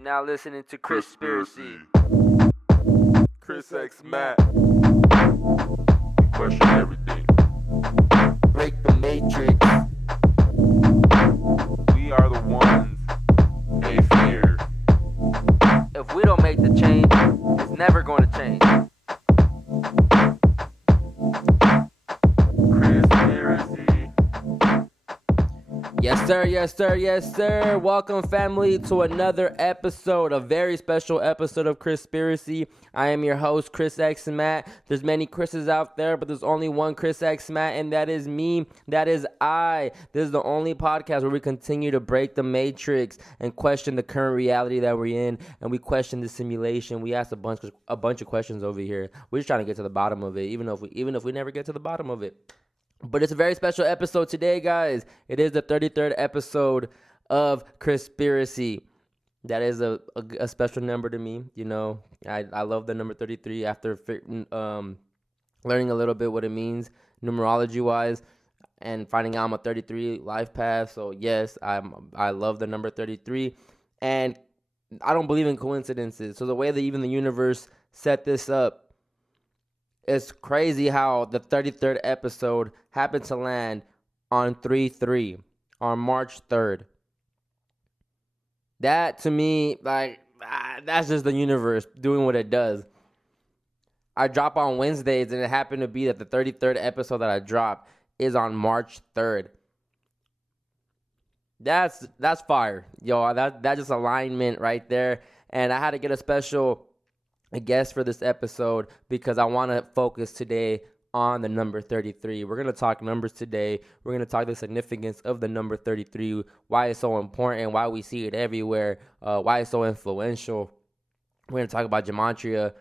You're now listening to CHRISPIRACY. Chris X Matt. Question everything. Break the matrix. We are the ones they fear. If we don't make the change, it's never going to change. CHRISPIRACY. Yes, sir. Yes, sir. Yes, sir. Welcome, family, to another episode, a very special episode of CHRISPIRACY. I am your host, Chris X Matt. There's many Chris's out there, but there's only one Chris X Matt, and that is me. That is I. This is the only podcast where we continue to break the matrix and question the current reality that we're in, and we question the simulation. We ask a bunch of questions over here. We're just trying to get to the bottom of it, even if we never get to the bottom of it. But it's a very special episode today, guys. It is the 33rd episode of CHRISPIRACY. That is a special number to me. You know, I love the number 33 after learning a little bit what it means numerology-wise and finding out I'm a 33 life path. So, yes, I love the number 33. And I don't believe in coincidences. So the way that even the universe set this up, it's crazy how the 33rd episode happened to land on 3/3, on March 3rd. That, to me, that's just the universe doing what it does. I drop on Wednesdays, and it happened to be that the 33rd episode that I dropped is on March 3rd. That's fire, yo. That's just alignment right there. And I had to get a guest for this episode because I want to focus today on the number 33. We're going to talk numbers today. We're going to talk the significance of the number 33, why it's so important, why we see it everywhere, why it's so influential. We're going to talk about gematria.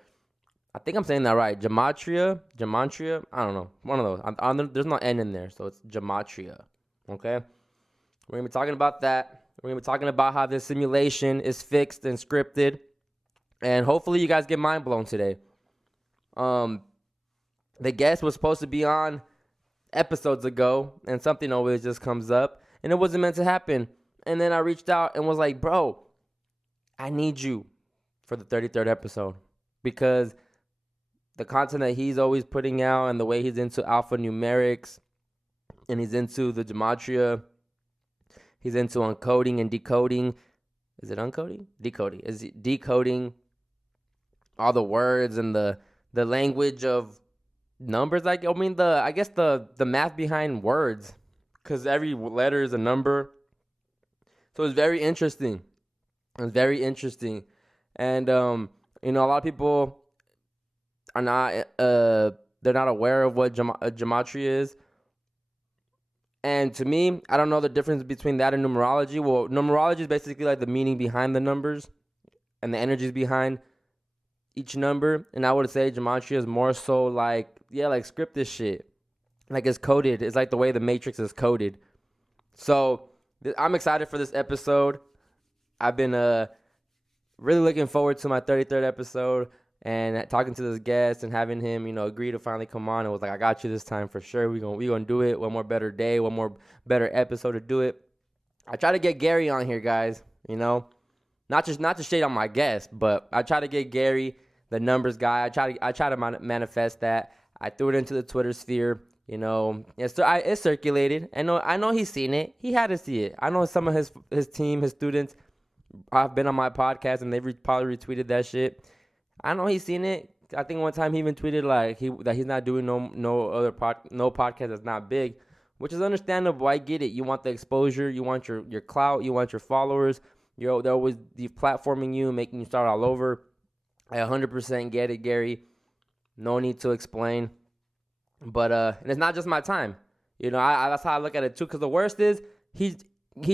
I think I'm saying that right. Gematria, I don't know. One of those. There's no N in there, so it's gematria. Okay? We're going to be talking about that. We're going to be talking about how this simulation is fixed and scripted. And hopefully you guys get mind blown today. The guest was supposed to be on episodes ago, and something always just comes up, and it wasn't meant to happen. And then I reached out and was like, bro, I need you for the 33rd episode because the content that he's always putting out and the way he's into alphanumerics and he's into the gematria, he's into encoding and decoding. Is it uncoding? Decoding. Is it decoding all the words and the language of numbers? I guess the math behind words, because every letter is a number. So it's very interesting. And a lot of people are not they're not aware of what gematria is. And to me, I don't know the difference between that and numerology. Well, numerology is basically like the meaning behind the numbers and the energies behind each number. And I would say gematria is more so like scripted shit. Like it's coded. It's like the way the matrix is coded. So I'm excited for this episode. I've been really looking forward to my 33rd episode and talking to this guest and having him, agree to finally come on. And was like, I got you this time for sure. We gonna do it. One more better day. One more better episode to do it. I try to get Gary on here, guys. Not to shade on my guest, but I try to get Gary, the numbers guy. I try to manifest that. I threw it into the Twitter sphere. It's circulated. I know he's seen it. He had to see it. I know some of his team, his students, have been on my podcast and they've probably retweeted that shit. I know he's seen it. I think one time he even tweeted that he's not doing no other podcast that's not big, which is understandable. I get it. You want the exposure. You want your clout. You want your followers. They're always deplatforming you, making you start all over. I 100% get it, Gary. No need to explain. But and it's not just my time. That's how I look at it too. Because the worst is he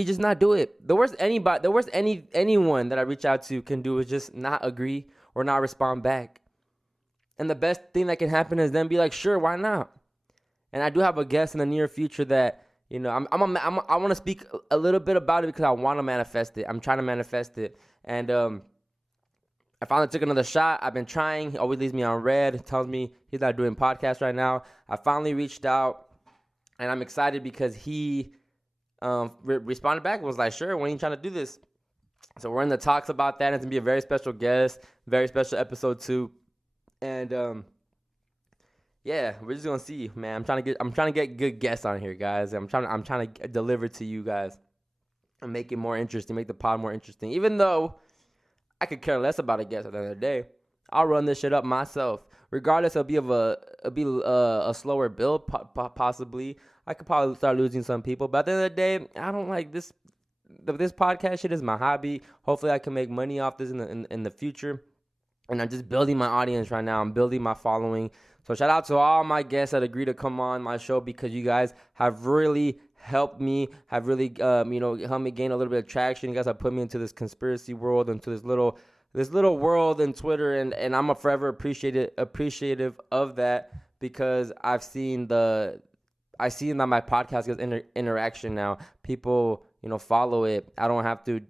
just not do it. The worst anyone that I reach out to can do is just not agree or not respond back. And the best thing that can happen is then be like, sure, why not? And I do have a guest in the near future that I want to speak a little bit about it because I want to manifest it. I'm trying to manifest it, and I finally took another shot. I've been trying. He always leaves me on red. Tells me he's not doing podcasts right now. I finally reached out, and I'm excited because he responded back and was like, sure, when are you trying to do this? So we're in the talks about that. It's gonna be a very special guest, very special episode 2, and yeah, we're just gonna see, man. I'm trying to get good guests on here, guys. I'm trying to deliver to you guys and make it more interesting, make the pod more interesting. Even though I could care less about a guest at the end of the day, I'll run this shit up myself. Regardless, it'll be a slower build, possibly. I could probably start losing some people, but at the end of the day, I don't like this. This podcast shit is my hobby. Hopefully, I can make money off this in the future. And I'm just building my audience right now. I'm building my following. So shout out to all my guests that agreed to come on my show, because you guys have really helped me, have really helped me gain a little bit of traction. You guys have put me into this conspiracy world, into this little world in Twitter, and I'm forever appreciative of that, because I've seen that my podcast gets interaction now. People follow it. I don't have to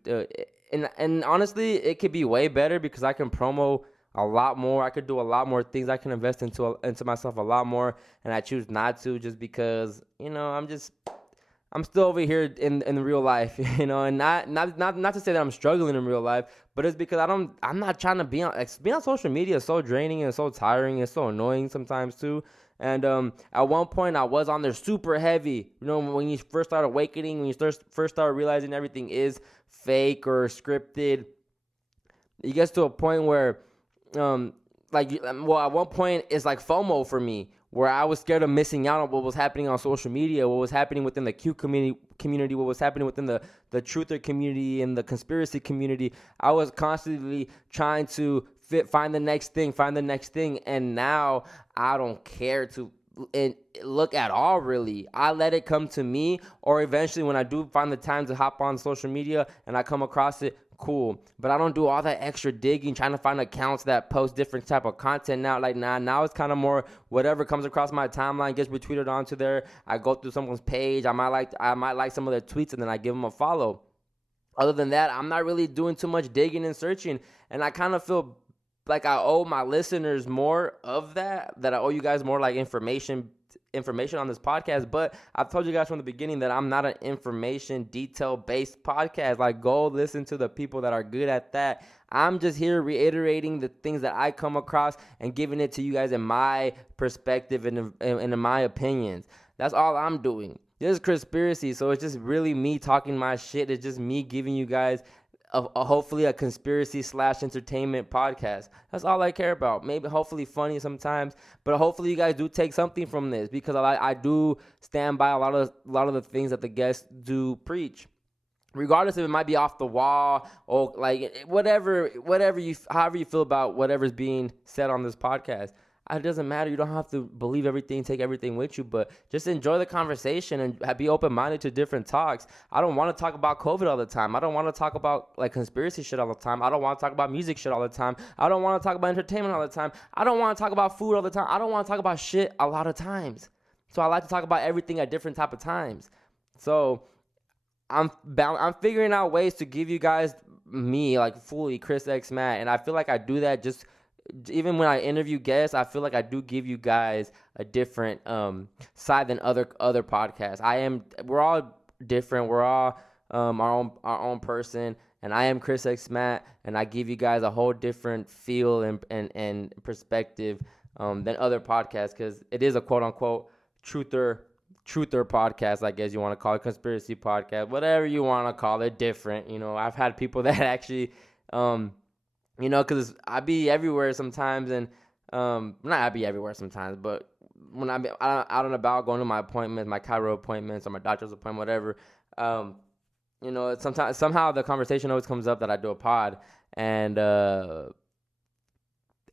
and honestly, it could be way better, because I can promo a lot more. I could do a lot more things. I can invest into myself a lot more, and I choose not to, just because I'm still over here in real life, and not to say that I'm struggling in real life, but it's because I'm not trying to being on social media is so draining and so tiring and so annoying sometimes too. And at one point I was on there super heavy. When you first start awakening, when you first start realizing everything is fake or scripted, it gets to a point where at one point it's like FOMO for me, where I was scared of missing out on what was happening on social media, what was happening within the Q community, what was happening within the truther community and the conspiracy community. I was constantly trying to find the next thing, and now I don't care to look at all, really. I let it come to me, or eventually when I do find the time to hop on social media and I come across it, cool. But I don't do all that extra digging, trying to find accounts that post different type of content now. Now it's kind of more whatever comes across my timeline gets retweeted onto there. I go through someone's page. I might like some of their tweets, and then I give them a follow. Other than that, I'm not really doing too much digging and searching, and I kind of feel like I owe my listeners more of that I owe you guys more like information on this podcast. But I've told you guys from the beginning that I'm not an information detail-based podcast. Like, go listen to the people that are good at that. I'm just here reiterating the things that I come across and giving it to you guys in my perspective and in my opinions. That's all I'm doing. This is CHRISPIRACY, so it's just really me talking my shit. It's just me giving you guys hopefully a conspiracy / entertainment podcast. That's all I care about. Maybe hopefully funny sometimes, but hopefully you guys do take something from this, because I do stand by a lot of the things that the guests do preach, regardless if it might be off the wall or like whatever however you feel about whatever's being said on this podcast. It doesn't matter. You don't have to believe everything, take everything with you, but just enjoy the conversation and be open-minded to different talks. I don't want to talk about COVID all the time. I don't want to talk about like conspiracy shit all the time. I don't want to talk about music shit all the time. I don't want to talk about entertainment all the time. I don't want to talk about food all the time. I don't want to talk about shit a lot of times. So I like to talk about everything at different type of times. So I'm figuring out ways to give you guys me, like fully Chris X Matt, and I feel like I do that just even when I interview guests. I feel like I do give you guys a different side than other podcasts. We're all different. We're all our own person, and I am Chris X Matt, and I give you guys a whole different feel and perspective than other podcasts, because it is a quote unquote truther podcast, I guess you want to call it, conspiracy podcast, whatever you want to call it, different. I've had people that actually because I be everywhere sometimes, and I be everywhere sometimes, but when I'm out and about going to my appointments, my chiro appointments or my doctor's appointment, whatever, sometimes somehow the conversation always comes up that I do a pod, and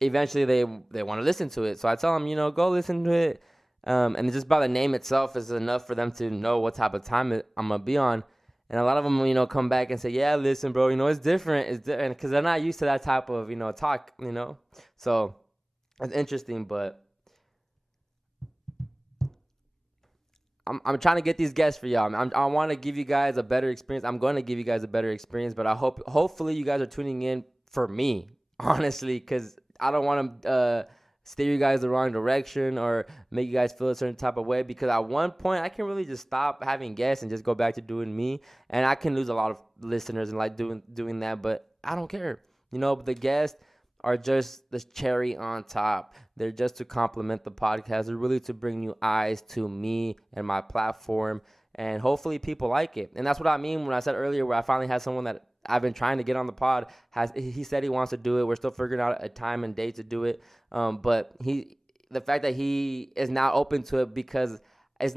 eventually they want to listen to it. So I tell them, go listen to it, and just by the name itself is enough for them to know what type of time I'm gonna be on. And a lot of them, come back and say, yeah, listen, bro, it's different. It's different, because they're not used to that type of, talk, So it's interesting, but I'm trying to get these guests for y'all. I want to give you guys a better experience. I'm going to give you guys a better experience, but hopefully you guys are tuning in for me, honestly, because I don't want to steer you guys the wrong direction or make you guys feel a certain type of way, because at one point I can really just stop having guests and just go back to doing me, and I can lose a lot of listeners and like doing that, but I don't care. The guests are just the cherry on top. They're just to complement the podcast. They're really to bring new eyes to me and my platform, and hopefully people like it. And that's what I mean when I said earlier where I finally had someone that I've been trying to get on the pod. He said he wants to do it. We're still figuring out a time and date to do it. But the fact that he is now open to it, because it's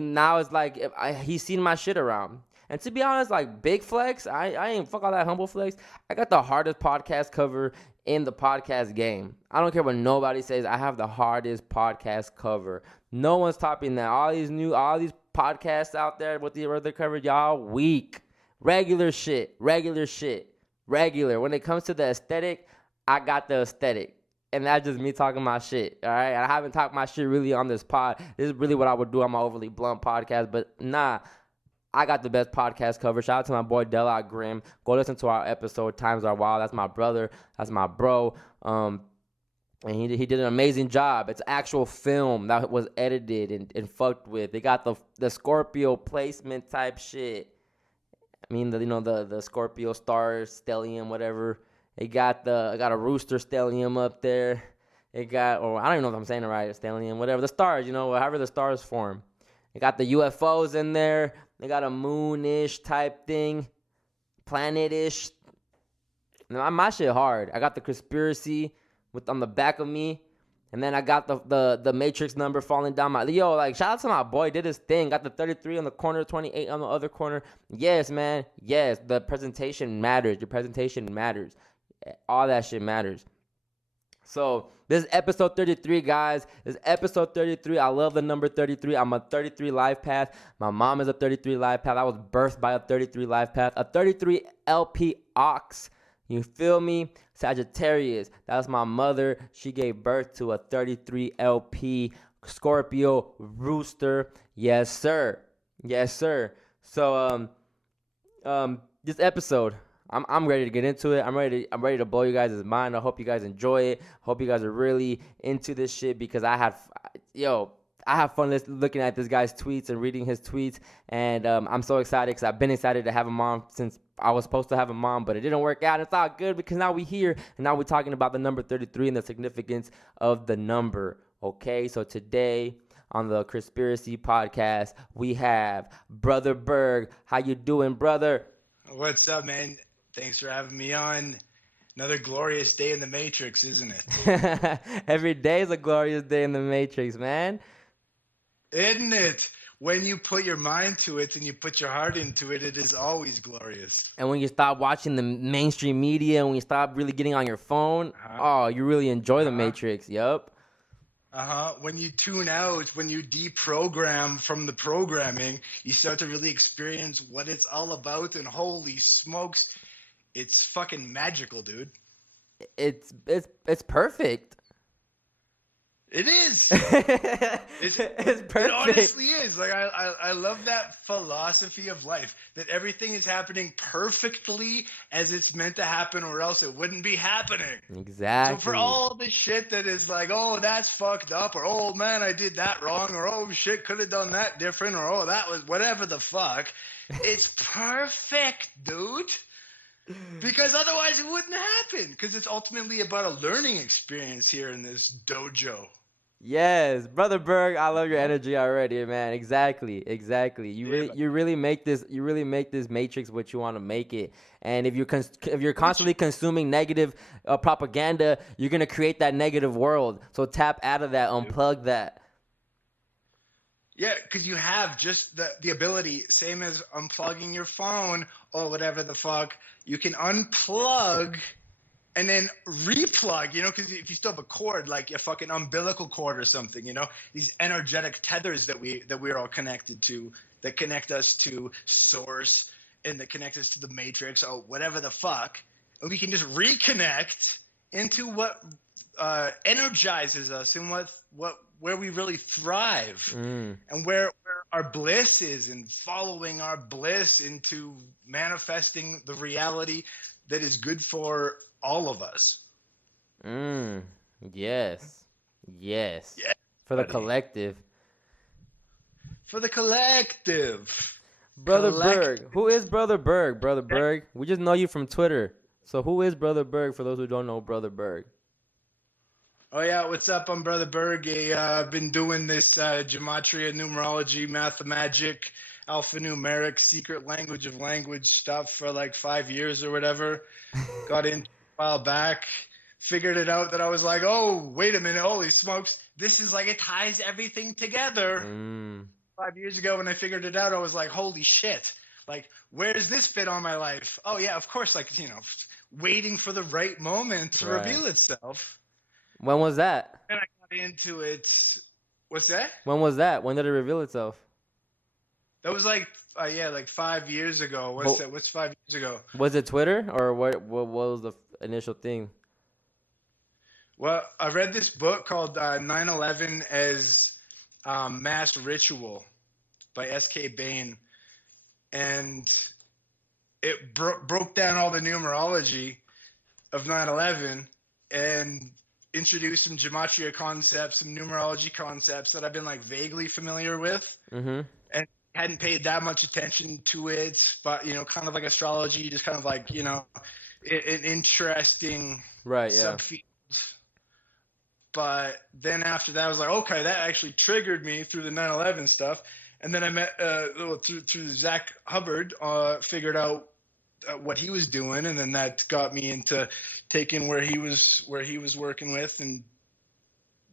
like he's seen my shit around. And to be honest, like big flex, I ain't fuck all that humble flex. I got the hardest podcast cover in the podcast game. I don't care what nobody says. I have the hardest podcast cover. No one's topping that. All these podcasts out there with the other cover, y'all weak. Regular shit. When it comes to the aesthetic, I got the aesthetic. And that's just me talking my shit, all right? I haven't talked my shit really on this pod. This is really what I would do on my Overly Blunt podcast. But nah, I got the best podcast cover. Shout out to my boy Della Grimm. Go listen to our episode, Times Are Wild. That's my brother. That's my bro. And he did an amazing job. It's actual film that was edited and fucked with. They got the Scorpio placement type shit. I mean, the Scorpio star stellium, whatever. They got a rooster stellium up there. I don't even know if I'm saying it right, stellium, whatever. The stars, however the stars form. They got the UFOs in there. They got a moon-ish type thing, planet-ish. My shit hard. I got the conspiracy on the back of me. And then I got the matrix number falling down my... Yo, like, shout out to my boy. Did his thing. Got the 33 on the corner, 28 on the other corner. Yes, man. Yes, the presentation matters. Your presentation matters. All that shit matters. So, this is episode 33, guys. This is episode 33. I love the number 33. I'm a 33 life path. My mom is a 33 life path. I was birthed by a 33 life path. A 33 LP ox. You feel me? Sagittarius. That's my mother. She gave birth to a 33 LP Scorpio rooster. Yes, sir. Yes, sir. So, this episode, I'm ready to get into it. I'm ready to blow you guys' mind. I hope you guys enjoy it. Hope you guys are really into this shit, because I have fun looking at this guy's tweets and reading his tweets, and I'm so excited because I've been excited to have him on since I was supposed to have him on, but it didn't work out. It's all good because now we're here, and now we're talking about the number 33 and the significance of the number, okay? So today on the CHRISPIRACY podcast, we have Brother Berg. How you doing, brother? What's up, man? Thanks for having me on. Another glorious day in the Matrix, isn't it? Every day is a glorious day in the Matrix, man. Isn't it? When you put your mind to it and you put your heart into it, it is always glorious. And when you stop watching the mainstream media, and when you stop really getting on your phone, you really enjoy the Matrix. Yup. When you tune out, when you deprogram from the programming, you start to really experience what it's all about, and holy smokes, it's fucking magical, dude. It's perfect. It is. It's perfect. It honestly is. Like I love that philosophy of life, that everything is happening perfectly as it's meant to happen, or else it wouldn't be happening. Exactly. So for all the shit that is like, oh, that's fucked up, or oh man, I did that wrong, or oh shit, could have done that different, or oh, that was whatever the fuck, it's perfect, dude. Because otherwise it wouldn't happen. Because it's ultimately about a learning experience here in this dojo. Yes, Brother Berg, I love your energy already, man. Exactly. You really make this Matrix what you want to make it. And if you're constantly consuming negative propaganda, you're gonna create that negative world. So tap out of that, unplug that. Yeah, because you have just the ability, same as unplugging your phone or whatever the fuck, you can unplug and then replug, because if you still have a cord, like a fucking umbilical cord or something, these energetic tethers that we're all connected to, that connect us to source and that connect us to the Matrix or whatever the fuck, and we can just reconnect into what energizes us and where we really thrive, and where our bliss is, and following our bliss into manifesting the reality that is good for all of us. Yes. Yes. Yeah, For the buddy. collective. For the collective. Brother Berg. Who is Brother Berg? Brother Berg. We just know you from Twitter. So who is Brother Berg for those who don't know Brother Berg? Oh yeah, what's up? I'm Brother Berg. I've been doing this gematria, numerology, mathemagic, alphanumerics, secret language of language stuff for like 5 years or whatever. Got into it a while back, figured it out that I was like, oh, wait a minute, holy smokes, this is like it ties everything together. 5 years ago when I figured it out, I was like, holy shit. Like, where does this fit on my life? Oh yeah, of course, like, waiting for the right moment to Right. reveal itself. When was that? And I got into it. What's that? When was that? When did it reveal itself? That was like, like 5 years ago. What's that? What's 5 years ago? Was it Twitter or what was the initial thing? Well, I read this book called 9/11 as Mass Ritual by S.K. Bain. And it broke down all the numerology of 9/11 and introduced some gematria concepts, some numerology concepts that I've been like vaguely familiar with, and hadn't paid that much attention to it. But kind of like astrology, just kind of like an interesting subfield. But then after that, I was like, okay, that actually triggered me through the 9/11 stuff. And then I met through Zach Hubbard, figured out what he was doing, and then that got me into taking where he was working with and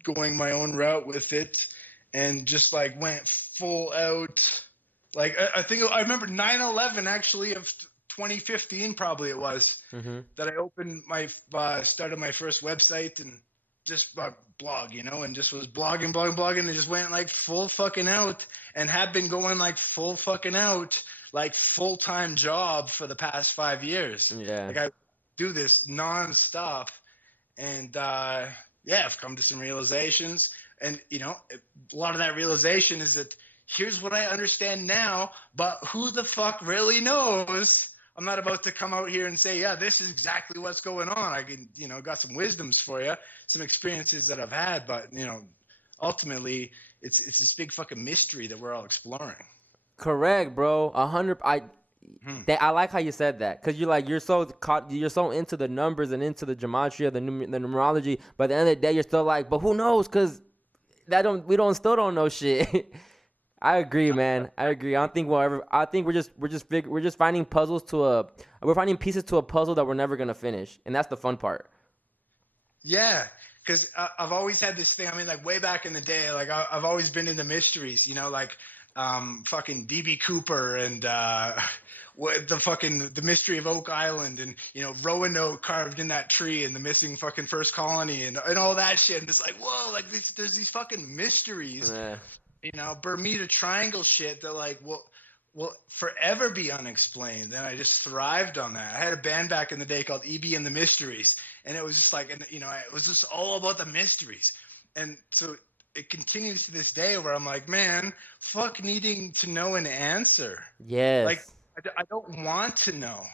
going my own route with it, and just like went full out. Like I think I remember 9/11 actually of 2015 probably it was that I opened my started my first website and just blog, and just was blogging, and just went like full fucking out, and have been going like full fucking out, like full-time job for the past 5 years. Yeah. Like I do this nonstop, and I've come to some realizations, and a lot of that realization is that here's what I understand now, but who the fuck really knows? I'm not about to come out here and say, yeah, this is exactly what's going on. I can, got some wisdoms for you, some experiences that I've had, but ultimately it's this big fucking mystery that we're all exploring. Correct, bro. 100. I like how you said that, because you're so into the numbers and into the gematria, the numerology. But at the end of the day, you're still like, but who knows? Because we still don't know shit. I agree, man. I agree. I don't think we'll ever. I think we're just finding we're finding pieces to a puzzle that we're never gonna finish, and that's the fun part. Yeah, because I've always had this thing. I mean, like way back in the day, like I've always been into mysteries. Like fucking DB Cooper and the mystery of Oak Island, and Roanoke carved in that tree, and the missing fucking first colony, and all that shit. And it's like, whoa, like there's these fucking mysteries. Yeah. Bermuda Triangle shit that like will forever be unexplained. And I just thrived on that. I had a band back in the day called EB and the Mysteries, and it was just like, it was just all about the mysteries. And so it continues to this day where I'm like, man, fuck needing to know an answer. Yes. Like I don't want to know.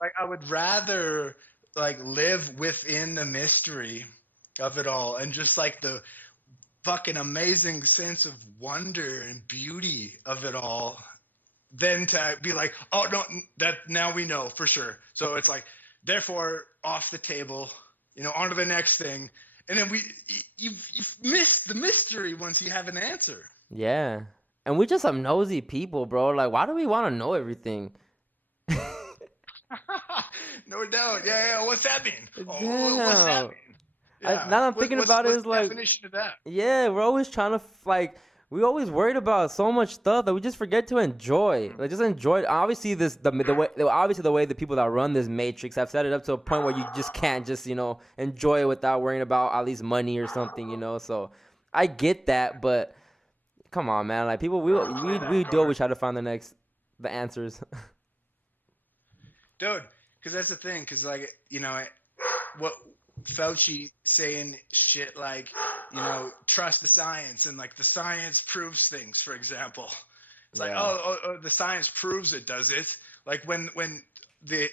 Like I would rather like live within the mystery of it all, and just like the fucking amazing sense of wonder and beauty of it all, than to be like, oh no, that now we know for sure. So it's like, therefore, off the table, on to the next thing, and then you've missed the mystery once you have an answer. Yeah, and we're just some nosy people, bro. Like, why do we want to know everything? No doubt. Yeah. What's that mean? Damn. What's that mean? Yeah. Now I'm thinking about it, what's is the like, definition of that? Yeah, we're always trying to we always worried about so much stuff that we just forget to enjoy. Like, just enjoy it. Obviously, the way the people that run this matrix have set it up to a point where you just can't just enjoy it without worrying about at least money or something. So I get that, but come on, man. Like, people, we do always try to find the answers. Dude, because that's the thing. Because like what Fauci saying shit like, trust the science, and like the science proves things, for example. It's like, oh, the science proves it, does it? Like when the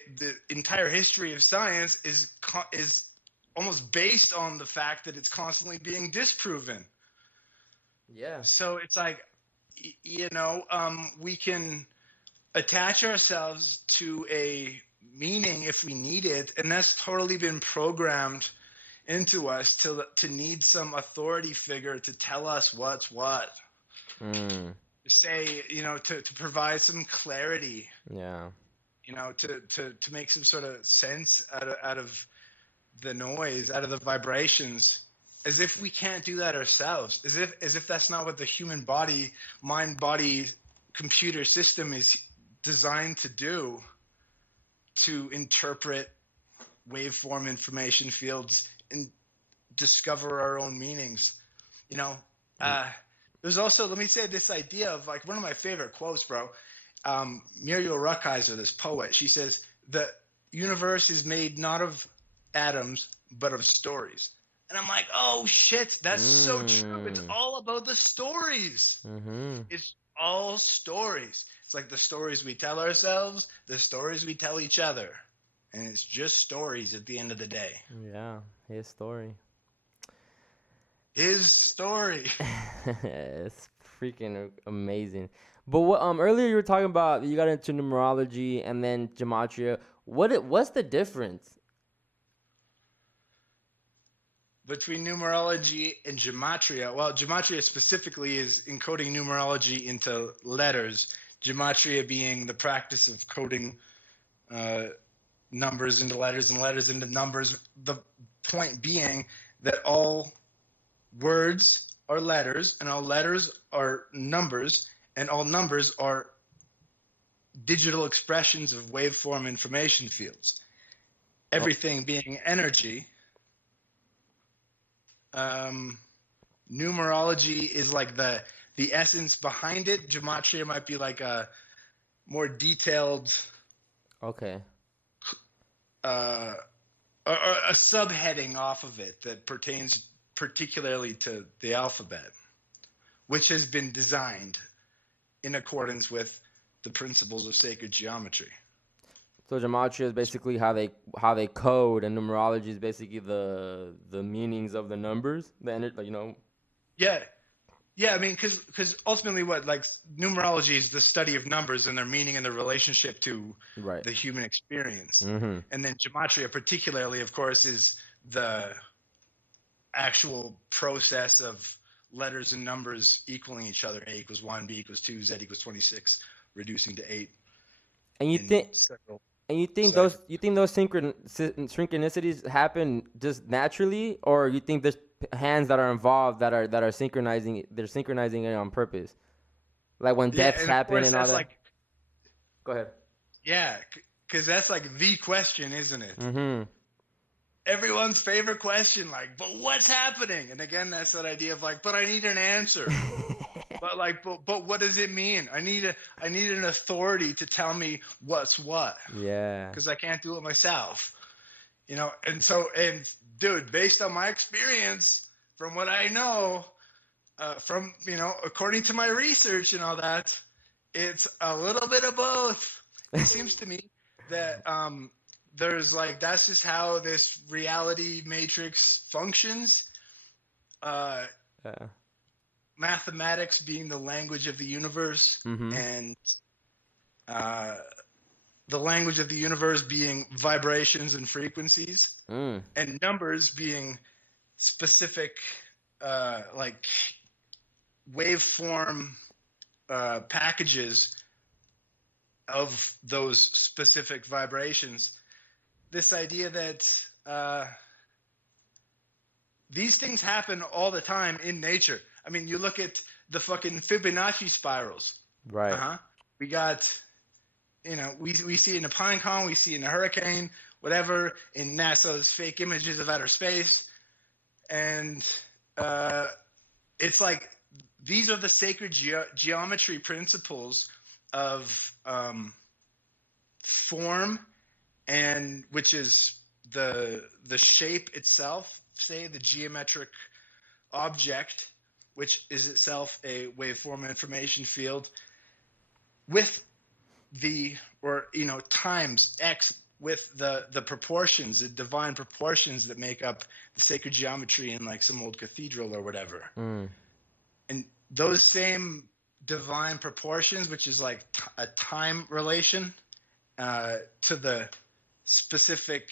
entire history of science is almost based on the fact that it's constantly being disproven. Yeah. So it's like, we can attach ourselves to a meaning if we need it, and that's totally been programmed into us to need some authority figure to tell us what's what. Mm. To say, to provide some clarity. Yeah. To make some sort of sense out of the noise, out of the vibrations, as if we can't do that ourselves, as if that's not what the human body, mind, body, computer system is designed to do, to interpret waveform information fields and discover our own meanings. There's also, let me say, this idea of like one of my favorite quotes, bro. Muriel Rukeyser, this poet, she says, the universe is made not of atoms, but of stories. And I'm like, oh shit, that's so true. It's all about the stories. Mm-hmm. It's all stories. It's like the stories we tell ourselves, the stories we tell each other. And it's just stories at the end of the day. Yeah, his story. His story. It's freaking amazing. But what earlier you were talking about, you got into numerology and then gematria. What's the difference? Between numerology and gematria, well, gematria specifically is encoding numerology into letters. Gematria being the practice of coding numbers into letters and letters into numbers. The point being that all words are letters and all letters are numbers and all numbers are digital expressions of waveform information fields. Everything being energy. Numerology is like the essence behind it. Gematria might be like a more detailed, Okay. or a subheading off of it that pertains particularly to the alphabet, which has been designed in accordance with the principles of sacred geometry. So gematria is basically how they code, and numerology is basically the meanings of the numbers. Yeah. I mean, because ultimately, what like numerology is the study of numbers and their meaning and their relationship to Right. the human experience. Mm-hmm. And then gematria, particularly, of course, is the actual process of letters and numbers equaling each other. A equals 1, B equals 2, Z equals 26, reducing to 8. And you think those synchronicities happen just naturally, or you think there's hands that are involved that are synchronizing? They're synchronizing it on purpose, like when deaths and happen and all that. like, Go ahead. Yeah, because that's like the question, isn't it? Mm-hmm. Everyone's favorite question, like, but what's happening? And again, that's that idea of like, but I need an answer. but what does it mean? I need an authority to tell me what's what. Yeah. Because I can't do it myself. And dude, based on my experience, from what I know, according to my research and all that, it's a little bit of both. It seems to me that there's like, that's just how this reality matrix functions. Mathematics being the language of the universe, Mm-hmm. and the language of the universe being vibrations and frequencies, and numbers being specific, like waveform packages of those specific vibrations. This idea that these things happen all the time in nature. I mean, you look at the fucking Fibonacci spirals. Right. We got, we see it in a pine cone, we see it in a hurricane, whatever, in NASA's fake images of outer space. And it's like, these are the sacred geometry principles of form, and which is the shape itself, say the geometric object, which is itself a waveform information field, with times x, with the proportions, the divine proportions that make up the sacred geometry in like some old cathedral or whatever. And those same divine proportions, which is like a time relation to the specific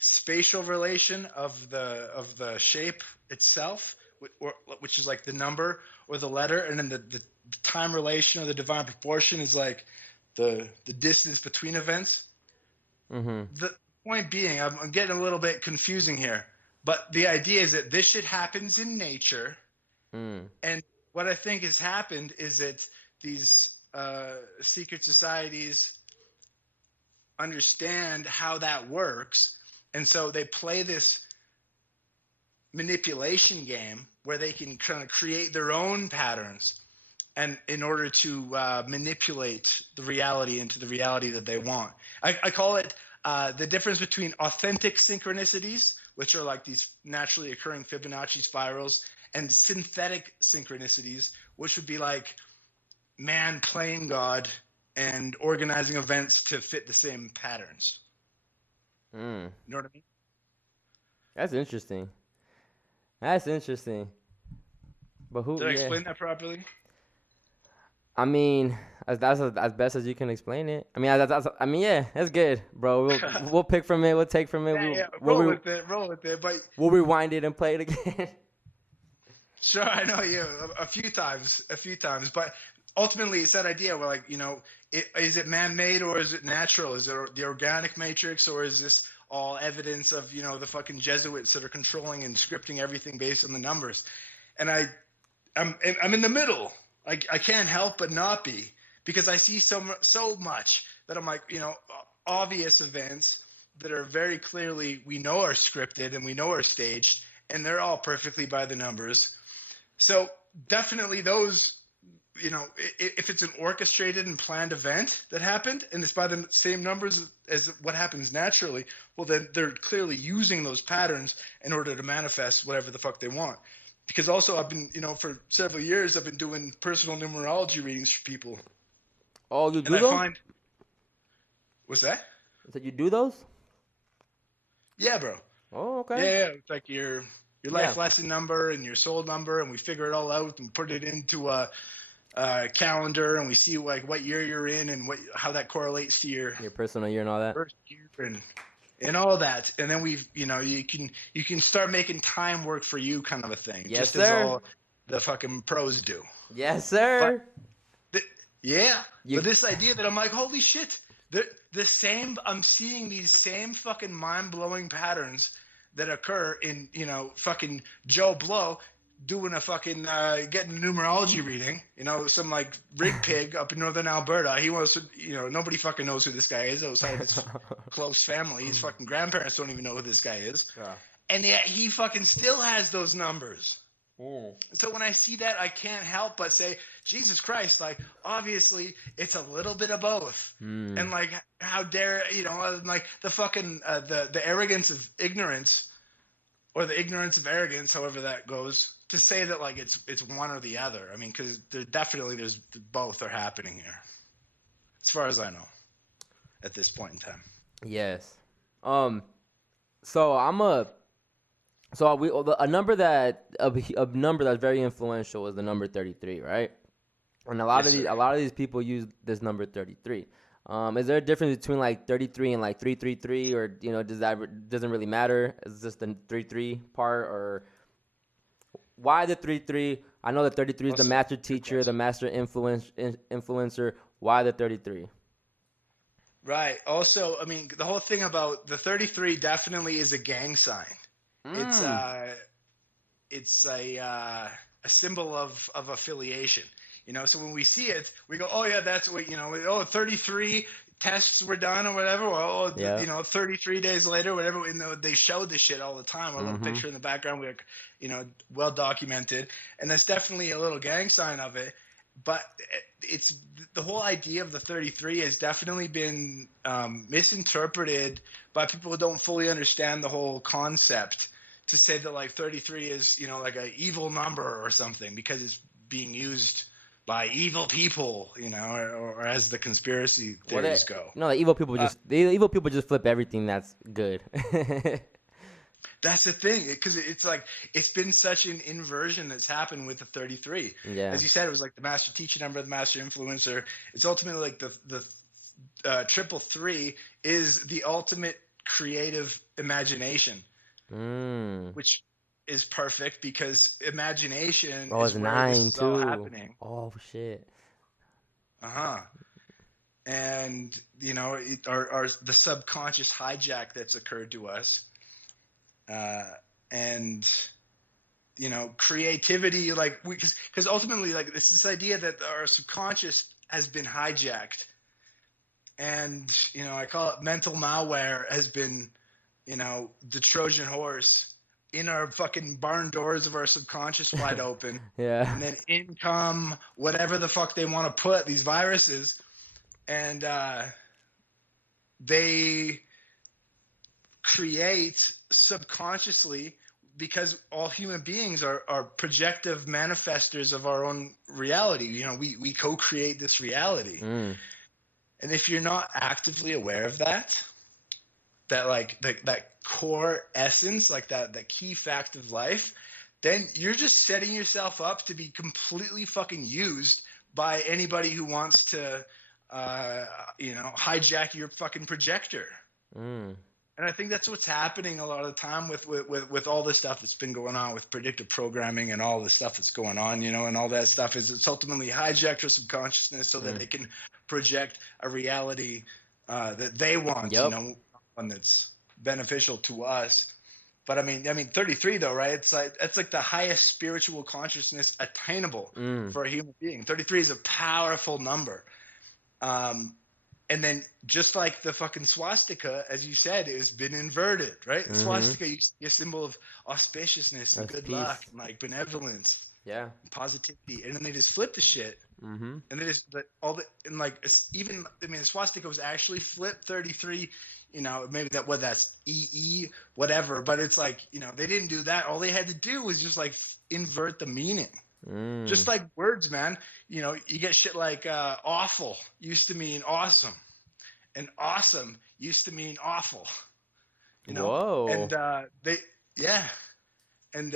spatial relation of the shape itself, which is like the number or the letter, and then the time relation or the divine proportion is like the distance between events. The point being, I'm getting a little bit confusing here, but the idea is that this shit happens in nature, and what I think has happened is that these secret societies understand how that works, and so they play this manipulation game where they can kind of create their own patterns, and in order to manipulate the reality into the reality that they want. I call it the difference between authentic synchronicities, which are like these naturally occurring Fibonacci spirals, and synthetic synchronicities, which would be like man playing God and organizing events to fit the same patterns. You know what I mean? That's interesting. That's interesting. But who? Did I explain that properly? I mean, that's as best as you can explain it. I mean, I mean, yeah, that's good, bro. We'll pick from it. We'll take from it. Yeah, roll with it. But we'll rewind it and play it again. Sure, I know you a few times, but ultimately it's that idea where, like, is it man-made or is it natural? Is it the organic matrix, or is this all evidence of, the fucking Jesuits that are controlling and scripting everything based on the numbers? And I'm in the middle. I can't help but not be, because I see so much that I'm like, obvious events that are very clearly, we know are scripted and we know are staged, and they're all perfectly by the numbers. So definitely those, if it's an orchestrated and planned event that happened and it's by the same numbers as what happens naturally, well, then they're clearly using those patterns in order to manifest whatever the fuck they want. Because also I've been, for several years, I've been doing personal numerology readings for people. Oh, you do those? What's that? So you do those? Yeah, bro. Oh, okay. Yeah. It's like your life lesson number and your soul number, and we figure it all out and put it into a calendar, and we see like what year you're in and how that correlates to your personal year and all that. First year and all that, and then you can start making time work for you, kind of a thing. Yes, just sir. as all the fucking pros do. Yes, sir. But this idea that I'm like, holy shit, I'm seeing these same fucking mind-blowing patterns that occur in, fucking Joe Blow doing a fucking getting a numerology reading, some like rig pig up in northern Alberta. He wants to, nobody fucking knows who this guy is outside of his close family. His fucking grandparents don't even know who this guy is. Yeah. And yet he fucking still has those numbers. So when I see that, I can't help but say, Jesus Christ, like, obviously it's a little bit of both. And like, how dare, like the fucking the arrogance of ignorance, or the ignorance of arrogance, however that goes, to say that like it's one or the other. I mean, because there's both are happening here, as far as I know, at this point in time. Yes. So a number that's very influential is the number 33, right? And a lot of these people use this number 33. Is there a difference between like 33 and like 333, or doesn't really matter? Is this the 33 part, or why the 33? I know the 33 is the master teacher, the master influencer. Why the 33? Right. Also, I mean, the whole thing about the 33 definitely is a gang sign. It's a symbol of affiliation. So when we see it, we go, oh yeah, that's what, 33 tests were done or whatever. Or, 33 days later, whatever. They show this shit all the time. Our little picture in the background, we're, well documented. And that's definitely a little gang sign of it. But it's the whole idea of the 33 has definitely been misinterpreted by people who don't fully understand the whole concept, to say that like 33 is, like an evil number or something, because it's being used by evil people, or as the conspiracy Well, theories go. the evil people just flip everything that's good. That's the thing, because it's like it's been such an inversion that's happened with the 33. Yeah. As you said, it was like the master teacher number, the master influencer. It's ultimately like the triple three is the ultimate creative imagination, which is perfect because imagination Oh, is it's where this 9 is all too. happening. Oh shit. And the subconscious hijack that's occurred to us, and creativity, like because ultimately, like, it's this idea that our subconscious has been hijacked, and I call it mental malware has been the Trojan horse in our fucking barn doors of our subconscious wide open. Yeah. And then in come whatever the fuck they want to put, these viruses, and they create subconsciously, because all human beings are projective manifestors of our own reality. We co-create this reality. And if you're not actively aware of that like that core essence, like that key fact of life, then you're just setting yourself up to be completely fucking used by anybody who wants to hijack your fucking projector. And I think that's what's happening a lot of the time with all this stuff that's been going on with predictive programming and all the stuff that's going on, and all that stuff is it's ultimately hijacked our subconsciousness so that they can project a reality that they want, Yep. one that's beneficial to us. But I mean 33 though, right? It's like the highest spiritual consciousness attainable for a human being. 33 is a powerful number. And then just like the fucking swastika, as you said, has been inverted, right? Swastika used to be a symbol of auspiciousness and good luck and like benevolence, and positivity, and then they just flipped the shit, and they just the swastika was actually flipped 33. Maybe that's EE, whatever, but it's like they didn't do that. All they had to do was just like invert the meaning. Just like words, man. You get shit like awful used to mean awesome, and awesome used to mean awful. Whoa. And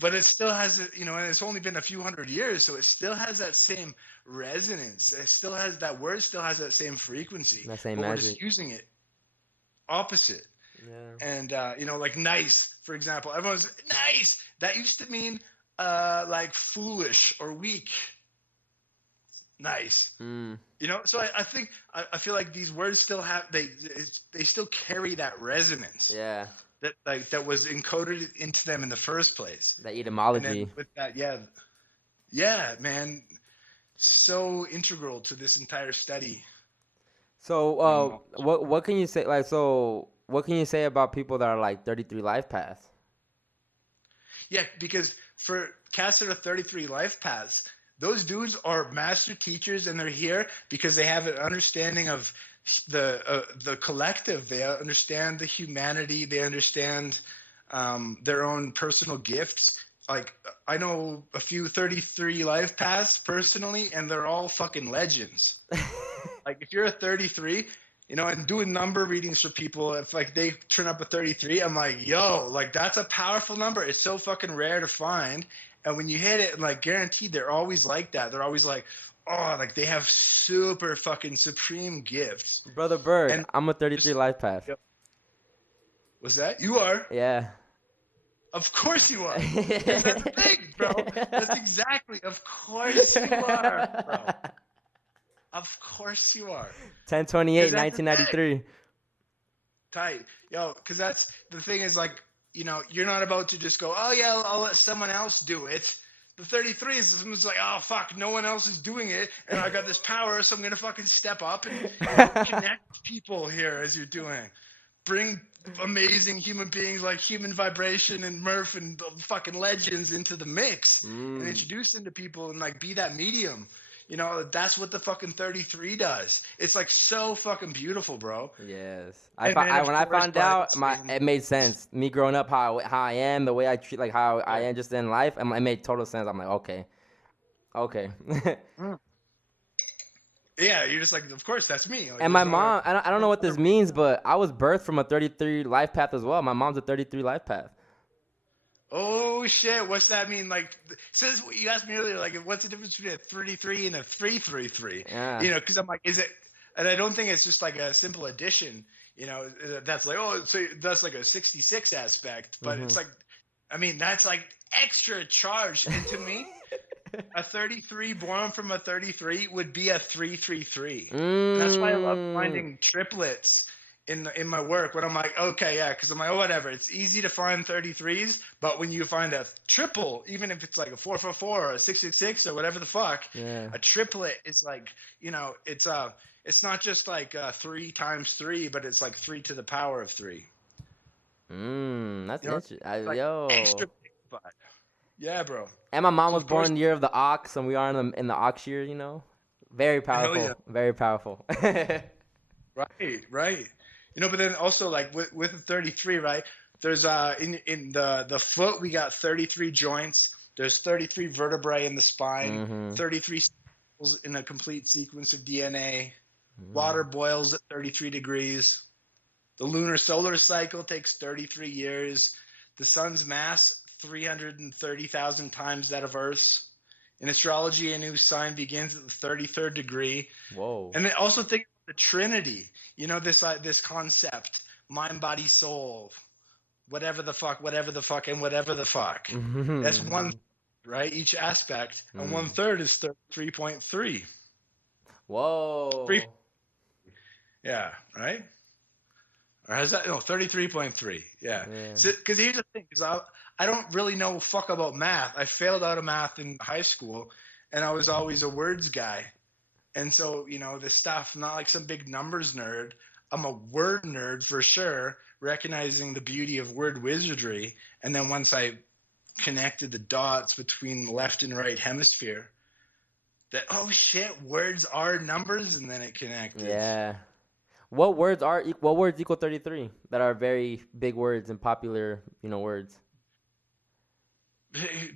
but it still has and it's only been a few hundred years, so it still has that same resonance. It still has that word, still has that same frequency. That same but magic. we're just using it opposite. Yeah. And like nice, for example, everyone's nice. That used to mean like foolish or weak. Nice. So I think I feel like these words still have they still carry that resonance. Yeah. That was encoded into them in the first place. That etymology. And then with that, yeah, man, so integral to this entire study. So, what can you say? Like, so what can you say about people that are like 33 life paths? Yeah, because for cats that are 33 life paths, those dudes are master teachers, and they're here because they have an understanding of the collective. They understand the humanity. They understand their own personal gifts. Like, I know a few 33 life paths personally, and they're all fucking legends. Like, if you're a 33, and doing number readings for people, if like they turn up a 33, I'm like, yo, like that's a powerful number. It's so fucking rare to find. And when you hit it, like guaranteed, they're always like that. They're always like, oh, like they have super fucking supreme gifts. Brother Berg, And I'm a 33 life path. Yep. Was that? You are? Yeah. Of course you are. That's the thing, bro. That's exactly. Of course you are, bro. Of course you are. 10/28, 1993. Tight. Yo, because that's the thing is like, you're not about to just go, oh yeah, I'll let someone else do it. The 33 is someone's like, oh fuck, no one else is doing it, and I got this power, so I'm gonna fucking step up and connect people here as you're doing. Bring amazing human beings like Human Vibration and Murph and the fucking legends into the mix and introduce them to people and like be that medium. That's what the fucking 33 does. It's like so fucking beautiful, bro. Yes. When I found out, it made sense. Me growing up, how I am, the way I treat, like how I am just in life, it made total sense. I'm like, okay. Okay. Yeah, you're just like, of course, that's me. Like, And my there's no other- mom, I don't know what this means, but I was birthed from a 33 life path as well. My mom's a 33 life path. Oh shit! What's that mean? Like, says you asked me earlier. Like, what's the difference between a 33 and a 333? Yeah. You know, because I'm like, is it? And I don't think it's just like a simple addition. You know, that's like, oh, so that's like a 66 aspect. But it's like, I mean, that's like extra charge. And to me, a 33 born from a 33 would be a 333. And that's why I love finding triplets in my work when I'm like, okay, yeah, because I'm like, oh, whatever. It's easy to find 33s, but when you find a triple, even if it's like a 444 or a 666 or whatever the fuck, Yeah. a triplet is like, you know, it's not just like 3 times 3, but it's like 3 to the power of 3. That's You know, interesting. like Yo. extra big vibe. Yeah, bro. And my mom So was of course, born the year of the ox, and we are in the ox year, you know? Very hell powerful. yeah. Very powerful. Right. You know, but then also like with the 33, right? There's in the foot we got 33 joints. There's 33 vertebrae in the spine, 33 cells in a complete sequence of DNA. Water boils at 33 degrees. The lunar solar cycle takes 33 years. The sun's mass 330,000 times that of Earth's. In astrology, a new sign begins at the 33rd degree. Whoa. And then also think of the Trinity. You know, this concept, mind, body, soul, whatever the fuck, and whatever the fuck. That's one, right? Each aspect. And 1/3 is 33.3. Whoa. Yeah, right? Or has that? No, 33.3. Yeah. Because here's the thing. Because I don't really know fuck about math. I failed out of math in high school, and I was always a words guy. And so, you know, this stuff, not like some big numbers nerd. I'm a word nerd for sure, recognizing the beauty of word wizardry. And then once I connected the dots between left and right hemisphere, that, oh shit, words are numbers, and then it connected. Yeah. What words equal 33 that are very big words and popular, you know, words?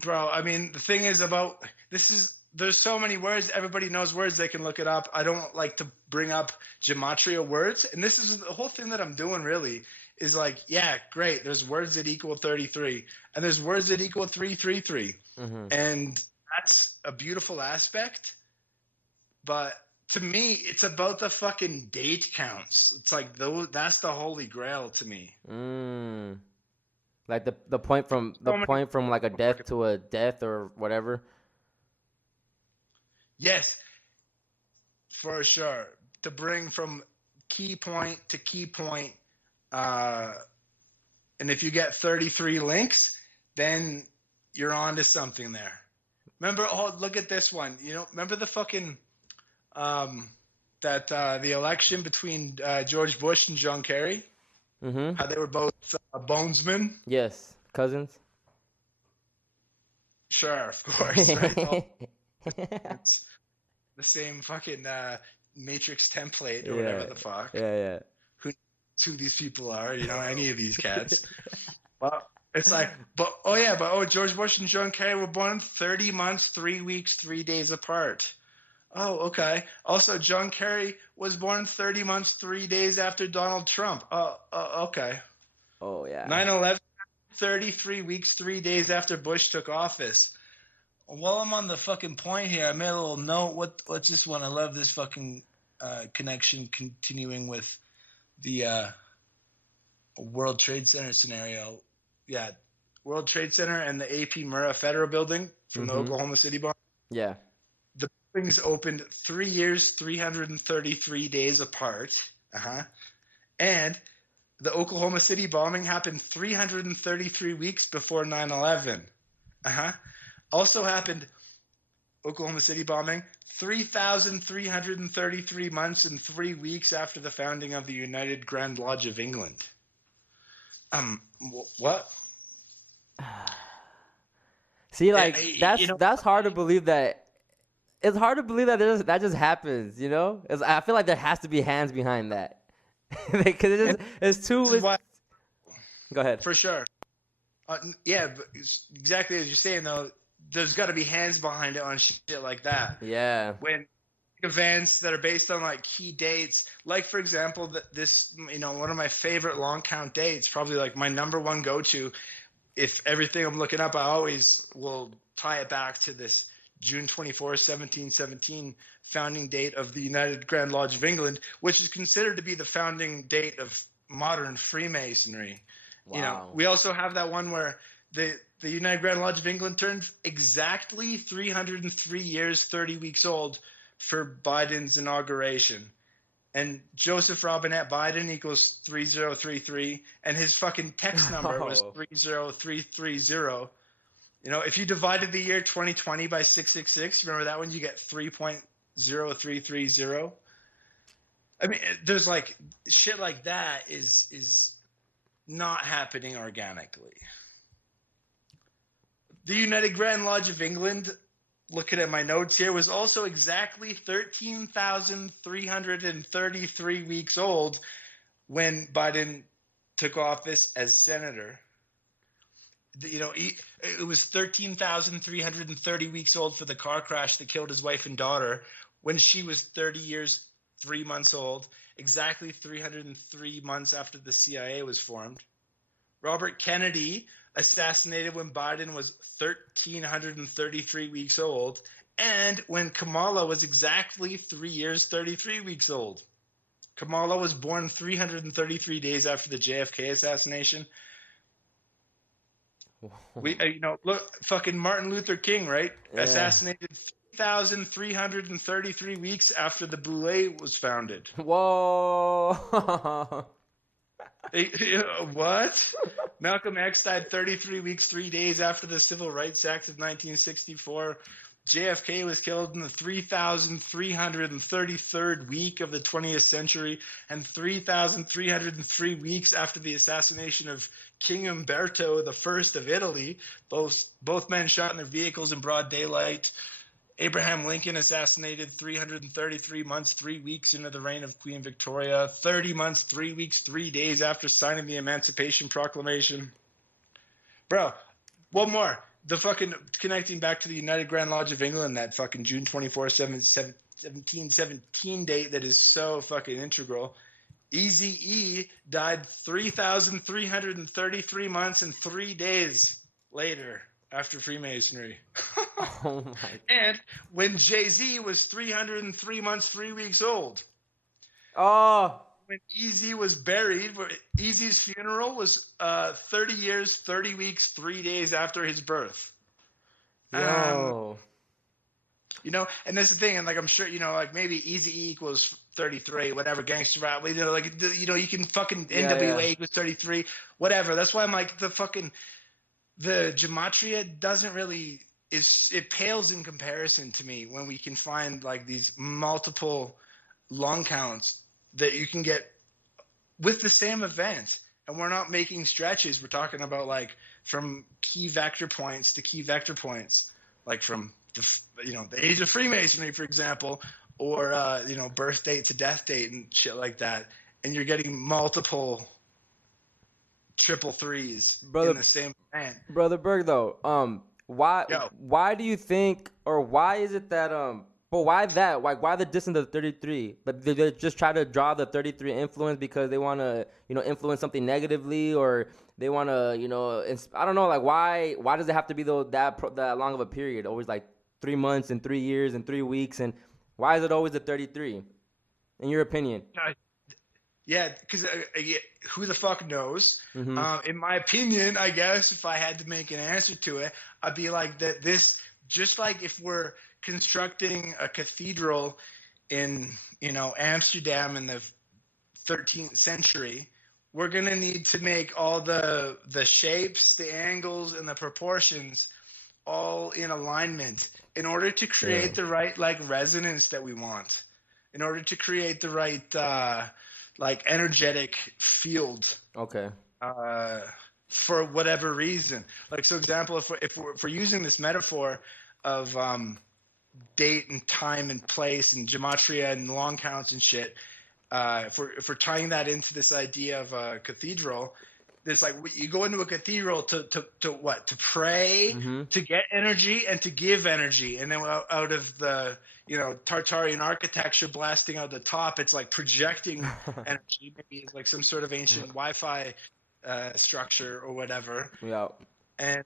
Bro, I mean, the thing is about there's so many words. Everybody knows words. They can look it up. I don't like to bring up gematria words. And this is the whole thing that I'm doing really is like, yeah, great. There's words that equal 33 and there's words that equal 333. And that's a beautiful aspect. But to me, it's about the fucking date counts. It's like that's the holy grail to me. Like the point from like a death to a death or whatever. Yes, for sure. To bring from key point to key point, and if you get 33 links, then you're on to something there. Remember? Oh, look at this one. You know, remember the fucking the election between George Bush and John Kerry? How they were both bonesmen? Yes, cousins. Sure, of course. Right? It's the same fucking Matrix template or whatever the fuck. Yeah. Who knows who these people are? You know, any of these cats. But it's like, George Bush and John Kerry were born 30 months, 3 weeks, 3 days apart. Oh, okay. Also, John Kerry was born 30 months, 3 days after Donald Trump. Okay. Oh, yeah. 9/11, 33 weeks, 3 days after Bush took office. While I'm on the fucking point here, I made a little note. What's this one? I love this fucking connection continuing with the World Trade Center scenario. Yeah, World Trade Center and the AP Murrah Federal Building from the Oklahoma City bomb. Yeah. The buildings opened 3 years, 333 days apart. And the Oklahoma City bombing happened 333 weeks before 9/11. Also happened, Oklahoma City bombing, 3,333 months and 3 weeks after the founding of the United Grand Lodge of England. What? See, like that's hard to believe that. It's hard to believe that that just happens. You know, I feel like there has to be hands behind that because it's too. Go ahead. For sure. Yeah, but exactly as you're saying though. there's got to be hands behind it on shit like that. Yeah. When events that are based on like key dates, like for example, this, one of my favorite long count dates, probably like my number one go-to. If everything I'm looking up, I always will tie it back to this June 24th, 1717 founding date of the United Grand Lodge of England, which is considered to be the founding date of modern Freemasonry. Wow. We also have that one where the United Grand Lodge of England turned exactly 303 years, 30 weeks old for Biden's inauguration. And Joseph Robinette Biden equals 3033, and his fucking text number was 30330. If you divided the year 2020 by 666, remember that one? You get 3.0330. I mean, there's like shit like that is not happening organically. The United Grand Lodge of England, looking at my notes here, was also exactly 13,333 weeks old when Biden took office as senator. It was 13,330 weeks old for the car crash that killed his wife and daughter when she was 30 years, 3 months old, exactly 303 months after the CIA was formed. Robert Kennedy assassinated when Biden was 1,333 weeks old, and when Kamala was exactly 3 years, 33 weeks old. Kamala was born 333 days after the JFK assassination. Look, fucking Martin Luther King, right? Yeah. Assassinated 3,333 weeks after the Boule was founded. Whoa. What? Malcolm X died 33 weeks, 3 days after the Civil Rights Act of 1964. JFK was killed in the 3,333rd week of the 20th century and 3,303 weeks after the assassination of King Umberto I of Italy. Both men shot in their vehicles in broad daylight. Abraham Lincoln assassinated 333 months, 3 weeks into the reign of Queen Victoria, 30 months, 3 weeks, 3 days after signing the Emancipation Proclamation. Bro, one more. The fucking connecting back to the United Grand Lodge of England, that fucking June 24th, 1717 date that is so fucking integral. Eazy-E died 3,333 months and 3 days later after Freemasonry. Oh my. And when Jay-Z was 303 months, 3 weeks old. Oh. When Eazy was buried, Eazy's funeral was 30 years, 30 weeks, 3 days after his birth. Yo. And that's the thing, and like I'm sure, like maybe Eazy-E equals 33, whatever, gangster rap, you can fucking NWA equals 33, whatever. That's why I'm like the gematria doesn't really it pales in comparison to me when we can find like these multiple long counts that you can get with the same event. And we're not making stretches. We're talking about like from key vector points to key vector points, like from the age of Freemasonry, for example, or birth date to death date and shit like that. And you're getting multiple triple threes in the same event. Brother Berg, though, why do you think, or why is it that but why that? Why the distance of 33? But they just try to draw the 33 influence because they want to, influence something negatively, or they want to, I don't know, like why does it have to be that long of a period? Always like 3 months and 3 years and 3 weeks, and why is it always the 33? In your opinion? Yeah, because who the fuck knows? Mm-hmm. In my opinion, I guess if I had to make an answer to it, I'd be like that. This just like if we're constructing a cathedral in Amsterdam in the 13th century, we're gonna need to make all the shapes, the angles, and the proportions all in alignment in order to create the right like resonance that we want, in order to create the right like energetic field. Okay. For whatever reason, like so example, if we're using this metaphor of date and time and place and gematria and long counts and shit, if we're tying that into this idea of a cathedral, there's like you go into a cathedral to what, to pray, to get energy and to give energy, and then out of the Tartarian architecture blasting out the top, it's like projecting energy. Maybe it's like some sort of ancient Wi-Fi structure or whatever. Yeah. And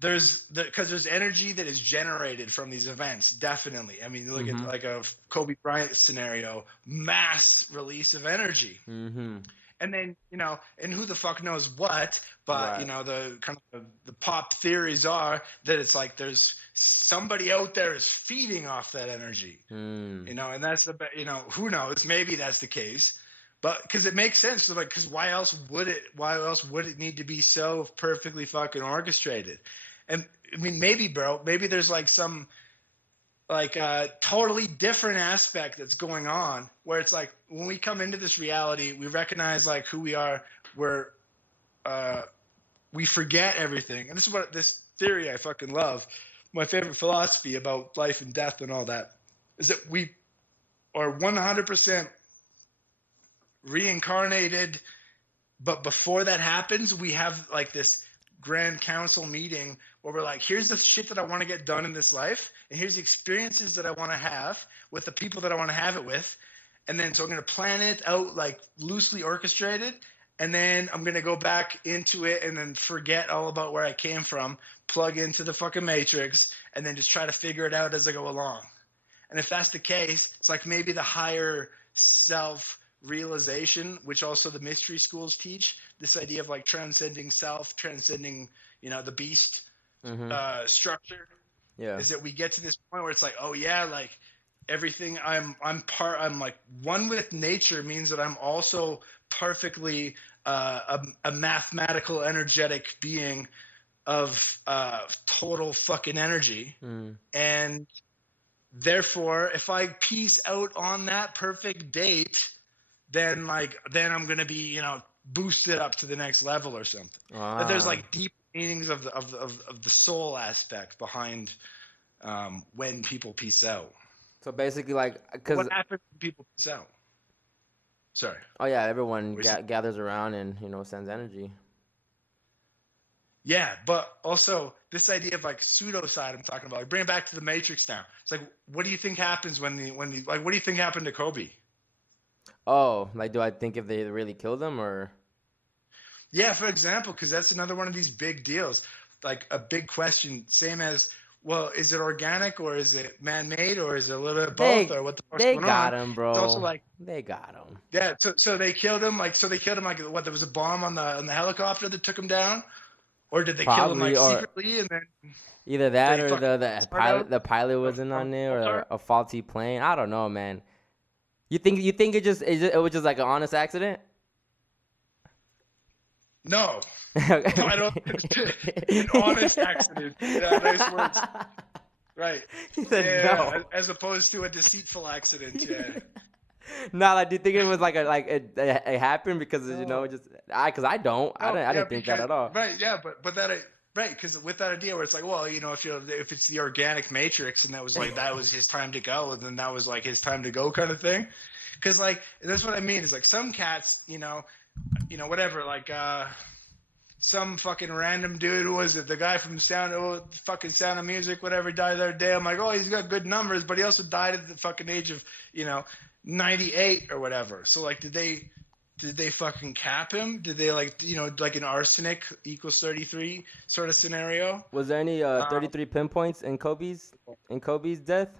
because there's energy that is generated from these events, definitely. I mean, look at like a Kobe Bryant scenario, mass release of energy. And then, and who the fuck knows what, but Right. the kind of the pop theories are that it's like there's somebody out there is feeding off that energy, and that's who knows, maybe that's the case, but because it makes sense, like, because why else would it need to be so perfectly fucking orchestrated? And I mean, maybe there's like some like a totally different aspect that's going on, where it's like when we come into this reality, we recognize like who we are, where we forget everything. And this is what this theory I fucking love. My favorite philosophy about life and death and all that is that we are 100% reincarnated, but before that happens, we have like this grand council meeting where we're like, here's the shit that I want to get done in this life, and here's the experiences that I want to have with the people that I want to have it with, and then so I'm going to plan it out like loosely orchestrated, and then I'm going to go back into it and then forget all about where I came from, plug into the fucking matrix, and then just try to figure it out as I go along. And if that's the case, it's like maybe the higher self realization, which also the mystery schools teach, this idea of like transcending self, transcending the beast structure, is that we get to this point where it's like, oh yeah, like everything I'm like one with nature, means that I'm also perfectly a mathematical energetic being of total fucking energy. And therefore if I piece out on that perfect date, then I'm going to be, boosted up to the next level or something. But there's like deep meanings of the soul aspect behind when people peace out. So basically, like, because what happens when people peace out? Sorry. Oh yeah, everyone gathers around and sends energy. Yeah, but also this idea of like pseudocide I'm talking about. Like, bring it back to the Matrix now. It's like, what do you think happens when what do you think happened to Kobe? Oh, like, do I think if they really killed him or? Yeah, for example, because that's another one of these big deals. Like a big question, same as, well, is it organic or is it man-made or is it a little bit of both or what the fuck's going on? They got him, bro. It's also like they got him. Yeah, so they killed him. Like, what? There was a bomb on the helicopter that took him down, or did they kill him like secretly and then? Either that or the pilot wasn't on it, or a faulty plane. I don't know, man. You think it was just like an honest accident? No. I don't. An honest accident. Yeah, nice words. Right. He said no. As opposed to a deceitful accident. Yeah. No, like, do you think it was it happened because because I didn't think that at all. Right. Yeah. But that. Right, because with that idea where it's like, well, if it's the organic matrix and that was his time to go, and then that was like his time to go kind of thing. Because like that's what I mean is like some cats, whatever, like some fucking random dude, who was it? The guy from Sound of Music, whatever, died the other day. I'm like, oh, he's got good numbers, but he also died at the fucking age of 98 or whatever. So like, did they fucking cap him? Did they like an arsenic equals 33 sort of scenario? Was there any 33 pinpoints in Kobe's death?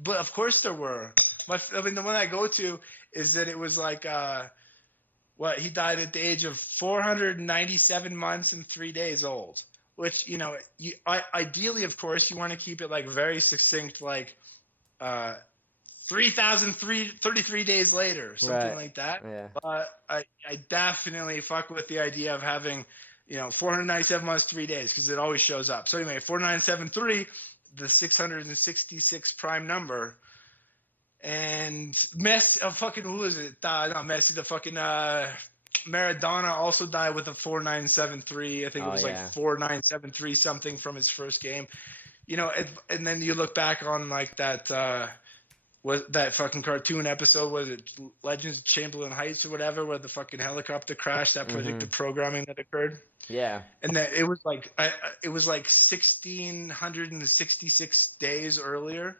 But of course there were. The one I go to is that it was like he died at the age of 497 months and 3 days old. Which ideally, of course, you want to keep it like very succinct, like 3,033 days later, something like that. Yeah. But I definitely fuck with the idea of having, 497 months, 3 days, because it always shows up. So anyway, 4973, the 666 prime number, and Messi, who is it? Not Messi, the fucking Maradona also died with a 4973. I think it was 4973 something from his first game. And then you look back on like that. was that fucking cartoon episode, was it Legends of Chamberlain Heights or whatever, where the fucking helicopter crashed, that predictive programming that occurred? Yeah. And that it was like 1,666 days earlier.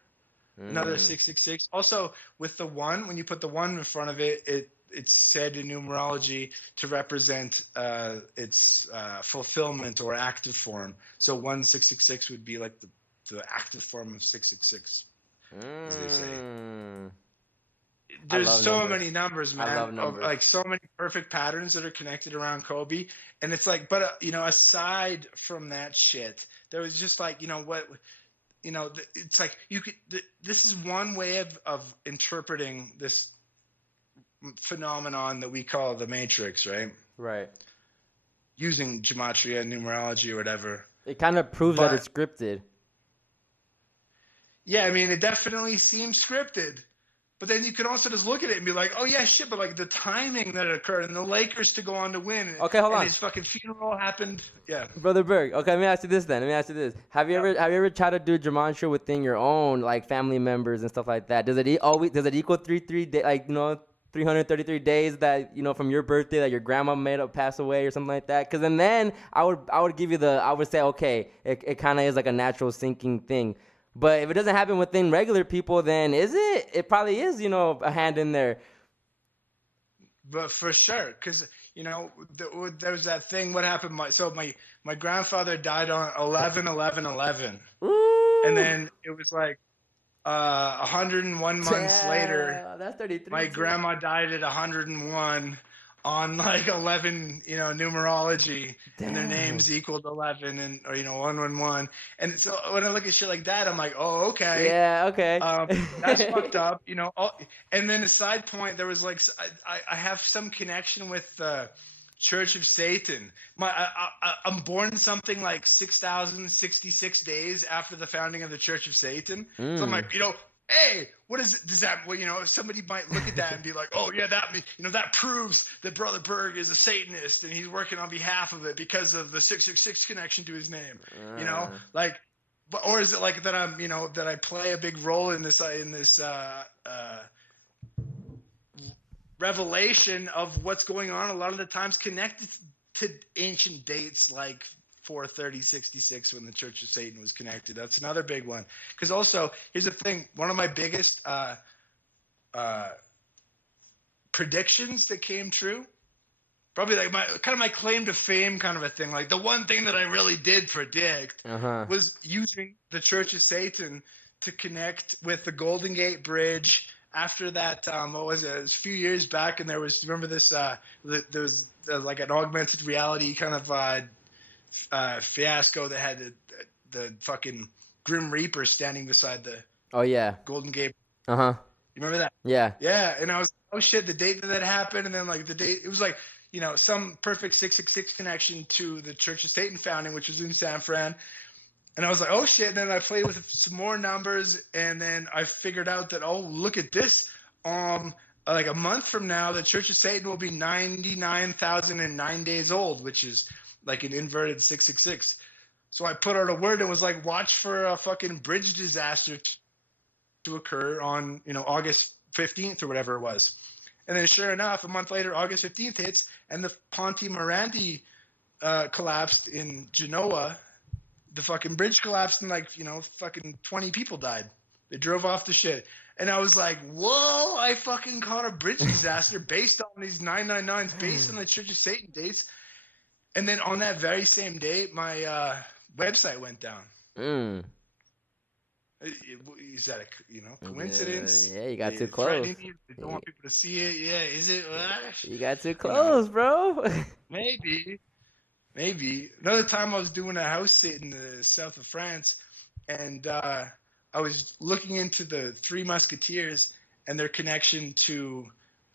Another 666. Also, with the 1, when you put the 1 in front of it, it's said in numerology to represent its fulfillment or active form. So 1666 would be like the active form of 666, as they say. There's so numbers. many numbers, man. I love numbers. Like so many perfect patterns that are connected around Kobe. And it's like, but aside from that shit, there was just like, it's like you could. This is one way of interpreting this phenomenon that we call the matrix, right? Right. Using gematria, numerology, or whatever. It kind of proves that it's scripted. Yeah, I mean, it definitely seems scripted. But then you can also just look at it and be like, oh, yeah, shit, but like the timing that occurred and the Lakers to go on to win. Okay, hold on. And his fucking funeral happened. Yeah. Brother Berg, okay, let me ask you this then. Have you ever tried to do gematria within your own, like, family members and stuff like that? Does it equal 333 days that, from your birthday that your grandma made up pass away or something like that? Because then I would give you I would say, okay, it kind of is like a natural syncing thing. But if it doesn't happen within regular people, then is it? It probably is, a hand in there. But for sure, because, there was that thing. What happened? My grandfather died on 11/11/11. And then it was like 101 months later. That's 33. My grandma died at 101 on like 11, numerology. Damn. And their names equaled 11 or 111. And so when I look at shit like that, I'm like, oh, okay. Yeah, okay. That's fucked up, And then a side point, there was like, I have some connection with the Church of Satan. I'm born something like 6,066 days after the founding of the Church of Satan. So I'm like, hey, what is it? Does that, somebody might look at that and be like, oh yeah, that proves that Brother Berg is a Satanist and he's working on behalf of it because of the 666 connection to his name, or is it like that I'm, that I play a big role in this revelation of what's going on a lot of the times connected to ancient dates like 430-66 when the Church of Satan was connected. That's another big one. Because also, here's the thing. One of my biggest predictions that came true, probably like my claim to fame kind of a thing, like the one thing that I really did predict was using the Church of Satan to connect with the Golden Gate Bridge. After that, what was it? It was a few years back, and there was, remember this, there was like an augmented reality kind of fiasco that had the fucking Grim Reaper standing beside the Golden Gate. You remember that? Yeah. And I was, oh shit, the date that happened, and then like the date, it was like, some perfect 666 connection to the Church of Satan founding, which was in San Fran. And I was like, oh shit. And then I played with some more numbers, and then I figured out that, oh, look at this. Like a month from now, the Church of Satan will be 99,009 days old, which is like an inverted 666. So I put out a word and was like, watch for a fucking bridge disaster to occur on, August 15th or whatever it was. And then sure enough, a month later, August 15th hits, and the Ponte Morandi collapsed in Genoa. The fucking bridge collapsed and fucking 20 people died. They drove off the shit. And I was like, whoa, I fucking caught a bridge disaster based on these 999s, based on the Church of Satan dates. And then on that very same day, my website went down. Is that a coincidence? Yeah, you got too close. They don't want people to see it. Yeah, is it? You got too close, bro. Maybe. Another time I was doing a house sit in the south of France, and I was looking into the Three Musketeers and their connection to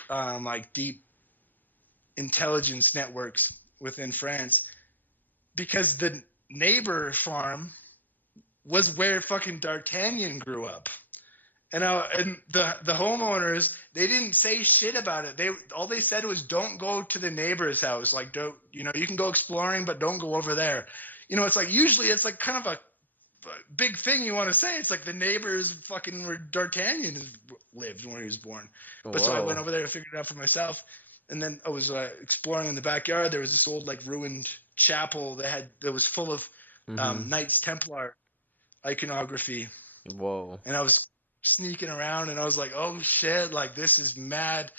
like deep intelligence networks within France, because the neighbor farm was where fucking D'Artagnan grew up. And the homeowners, they didn't say shit about it. All they said was, don't go to the neighbor's house. Like, don't, you can go exploring, but don't go over there. It's like, usually it's like kind of a big thing you want to say. It's like the neighbors fucking where D'Artagnan lived when he was born. But so I went over there and figured it out for myself. And then I was exploring in the backyard. There was this old like ruined chapel that was full of Knights Templar iconography. Whoa. And I was sneaking around and I was like, oh shit, like this is mad,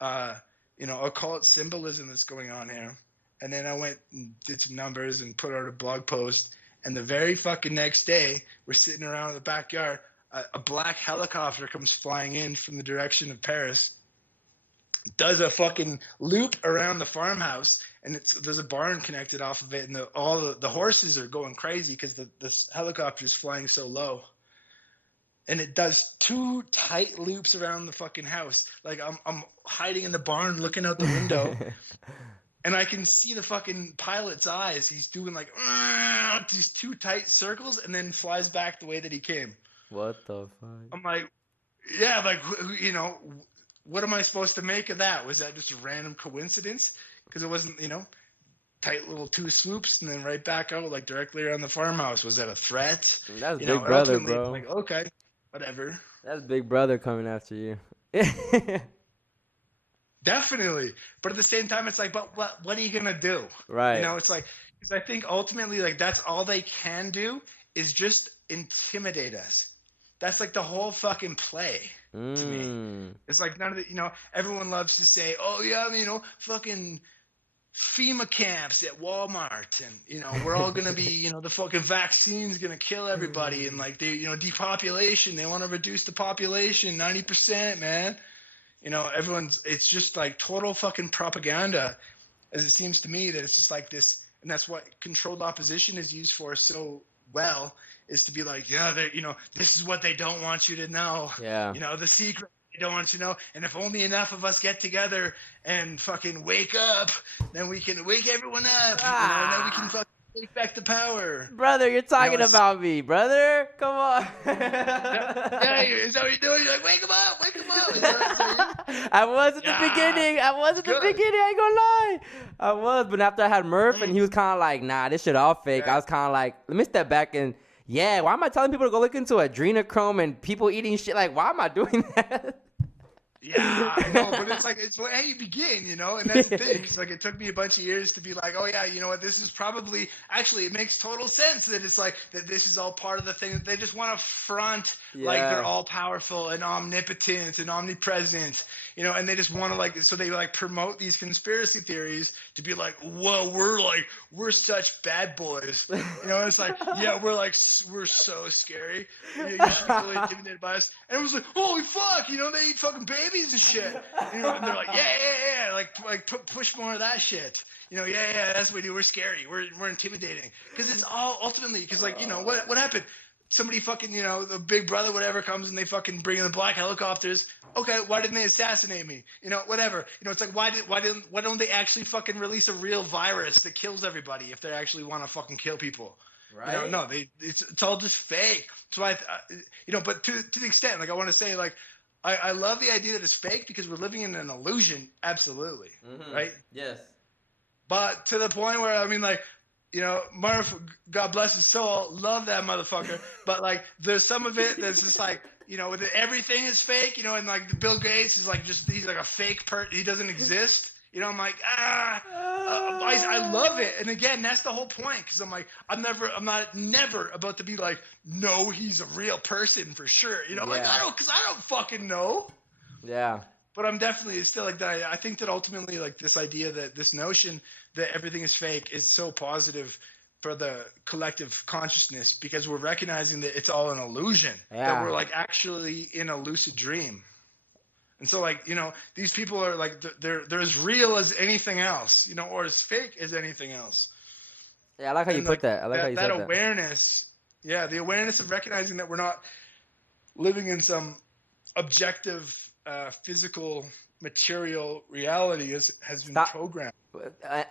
occult symbolism that's going on here. And then I went and did some numbers and put out a blog post. And the very fucking next day, we're sitting around in the backyard. A black helicopter comes flying in from the direction of Paris, does a fucking loop around the farmhouse, and there's a barn connected off of it, and all the horses are going crazy because this helicopter is flying so low. And it does 2 tight loops around the fucking house. Like I'm hiding in the barn looking out the window. And I can see the fucking pilot's eyes. He's doing like these 2 tight circles and then flies back the way that he came. What the fuck? I'm like, yeah, like, what am I supposed to make of that? Was that just a random coincidence? Because it wasn't, tight little 2 swoops and then right back out like directly around the farmhouse. Was that a threat? That's Big Brother, bro. I'm like, okay, whatever. That's Big Brother coming after you. Definitely. But at the same time, it's like, but what are you going to do? Right. It's like, because I think ultimately, like, that's all they can do is just intimidate us. That's like the whole fucking play to me. It's like none of the, everyone loves to say, oh, yeah, fucking FEMA camps at Walmart. And, we're all going to be, the fucking vaccine's going to kill everybody. And like, depopulation, they want to reduce the population 90%, man. It's just like total fucking propaganda, as it seems to me that it's just like this. And that's what controlled opposition is used for so well, is to be like, yeah, this is what they don't want you to know. Yeah. The secret they don't want you to know. And if only enough of us get together and fucking wake up, then we can wake everyone up. And then we can fucking take back the power. Brother, you're talking about me, brother. Come on. Yeah, is that what you're doing? You're like, wake him up, wake him up. Is that I was at the beginning. I ain't gonna lie. I was, but after I had Murph and he was kind of like, nah, this shit all fake. Yeah. I was kind of like, let me step back and, yeah, why am I telling people to go look into adrenochrome and people eating shit? Like, why am I doing that? Yeah, I know, but it's like, it's how you begin, and that's the thing. It's like, it took me a bunch of years to be like, oh yeah, you know what, this is probably, actually, it makes total sense that it's like, that this is all part of the thing. They just want to front like they're all powerful and omnipotent and omnipresent, and they just want to like, so they like promote these conspiracy theories to be like, whoa, we're such bad boys. It's like, yeah, we're so scary. You should be really intimidated by us. And it was like, holy fuck, they eat fucking babies and shit. And they're like, yeah, like push more of that shit. Yeah, that's what we do. We're scary. We're intimidating. Because it's all ultimately, because like, what happened? Somebody fucking, the Big Brother, whatever, comes and they fucking bring in the black helicopters. Okay, why didn't they assassinate me? Whatever. It's like, why don't they actually fucking release a real virus that kills everybody if they actually want to fucking kill people? Right. No, it's all just fake. So but to the extent, like, I want to say, like, I love the idea that it's fake because we're living in an illusion. Absolutely. Mm-hmm. Right. Yes. But to the point where, I mean, like, Murph, God bless his soul, love that motherfucker. But like, there's some of it that's just like, everything is fake, and like Bill Gates is like, he's like a fake he doesn't exist. I'm like, I love it. And again, that's the whole point. Cause I'm like, I'm not never about to be like, no, he's a real person for sure. Like, cause I don't fucking know. Yeah. But I'm definitely still like that. I think that ultimately, like, this idea that this notion that everything is fake is so positive for the collective consciousness, because we're recognizing that it's all an illusion, that we're like actually in a lucid dream. And so, like, these people are like, they're as real as anything else, or as fake as anything else. Yeah, I like how you put that. I like how you said that. That awareness, the awareness of recognizing that we're not living in some objective, physical, material reality has been programmed.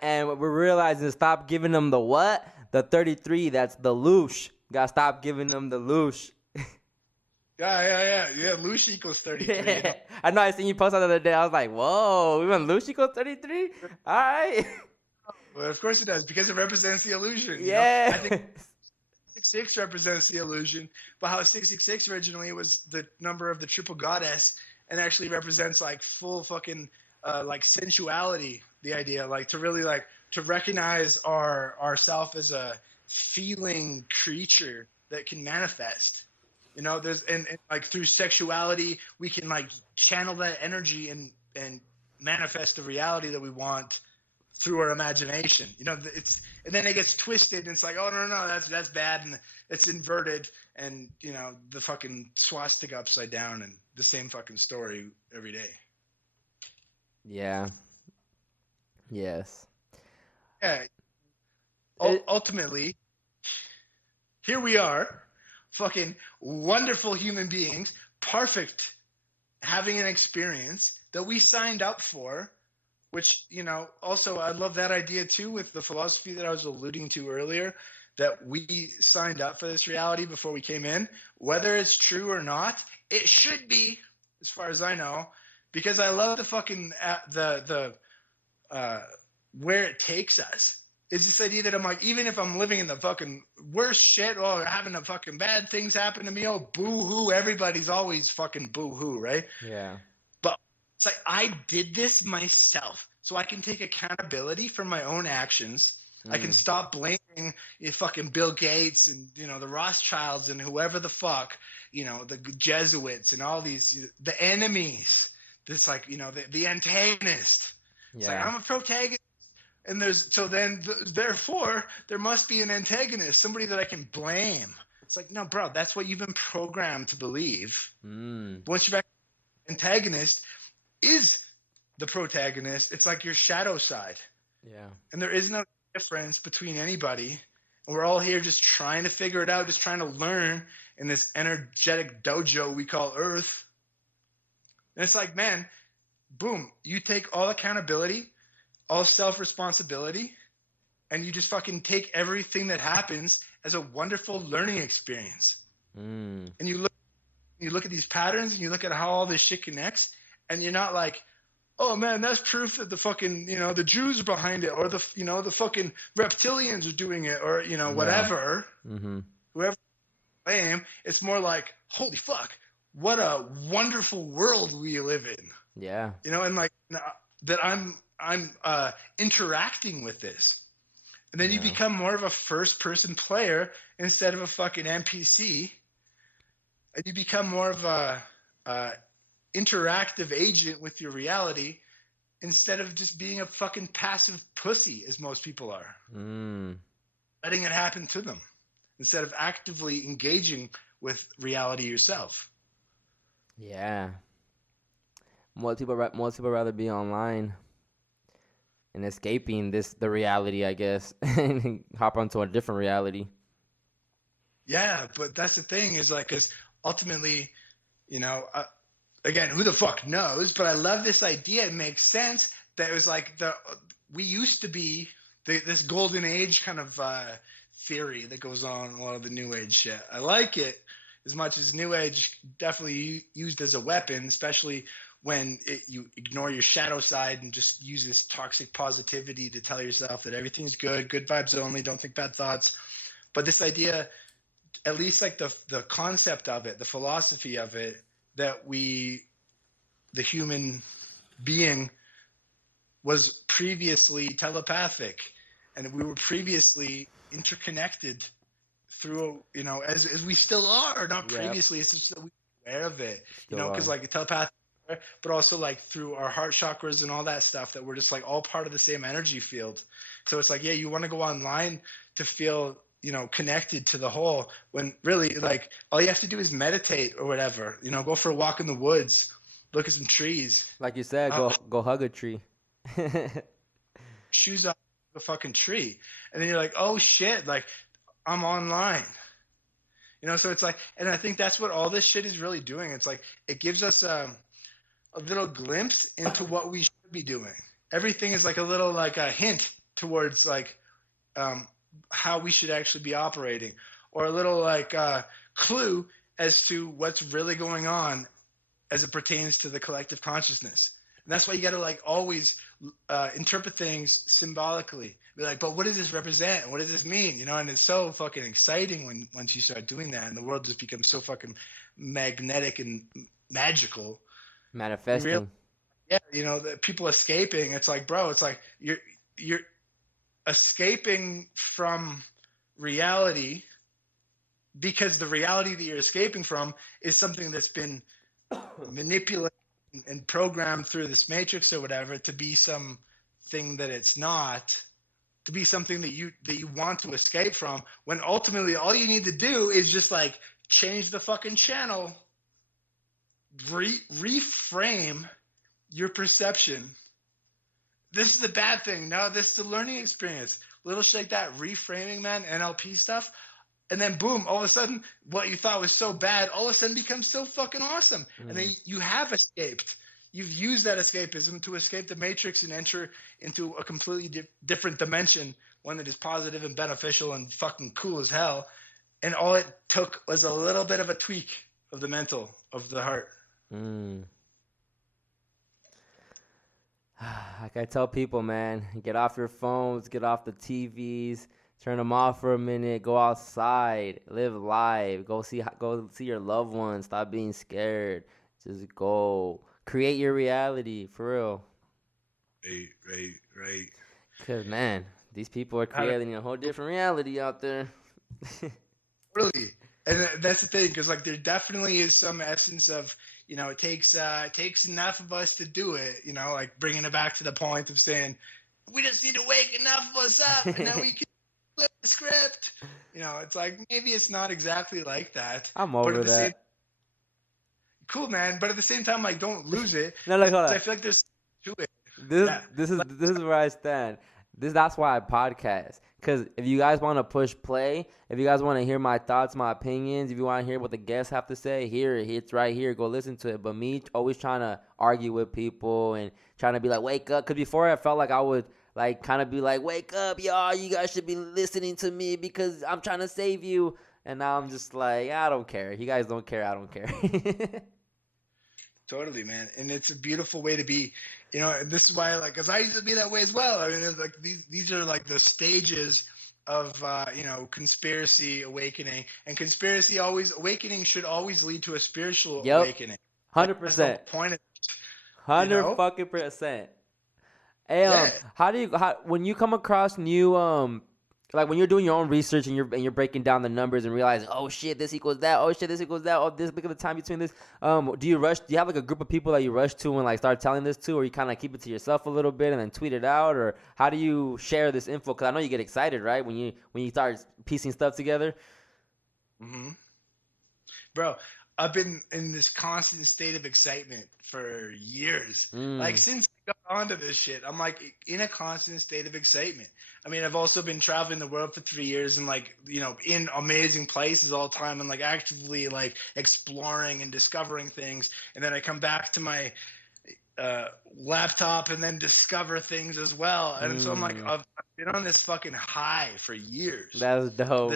And we're realizing, stop giving them the what? The 33, that's the loosh. Gotta stop giving them the loosh. Yeah. Loosh equals 33. I know. I seen you post the other day. I was like, whoa, we went loosh equals 33? All right. Well, of course it does, because it represents the illusion. Yeah. I think 666 represents the illusion, but how 666 originally was the number of the triple goddess and actually represents like full fucking like sensuality, the idea, like to really like to recognize ourself as a feeling creature that can manifest. You know, there's and like through sexuality we can like channel that energy and manifest the reality that we want through our imagination. You know, it's and then it gets twisted and it's like, oh no, that's bad and it's inverted and you know the fucking swastika upside down and the same fucking story every day. Yeah. Yes. Yeah. Ultimately, here we are, fucking wonderful human beings, perfect, having an experience that we signed up for. Which, you know, also I love that idea too with the philosophy that I was alluding to earlier, that we signed up for this reality before we came in. Whether it's true or not, it should be, as far as I know, because I love the fucking where it takes us. It's this idea that I'm like, even if I'm living in the fucking worst shit or having the fucking bad things happen to me, oh boo-hoo, everybody's always fucking boo-hoo, right? Yeah. But it's like I did this myself, so I can take accountability for my own actions. I can stop blaming fucking Bill Gates and you know the Rothschilds and whoever the fuck, you know, the Jesuits and all these the enemies. This like you know the antagonist. It's like I'm a protagonist, and therefore there must be an antagonist, somebody that I can blame. It's like no, bro, that's what you've been programmed to believe. Once you've antagonist is the protagonist. It's like your shadow side. Yeah. And there is no difference between anybody. And we're all here just trying to figure it out, just trying to learn in this energetic dojo we call Earth. And it's like, man, boom, you take all accountability, all self-responsibility, and you just fucking take everything that happens as a wonderful learning experience. And you look at these patterns and you look at how all this shit connects, and you're not like, oh man, that's proof that the fucking, you know, the Jews are behind it, or the, you know, the fucking reptilians are doing it, or, you know, whatever. Whoever blame, it's more like, holy fuck, what a wonderful world we live in. Yeah. You know, and like that I'm interacting with this. And then you become more of a first person player instead of a fucking NPC. And you become more of a interactive agent with your reality instead of just being a fucking passive pussy as most people are. Letting it happen to them instead of actively engaging with reality yourself. Yeah. Most people rather be online and escaping the reality, I guess, and hop onto a different reality. Yeah, but that's the thing is like, because ultimately, you know, again, who the fuck knows? But I love this idea. It makes sense that it was like we used to be this golden age kind of theory that goes on in a lot of the new age shit. I like it as much as new age definitely used as a weapon, especially when you ignore your shadow side and just use this toxic positivity to tell yourself that everything's good vibes only, don't think bad thoughts. But this idea, at least like the concept of it, the philosophy of it, that the human being was previously telepathic and we were previously interconnected through, you know, as we still are, not previously, it's just that we're aware of it, still, you know, because like the telepathic, but also like through our heart chakras and all that stuff, that we're just like all part of the same energy field. So it's like, yeah, you want to go online to feel, you know, connected to the whole, when really like all you have to do is meditate or whatever, you know, go for a walk in the woods, look at some trees. Like you said, go hug a tree. Shoes off the fucking tree. And then you're like, oh shit, like I'm online. You know, so it's like, and I think that's what all this shit is really doing. It's like, it gives us a little glimpse into what we should be doing. Everything is like a little, like a hint towards like, how we should actually be operating, or a little like clue as to what's really going on as it pertains to the collective consciousness. And that's why you got to like always interpret things symbolically. Be like, but what does this represent? What does this mean? You know, and it's so fucking exciting when once you start doing that, and the world just becomes so fucking magnetic and magical. And real, Manifesting. yeah, you know, the people escaping. It's like, bro, it's like you're escaping from reality because the reality that you're escaping from is something that's been manipulated and programmed through this matrix or whatever to be something that it's not, to be something that you want to escape from, when ultimately all you need to do is just like change the fucking channel, reframe your perception. This is the bad thing. No, this is the learning experience. Little shit like that, reframing, man, NLP stuff. And then boom, all of a sudden, what you thought was so bad, all of a sudden becomes so fucking awesome. And then you have escaped. You've used that escapism to escape the matrix and enter into a completely different dimension, one that is positive and beneficial and fucking cool as hell. And all it took was a little bit of a tweak of the mental, of the heart. Like I tell people, man, get off your phones, get off the TVs, turn them off for a minute, go outside, live life, go see your loved ones, stop being scared, just go create your reality for real. Right. Cause man, these people are creating a whole different reality out there. Really, and that's the thing, because like there definitely is some essence of, you know, it takes enough of us to do it, you know, like bringing it back to the point of saying we just need to wake enough of us up and then we can flip the script. You know, it's like maybe it's not exactly like that. I'm over that. Cool, man, but at the same time, like, don't lose it. No, like, hold on. I feel like there's to it. This is where I stand. That's why I podcast. Because if you guys want to push play, if you guys want to hear my thoughts, my opinions, if you want to hear what the guests have to say, it's right here. Go listen to it. But me always trying to argue with people and trying to be like, wake up. Because before I felt like I would like kind of be like, wake up, y'all. You guys should be listening to me because I'm trying to save you. And now I'm just like, I don't care. You guys don't care. I don't care. Totally, man. And it's a beautiful way to be, you know, and this is why, like, because I used to be that way as well. I mean, it's like these are like the stages of, you know, conspiracy awakening. And conspiracy awakening should always lead to a spiritual awakening. 100%. That's the point of it. 100%. Hey, when you come across new, like when you're doing your own research and you're breaking down the numbers and realizing, oh shit, this equals that, oh shit, this equals that, oh this, look at the time between this. Do you have like a group of people that you rush to and like start telling this to, or you kind of keep it to yourself a little bit and then tweet it out, or how do you share this info? Because I know you get excited, right, when you start piecing stuff together. Mm-hmm. Bro, I've been in this constant state of excitement for years. Like since I got onto this shit, I'm like in a constant state of excitement. I mean, I've also been traveling the world for 3 years and like, you know, in amazing places all the time and like actively like exploring and discovering things. And then I come back to my laptop and then discover things as well. And so I'm like, I've been on this fucking high for years. That's dope.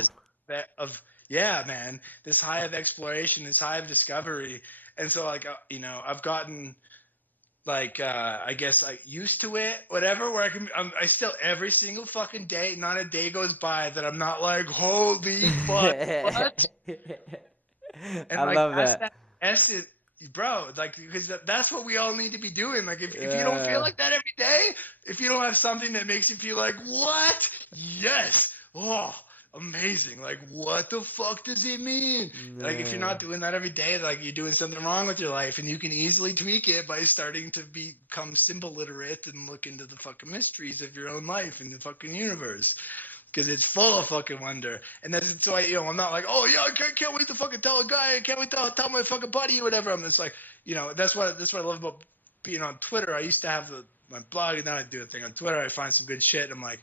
Yeah, man, this high of exploration, this high of discovery. And so like, you know, I've gotten like, I guess like used to it, whatever, where I still every single fucking day, not a day goes by that I'm not like, holy fuck, what? And I like, love that's that. essence, bro, like, because that's what we all need to be doing. Like, if you don't feel like that every day, if you don't have something that makes you feel like, what? Yes. Oh, amazing. Like, what the fuck does it mean? Like, if you're not doing that every day, like, you're doing something wrong with your life, and you can easily tweak it by starting to become symbol literate and look into the fucking mysteries of your own life and the fucking universe. Because it's full of fucking wonder. And that's why, you know, I'm not like, oh, yeah, I can't wait to fucking tell a guy. I can't wait to tell my fucking buddy or whatever. I'm just like, you know, that's what I love about being on Twitter. I used to have my blog, and now I do a thing on Twitter. I find some good shit. I'm like,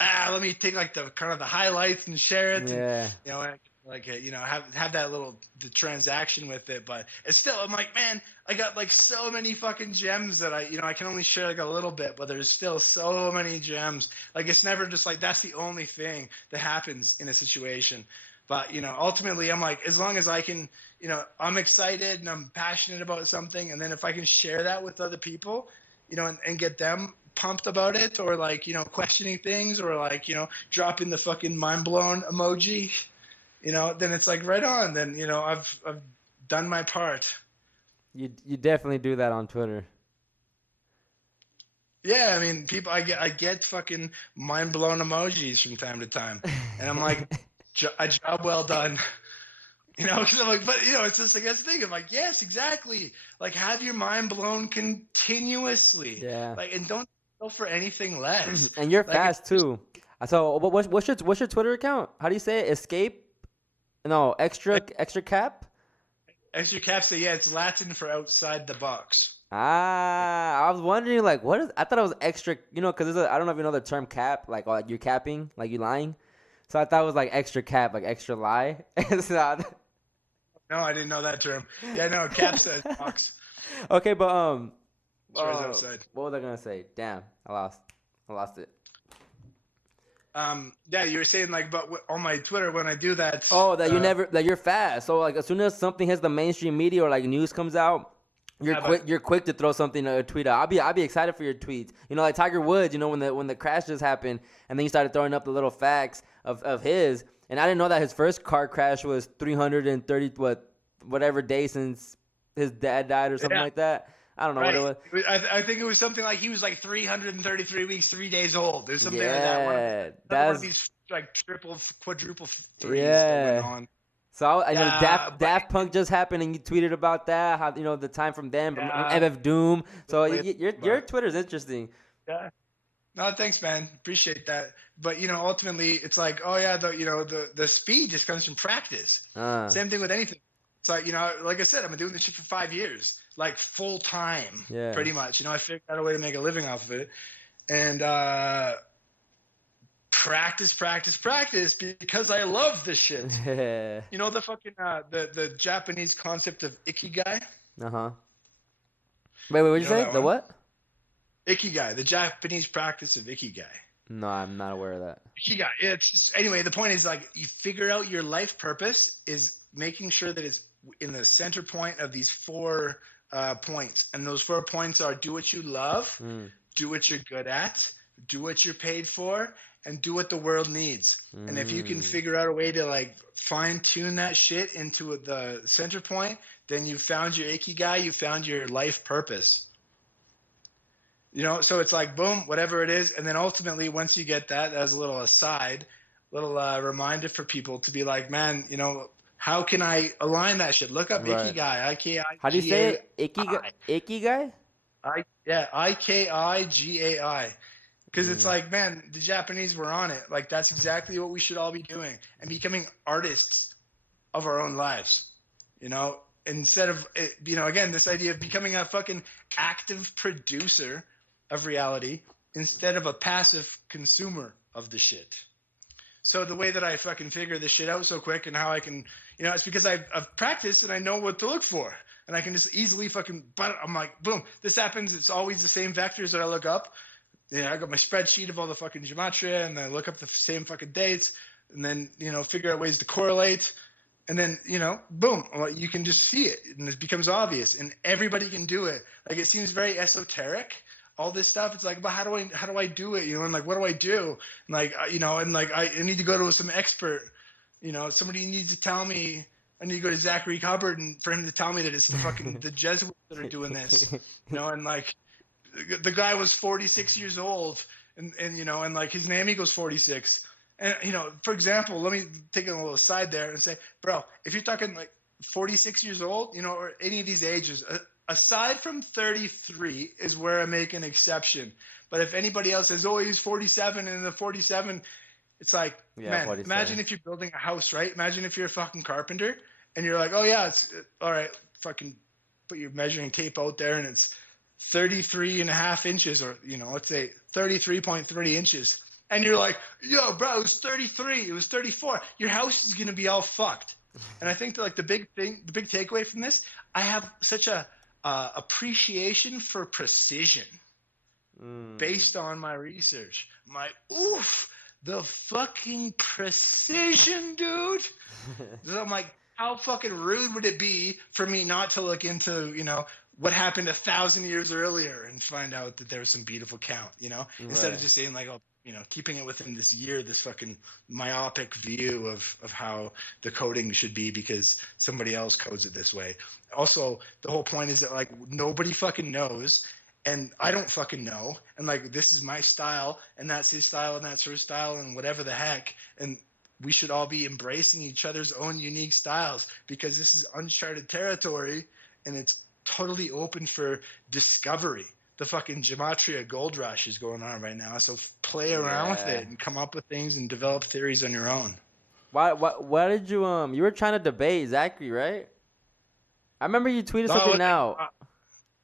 let me take like the kind of the highlights and share it. Yeah. And, you know, like, you know, have that the transaction with it. But it's still, I'm like, man, I got like so many fucking gems that I can only share like a little bit, but there's still so many gems. Like, it's never just like, that's the only thing that happens in a situation. But, you know, ultimately I'm like, as long as I can, you know, I'm excited and I'm passionate about something. And then if I can share that with other people, and get them pumped about it, or like, questioning things, or like, dropping the fucking mind blown emoji, then it's like right on. Then, I've done my part. You definitely do that on Twitter. Yeah, I mean, people, I get fucking mind blown emojis from time to time, and I'm like, a job well done. Because I'm like, but it's just like, that's the thing. I'm like, yes, exactly. Like, have your mind blown continuously. Yeah. Like, and don't go for anything less. And you're Like, fast too. So what's your Twitter account? How do you say it? Escape? No, extra cap? Extra cap, so yeah, it's Latin for outside the box. Ah, I was wondering like what is? I thought it was extra. Because I don't know if you know the term cap, like you're capping, like you lying. So I thought it was like extra cap, like extra lie. It's not. No, I didn't know that term. Yeah, no, cap says box. Okay, but It's right outside. what was I gonna say? Damn, I lost it. Yeah, you were saying like, but on my Twitter when I do that. Oh, that you're fast. So like as soon as something hits the mainstream media or like news comes out, you're quick to throw something a tweet out. I'll be excited for your tweets. Like Tiger Woods. When the crash just happened, and then you started throwing up the little facts of his. And I didn't know that his first car crash was 330 whatever day since his dad died or something like that. I don't know what it was. I think it was something like he was like 333 weeks, 3 days old. There's something like that. One of these like triple, quadruple threes that went on. So I know Daft Punk just happened, and you tweeted about that. How the time from them, from MF Doom. So your Twitter's interesting. Yeah. No, thanks, man. Appreciate that. But ultimately, it's like, oh yeah, the speed just comes from practice. Same thing with anything. It's like, like I said, I've been doing this shit for 5 years, like full time, pretty much. I figured out a way to make a living off of it, and practice because I love this shit. The fucking the Japanese concept of ikigai. Wait, what'd you say? The what? Ikigai, the Japanese practice of ikigai. No, I'm not aware of that. Ikigai. It's just, anyway. The point is like you figure out your life purpose is making sure that it's in the center point of these 4 points, and those 4 points are: do what you love, do what you're good at, do what you're paid for, and do what the world needs. And if you can figure out a way to like fine tune that shit into the center point, then you found your ikigai, you found your life purpose. So it's like, boom, whatever it is. And then ultimately, once you get that, as a little aside, little reminder for people to be like, man, how can I align that shit? Look up ikigai, I-K-I-G-A-I. How do you say it? Ikigai? I-K-I-G-A-I. Because it's like, man, the Japanese were on it. Like, that's exactly what we should all be doing, and becoming artists of our own lives, instead of, again, this idea of becoming a fucking active producer of reality instead of a passive consumer of the shit. So the way that I fucking figure this shit out so quick, and how I can, it's because I've practiced and I know what to look for, and I can just easily fucking, but I'm like, boom, this happens. It's always the same vectors that I look up. I got my spreadsheet of all the fucking gematria, and I look up the same fucking dates, and then, figure out ways to correlate. And then, boom, you can just see it, and it becomes obvious, and everybody can do it. Like, it seems very esoteric, all this stuff. It's like, but how do I do it? And like, what do I do? And like, and like, I need to go to some expert. Somebody needs to tell me. I need to go to Zachary Hubbard and for him to tell me that it's the fucking the Jesuits that are doing this. And like, the guy was 46 years old, and and like his name equals 46. And, for example, let me take a little aside there and say, bro, if you're talking like 46 years old, or any of these ages, aside from 33 is where I make an exception. But if anybody else says, oh, he's 47 and the 47, it's like, man, 47. Imagine if you're building a house, right? Imagine if you're a fucking carpenter and you're like, oh, yeah, it's all right. Fucking put your measuring tape out there and it's 33.5 inches, or, let's say 33.3 inches. And you're like, yo, bro, it was 33. It was 34. Your house is going to be all fucked. And I think that, like, the big takeaway from this, I have such a appreciation for precision based on my research. The fucking precision, dude. So I'm like, how fucking rude would it be for me not to look into, what happened 1,000 years earlier and find out that there was some beautiful count, you know, instead of just saying like, oh, you know, keeping it within this year, this fucking myopic view of how the coding should be because somebody else codes it this way. Also, the whole point is that like nobody fucking knows, and I don't fucking know, and like this is my style, and that's his style, and that's her style, and whatever the heck, and we should all be embracing each other's own unique styles because this is uncharted territory, and it's totally open for discovery. The fucking gematria gold rush is going on right now, so play around with it and come up with things and develop theories on your own. Why did you you were trying to debate Zachary, right? I remember you tweeted something out.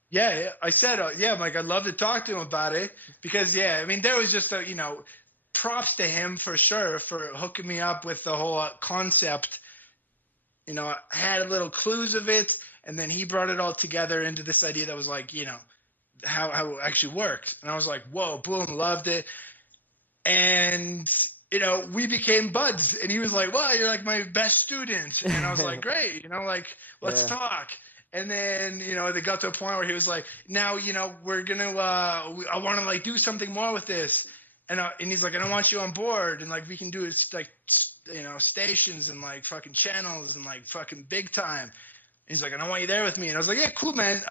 Yeah, I said, yeah, Mike, I'd love to talk to him about it because, yeah, I mean, there was just a, you know, props to him for sure for hooking me up with the whole concept. You know, I had little clues of it, and then he brought it all together into this idea that was like, you know, how it actually worked. And I was like, whoa, boom, loved it. And, you know, we became buds. And he was like, well, you're like my best student. And I was like, great, you know, like, let's talk. And then, you know, they got to a point where he was like, now, you know, we're going to, I want to like do something more with this. And he's like, and I want you on board. And like, we can do it like, you know, stations and like fucking channels and like fucking big time. And he's like, and I want you there with me. And I was like, yeah, cool, man.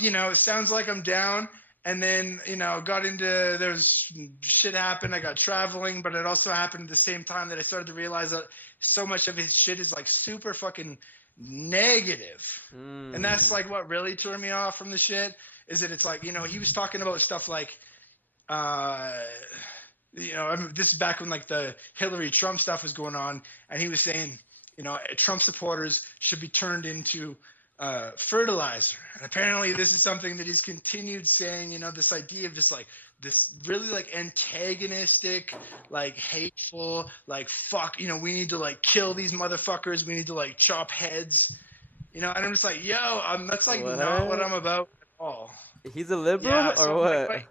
You know, it sounds like I'm down. And then, you know, there's shit happened. I got traveling, but it also happened at the same time that I started to realize that so much of his shit is like super fucking negative. And that's like what really turned me off from the shit is that it's like, you know, he was talking about stuff like, you know, this is back when like the Hillary Trump stuff was going on. And he was saying, you know, Trump supporters should be turned into fertilizer. And apparently this is something that he's continued saying, you know, this idea of just like this really like antagonistic, like hateful, like fuck, you know, we need to like kill these motherfuckers. We need to like chop heads, you know, and I'm just like, yo, that's like not what I'm about at all. He's a liberal or what? Like,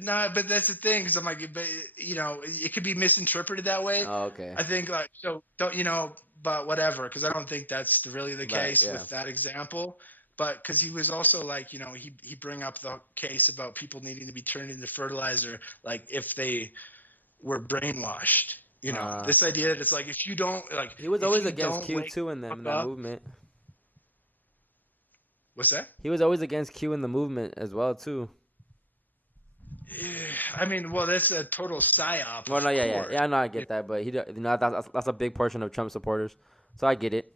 no, but that's the thing. Cause I'm like, but you know, it could be misinterpreted that way. Oh, okay. I think like, so don't, you know, but whatever, because I don't think that's really the case with that example. But because he was also like, you know, he bring up the case about people needing to be turned into fertilizer, like if they were brainwashed. You know, this idea that it's like if you don't like. He was always against Q too in that movement. What's that? He was always against Q in the movement as well too. Yeah, I mean, well, that's a total psyop. Well, no, yeah, no, I get that, but you know, that's a big portion of Trump supporters, so I get it.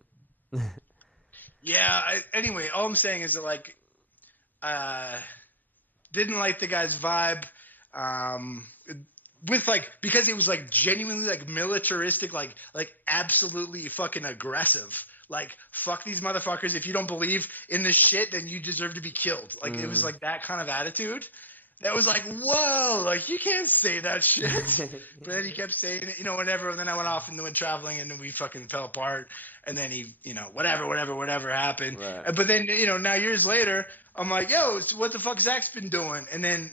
Yeah. Anyway, all I'm saying is that like, didn't like the guy's vibe, with like because it was like genuinely like militaristic, like absolutely fucking aggressive. Like fuck these motherfuckers. If you don't believe in this shit, then you deserve to be killed. Like it was like that kind of attitude. That was like, whoa, like you can't say that shit. But then he kept saying it, you know, whenever. And then I went off and went traveling, and then we fucking fell apart. And then he, you know, whatever happened. Right. But then, you know, now years later, I'm like, yo, what the fuck Zach's been doing? And then,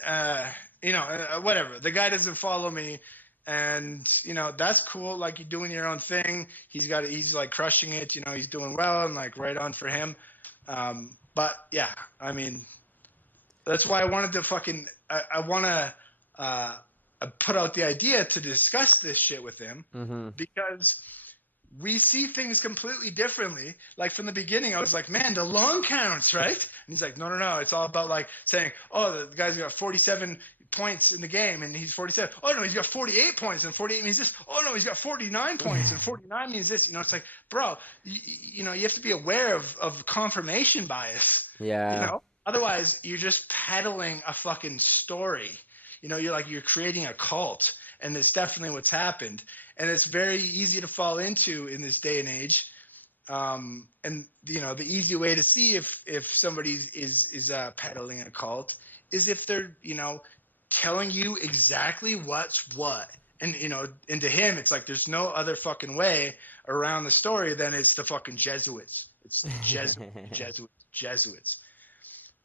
you know, whatever. The guy doesn't follow me, and you know that's cool. Like you're doing your own thing. He's like crushing it. You know, he's doing well, and like right on for him. But yeah, I mean. That's why I wanted to fucking I want to put out the idea to discuss this shit with him because we see things completely differently. Like from the beginning, I was like, man, the long counts, right? And he's like, no. It's all about like saying, oh, the guy's got 47 points in the game and he's 47. Oh, no, he's got 48 points and 48 means this. Oh, no, he's got 49 points and 49 means this. You know, it's like, bro, you know, you have to be aware of confirmation bias. Yeah. You know? Otherwise, you're just peddling a fucking story. You know, you're creating a cult, and it's definitely what's happened. And it's very easy to fall into in this day and age. And you know, the easy way to see if somebody is peddling a cult is if they're, you know, telling you exactly what's what. And you know, and to him, it's like there's no other fucking way around the story than it's the fucking Jesuits. It's Jesuits.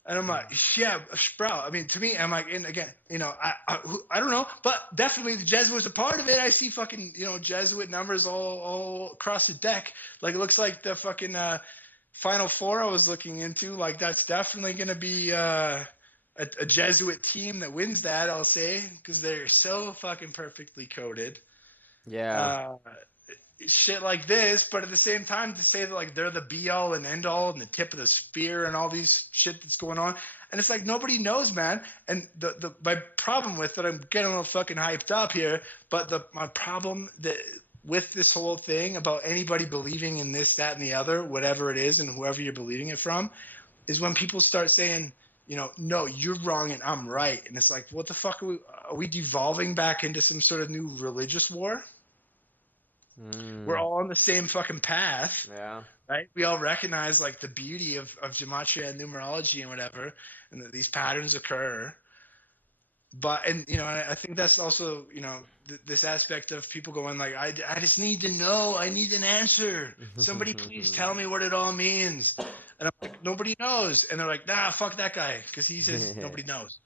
And I'm like, yeah, bro. I mean, to me, I'm like, and again, you know, I don't know, but definitely the Jesuits are part of it. I see fucking, you know, Jesuit numbers all across the deck. Like it looks like the fucking Final Four I was looking into, like that's definitely going to be a Jesuit team that wins that, I'll say, because they're so fucking perfectly coded. Yeah. Uh, Shit like this, but at the same time to say that like they're the be all and end all and the tip of the spear and all these shit that's going on, and it's like nobody knows, man. And the my problem with it, I'm getting a little fucking hyped up here, but my problem that with this whole thing about anybody believing in this, that, and the other, whatever it is, and whoever you're believing it from, is when people start saying, you know, no, you're wrong and I'm right, and it's like, what the fuck are we devolving back into some sort of new religious war? We're all on the same fucking path, Yeah. right? We all recognize like the beauty of gematria and numerology and whatever, and that these patterns occur. But, and you know, I think that's also, you know, this aspect of people going like, I just need to know, I need an answer. Somebody please tell me what it all means. And I'm like, nobody knows. And they're like, nah, fuck that guy, because he says nobody knows.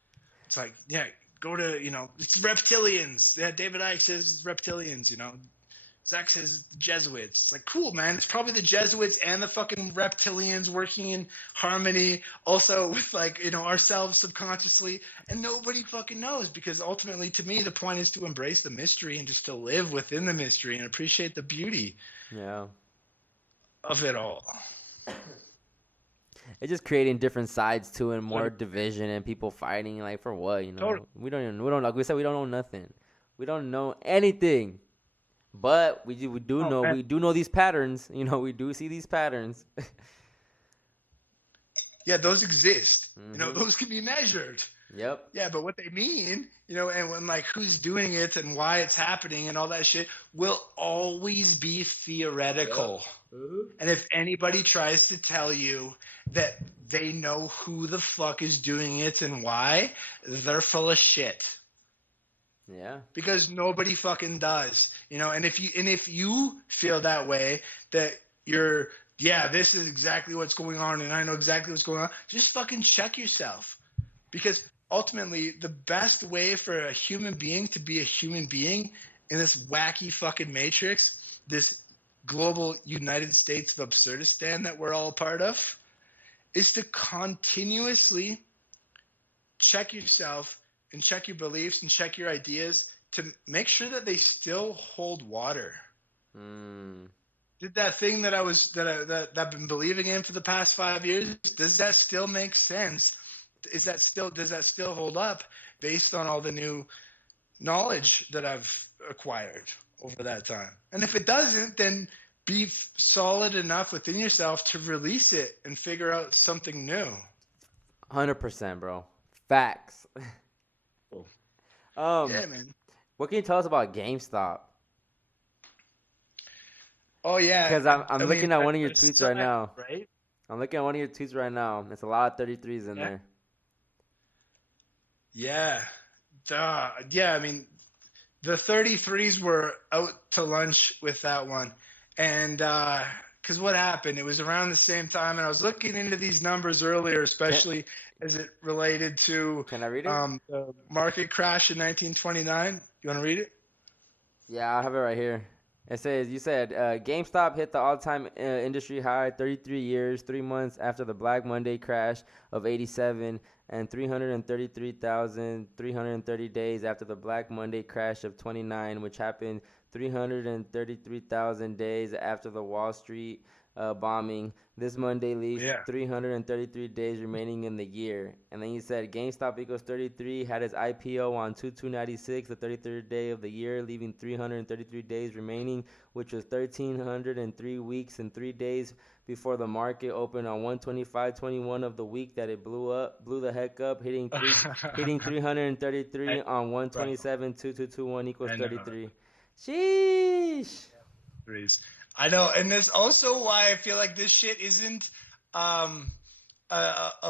It's like, yeah, go to, you know, it's reptilians. Yeah, David Icke says it's reptilians, you know. Zach says Jesuits. It's like, cool, man. It's probably the Jesuits and the fucking reptilians working in harmony, also with like, you know, ourselves subconsciously, and nobody fucking knows, because ultimately, to me, the point is to embrace the mystery and just to live within the mystery and appreciate the beauty Yeah. of it all. It's just creating different sides to it, more division and people fighting. Like for what, you know? Totally. We don't like we said, we don't know nothing. We don't know anything. But we do know, man. we do know these patterns. You know, we do see these patterns. Yeah, those exist. You know, those can be measured. Yep. Yeah, but what they mean, you know, and when like who's doing it and why it's happening and all that shit will always be theoretical. Yep. And if anybody tries to tell you that they know who the fuck is doing it and why, they're full of shit. Yeah. Because nobody fucking does. You know, and if you feel that way, that you're, yeah, this is exactly what's going on and I know exactly what's going on, just fucking check yourself. Because ultimately, the best way for a human being to be a human being in this wacky fucking matrix, this global United States of Absurdistan that we're all a part of, is to continuously check yourself and check your beliefs and check your ideas to make sure that they still hold water. Did that thing that I've been believing in for the past 5 years, does that still make sense? Does that still hold up based on all the new knowledge that I've acquired over that time? And if it doesn't, then be solid enough within yourself to release it and figure out something new. 100%, bro. Facts. Yeah, man. What can you tell us about GameStop? Oh yeah, Because I'm looking at one of your tweets right now. Right? I'm looking at one of your tweets right now. There's a lot of 33s in there. Yeah. Yeah, I mean, the 33s were out to lunch with that one. And because what happened, it was around the same time, and I was looking into these numbers earlier, especially as it related to Can I read it? the market crash in 1929. You want to read it? Yeah, I have it right here. It says, you said, GameStop hit the all-time industry high 33 years, 3 months after the Black Monday crash of 87 and 333,330 days after the Black Monday crash of 29, which happened 333,000 days after the Wall Street bombing. This Monday leaves 333 days remaining in the year. And then you said GameStop equals 33 had its IPO on 2/2/96, the 33rd day of the year, leaving 333 days remaining, which was 1,303 weeks and 3 days before the market opened on 1/25/21 of the week that it blew the heck up, hitting 333 on 1/27/2221 equals 33. Sheesh. I know, and that's also why I feel like this shit isn't a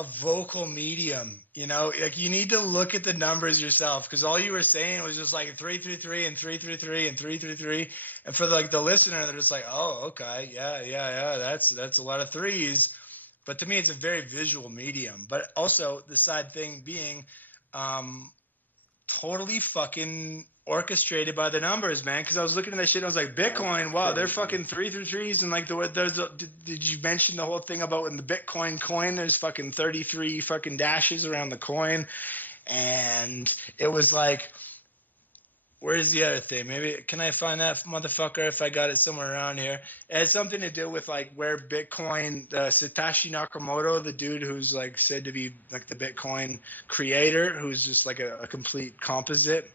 vocal medium. You know, like you need to look at the numbers yourself, because all you were saying was just like 333 and 333 and 333, and for like the listener, they're just like, oh, okay, yeah, that's a lot of threes. But to me, it's a very visual medium. But also the side thing being, totally fucking orchestrated by the numbers, man. Because I was looking at that shit, and I was like, Bitcoin, wow, they're fucking 333s, and like did you mention the whole thing about in the Bitcoin coin? There's fucking 33 fucking dashes around the coin, and it was like, where's the other thing? Maybe can I find that motherfucker if I got it somewhere around here? It has something to do with like where Bitcoin, Satoshi Nakamoto, the dude who's like said to be like the Bitcoin creator, who's just like a complete composite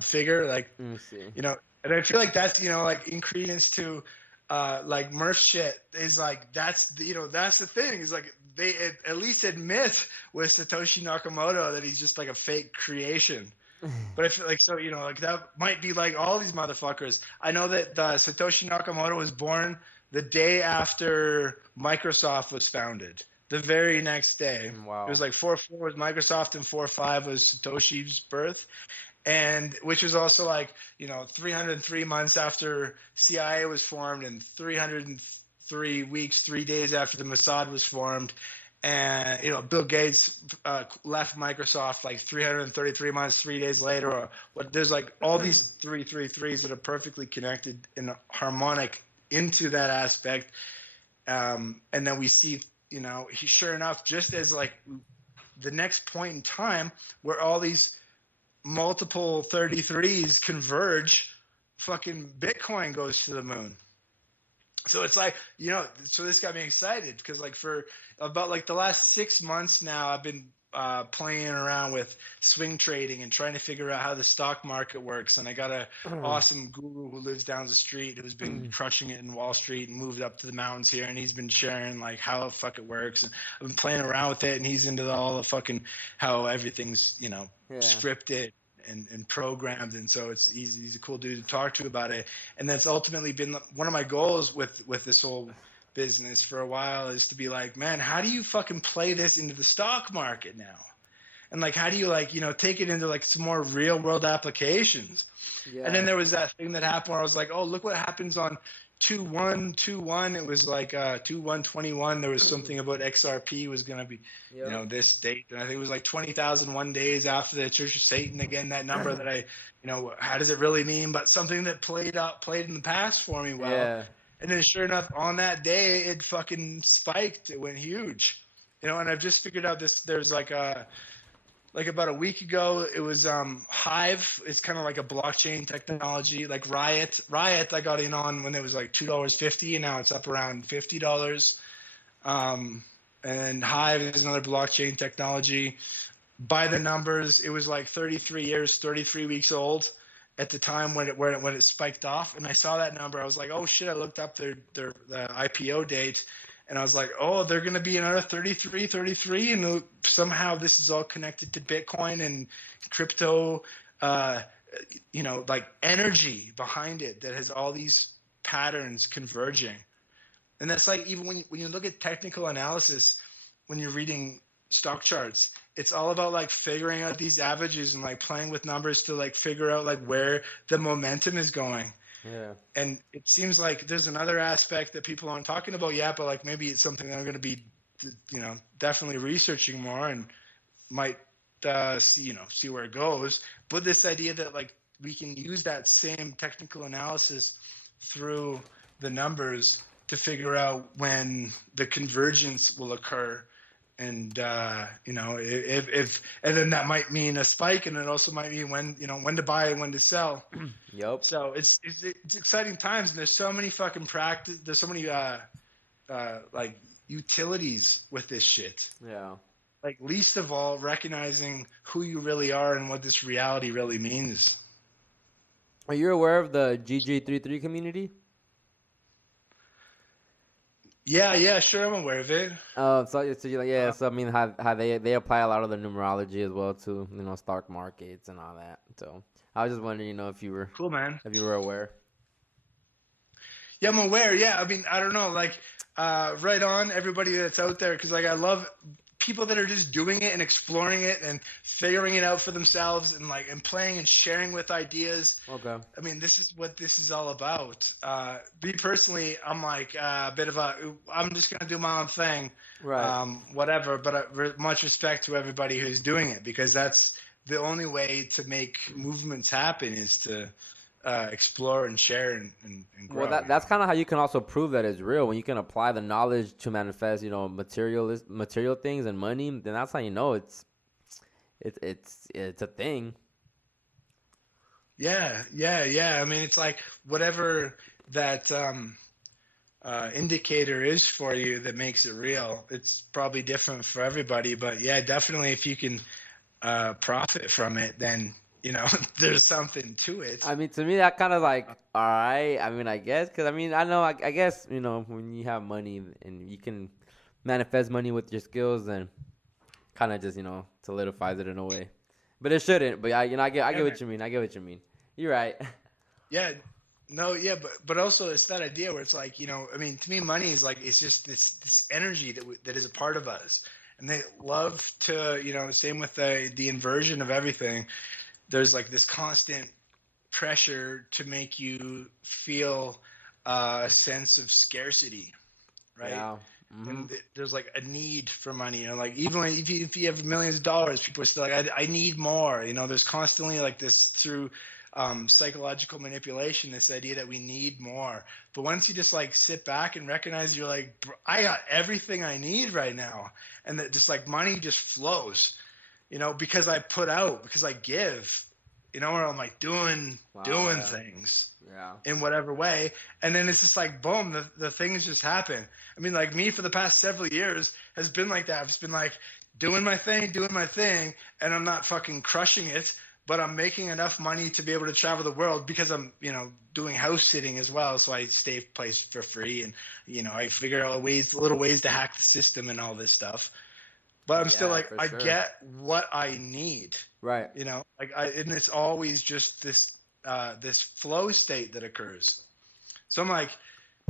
figure, like, Let me see. you know, and I feel like that's, you know, like in credence to like Murph shit is like, that's the, you know, that's the thing is like they at least admit with Satoshi Nakamoto that he's just like a fake creation. But I feel like, so, you know, like that might be like all these motherfuckers. I know that Satoshi Nakamoto was born the day after Microsoft was founded, the very next day. Wow. It was like 4-4 was Microsoft and 4-5 was Satoshi's birth. And which was also like, you know, 303 months after CIA was formed and 303 weeks, 3 days after the Mossad was formed. And, you know, Bill Gates left Microsoft like 333 months, 3 days later. Or what? There's like all these 333s that are perfectly connected and harmonic into that aspect. And then we see, you know, sure enough, just as like the next point in time where all these multiple 33s converge, fucking Bitcoin goes to the moon. So it's like, you know, so this got me excited because like for about like the last 6 months now, I've been playing around with swing trading and trying to figure out how the stock market works. And I got a awesome guru who lives down the street who's been crushing it in Wall Street and moved up to the mountains here. And he's been sharing like how the fuck it works. And I've been playing around with it. And he's into all the fucking how everything's, you know, scripted and programmed, and so he's a cool dude to talk to about it. And that's ultimately been one of my goals with this whole business for a while, is to be like, man, how do you fucking play this into the stock market now? And like, how do you like, you know, take it into like some more real world applications? And then there was that thing that happened where I was like, oh, look what happens on 2/1/21. It was like 2/1/21. There was something about XRP was going to be, you know, this date. And I think it was like 20,001 days after the Church of Satan. Again, that number that I, you know, how does it really mean? But something that played in the past for me well. Yeah. And then sure enough, on that day, it fucking spiked. It went huge. You know, and I've just figured out this, there's like about a week ago, it was Hive. It's kind of like a blockchain technology, like Riot. Riot, I got in on when it was like $2.50, and now it's up around $50. And Hive is another blockchain technology. By the numbers, it was like 33 years, 33 weeks old at the time when it spiked off. And I saw that number. I was like, oh shit! I looked up their IPO date. And I was like, oh, they're going to be another 33, and somehow this is all connected to Bitcoin and crypto, you know, like energy behind it that has all these patterns converging. And that's like, even when you look at technical analysis, when you're reading stock charts, it's all about like figuring out these averages and like playing with numbers to like figure out like where the momentum is going. Yeah. And it seems like there's another aspect that people aren't talking about yet, but like maybe it's something that I'm going to be, you know, definitely researching more and might see where it goes. But this idea that like we can use that same technical analysis through the numbers to figure out when the convergence will occur. And you know, if and then that might mean a spike, and it also might mean when to buy and when to sell. Yep. So it's exciting times, and there's so many fucking there's so many like utilities with this shit. Yeah. Like least of all, recognizing who you really are and what this reality really means. Are you aware of the GG33 community? Yeah, sure, I'm aware of it. So you're like, yeah. So I mean, how they apply a lot of the numerology as well to, you know, stock markets and all that. So I was just wondering, you know, if you were Cool, man. if you were aware. Yeah, I'm aware. Yeah, I mean, I don't know, like, right on everybody that's out there, because like I love people that are just doing it and exploring it and figuring it out for themselves and like and playing and sharing with ideas. Okay. I mean, this is what this is all about. Me personally, I'm like a bit of I'm just gonna do my own thing, Right. whatever. But much respect to everybody who's doing it, because that's the only way to make movements happen is to explore and share and grow. Well, that's kind of how you can also prove that it's real. When you can apply the knowledge to manifest, material things and money, then that's how you know it's a thing. Yeah. I mean, it's like whatever that indicator is for you that makes it real. It's probably different for everybody, but yeah, definitely if you can profit from it, then there's something to it. I mean, to me, that kind of like, all right. I mean, I guess, because I mean, I know, I guess, when you have money and you can manifest money with your skills, then kind of just, solidifies it in a way. But it shouldn't. But I get what you mean. I get what you mean. You're right. Yeah. No, yeah, but also it's that idea where it's like, I mean, to me, money is like, it's just this energy that is a part of us. And they love to, same with the inversion of everything. There's like this constant pressure to make you feel a sense of scarcity, right? Yeah. Mm-hmm. And there's like a need for money. Like even if you have millions of dollars, people are still like, I need more. There's constantly like this through psychological manipulation, this idea that we need more. But once you just like sit back and recognize you're like, I got everything I need right now, and that just like money just flows, because I put out, because I give, where I'm like doing things in whatever way. And then it's just like, boom, the things just happen. I mean, like me for the past several years has been like that. I've just been like doing my thing, and I'm not fucking crushing it, but I'm making enough money to be able to travel the world because I'm, doing house sitting as well. So I stay place for free, and, I figure out little ways to hack the system and all this stuff. But I'm still like, I get what I need. Right. And it's always just this flow state that occurs. So I'm like,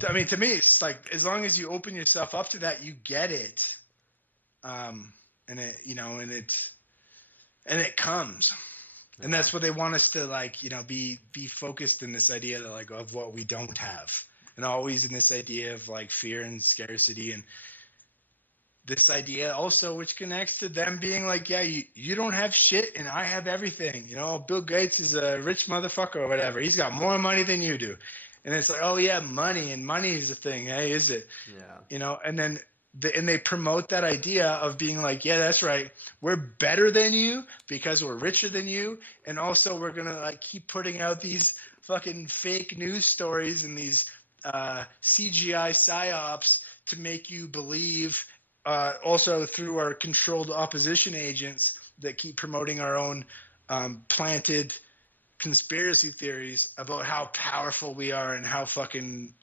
I mean, to me, it's like, as long as you open yourself up to that, you get it. And it, and it comes. Yeah. And that's what they want us to like, be focused in this idea that like of what we don't have, and always in this idea of like fear and scarcity, and this idea also, which connects to them being like, yeah, you don't have shit and I have everything. Bill Gates is a rich motherfucker or whatever. He's got more money than you do. And it's like, oh yeah, money is a thing. Hey, is it? Yeah. And then and they promote that idea of being like, yeah, that's right. We're better than you because we're richer than you. And also we're going to like keep putting out these fucking fake news stories and these CGI psyops to make you believe, also through our controlled opposition agents that keep promoting our own planted conspiracy theories about how powerful we are and how fucking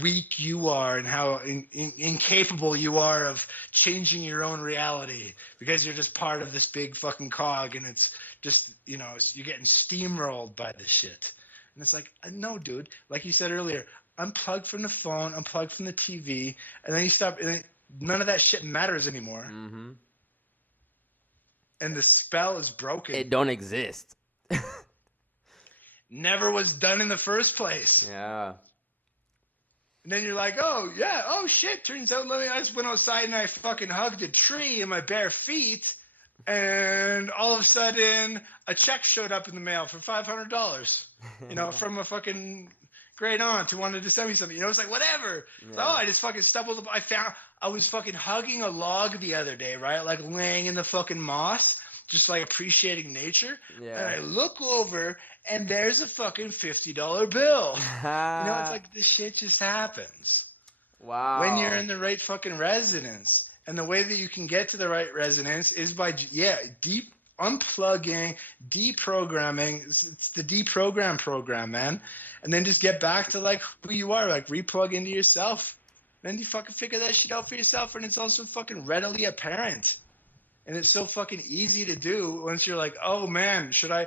weak you are and how incapable you are of changing your own reality because you're just part of this big fucking cog, and it's just, you're getting steamrolled by this shit. And it's like, no, dude, like you said earlier, unplug from the phone, unplug from the TV, and then you stop, and then none of that shit matters anymore. Mm-hmm. And the spell is broken. It don't exist. Never was done in the first place. Yeah. And then you're like, oh, yeah, oh, shit. Turns out I just went outside and I fucking hugged a tree in my bare feet. And all of a sudden, a check showed up in the mail for $500, from a fucking great aunt who wanted to send me something. It's like, whatever. Yeah. So, I just fucking stumbled. I was fucking hugging a log the other day, right? Like laying in the fucking moss, just like appreciating nature. Yeah. And I look over and there's a fucking $50 bill. It's like this shit just happens. Wow. When you're in the right fucking resonance. And the way that you can get to the right resonance is by, deep unplugging, deprogramming. It's the deprogram program, man. And then just get back to like who you are, like replug into yourself. Then you fucking figure that shit out for yourself, and it's also fucking readily apparent. And it's so fucking easy to do once you're like, oh man, should I?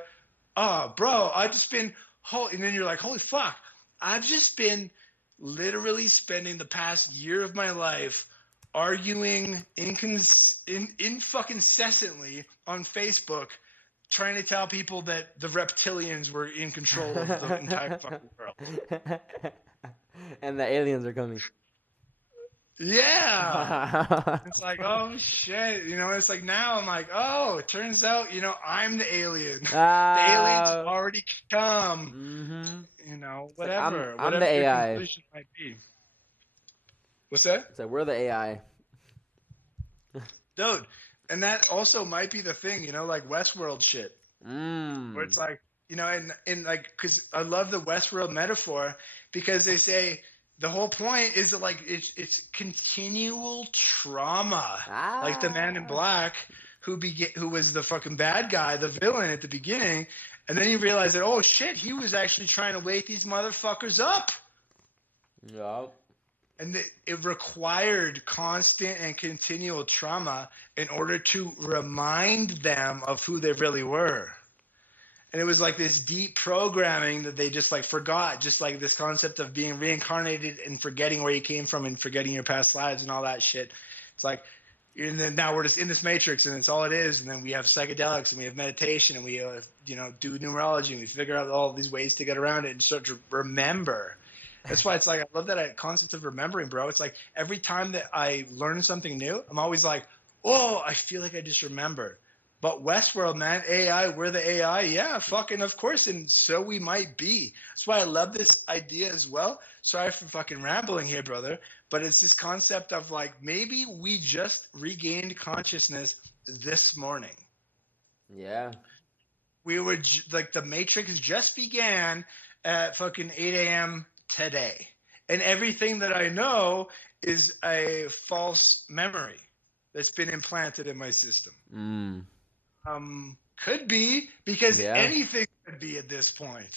Oh, bro, I've just been, and then you're like, holy fuck, I've just been literally spending the past year of my life arguing in fucking incessantly on Facebook, trying to tell people that the reptilians were in control of the entire fucking world. And the aliens are coming. Yeah. It's like, oh shit, it's like now I'm like, oh, it turns out, I'm the alien. The aliens have Ah, already come, mm-hmm. It's like whatever, I'm the whatever your AI. conclusion might be. What's that? It's like we're the AI. Dude, and that also might be the thing, like Westworld shit, where Mm. it's like, and like, because I love the Westworld metaphor because they say the whole point is that like it's continual trauma, like the Man in Ah. Black who was the fucking bad guy, the villain at the beginning, and then you realize that oh shit, he was actually trying to wake these motherfuckers up. Yeah. And it required constant and continual trauma in order to remind them of who they really were. And it was like this deep programming that they just like forgot, just like this concept of being reincarnated and forgetting where you came from and forgetting your past lives and all that shit. It's like, and then now we're just in this matrix and it's all it is. And then we have psychedelics and we have meditation and we, do numerology and we figure out all these ways to get around it and start to remember. That's why it's like I love that concept of remembering, bro. It's like every time that I learn something new, I'm always like, oh, I feel like I just remembered. But Westworld, man, AI, we're the AI. Yeah, fucking of course. And so we might be. That's why I love this idea as well. Sorry for fucking rambling here, brother. But it's this concept of like maybe we just regained consciousness this morning. Yeah. We were like the Matrix just began at fucking 8 a.m. today. And everything that I know is a false memory that's been implanted in my system. Mm. Could be, because Yeah. anything could be at this point.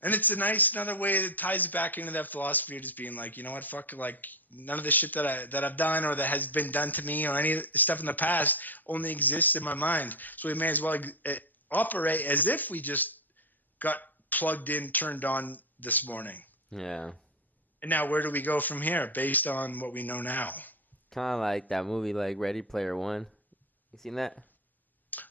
And it's a nice another way that ties back into that philosophy of just being like, you know what, fuck, like none of the shit that I've done or that has been done to me or any stuff in the past only exists in my mind. So we may as well operate as if we just got plugged in, turned on this morning. Yeah. And now where do we go from here based on what we know now? Kind of like that movie, like Ready Player One. You seen that?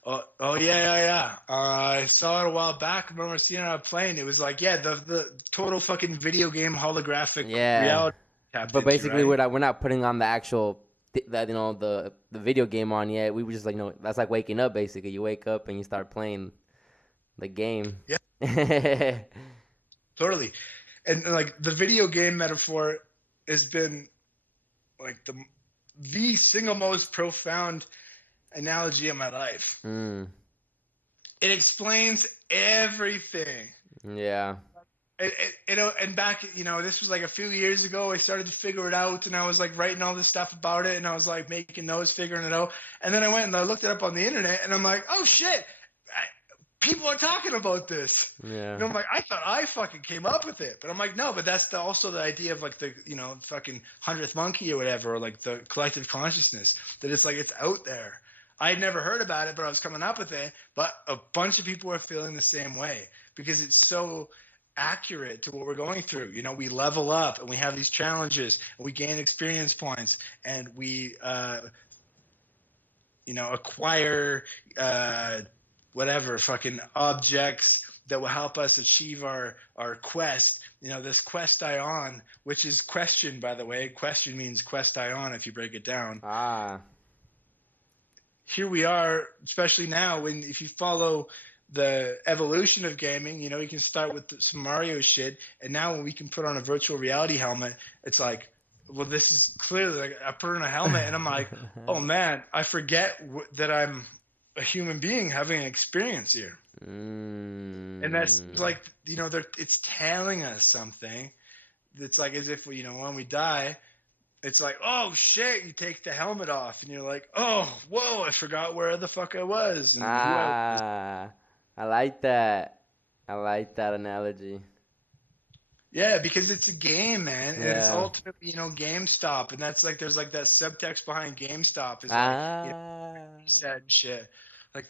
Oh yeah. I saw it a while back. I remember seeing it on a plane. It was like, yeah, the total fucking video game holographic Yeah. reality tapped But into, basically, right? we're not putting on the actual the video game on yet. We were just like, no, that's like waking up. Basically, you wake up and you start playing the game. Yeah. Totally. And like the video game metaphor has been like the single most profound analogy of my life. Mm. It explains everything. Yeah. And back, this was like a few years ago. I started to figure it out, and I was like writing all this stuff about it, and I was like making notes, figuring it out. And then I went and I looked it up on the internet, and I'm like, oh shit, people are talking about this. Yeah. And I'm like, I thought I fucking came up with it, but I'm like, no, but that's also the idea of like the fucking 100th monkey or whatever, or like the collective consciousness, that it's like it's out there. I had never heard about it, but I was coming up with it. But a bunch of people are feeling the same way because it's so accurate to what we're going through. We level up and we have these challenges and we gain experience points and we, acquire whatever fucking objects that will help us achieve our quest. This quest ion, which is question, by the way. Question means quest ion if you break it down. Ah. Here we are, especially now, if you follow the evolution of gaming, you can start with some Mario shit, and now when we can put on a virtual reality helmet, it's like, well, this is clearly like I put on a helmet, and I'm like, oh man, I forget that I'm a human being having an experience here, and that's like, it's telling us something. It's like as if when we die. It's like, oh shit, you take the helmet off and you're like, oh, whoa, I forgot where the fuck I was and who I was. I like that. I like that analogy. Yeah, because it's a game, man. And it's Yeah. ultimately, GameStop. And that's like, there's like that subtext behind GameStop is like, sad shit. Like,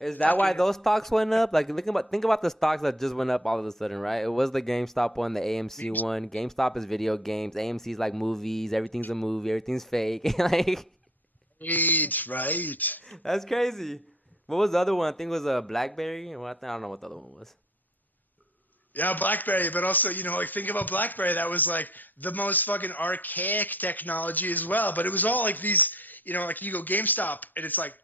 Is that why those stocks went up? Like, think about the stocks that just went up all of a sudden, right? It was the GameStop one, the AMC one. GameStop is video games. AMC's like movies. Everything's a movie. Everything's fake. Like, right. that's crazy. What was the other one? I think it was a BlackBerry. I don't know what the other one was. Yeah, BlackBerry, but also, like think about BlackBerry. That was like the most fucking archaic technology as well. But it was all like these, like you go GameStop and it's like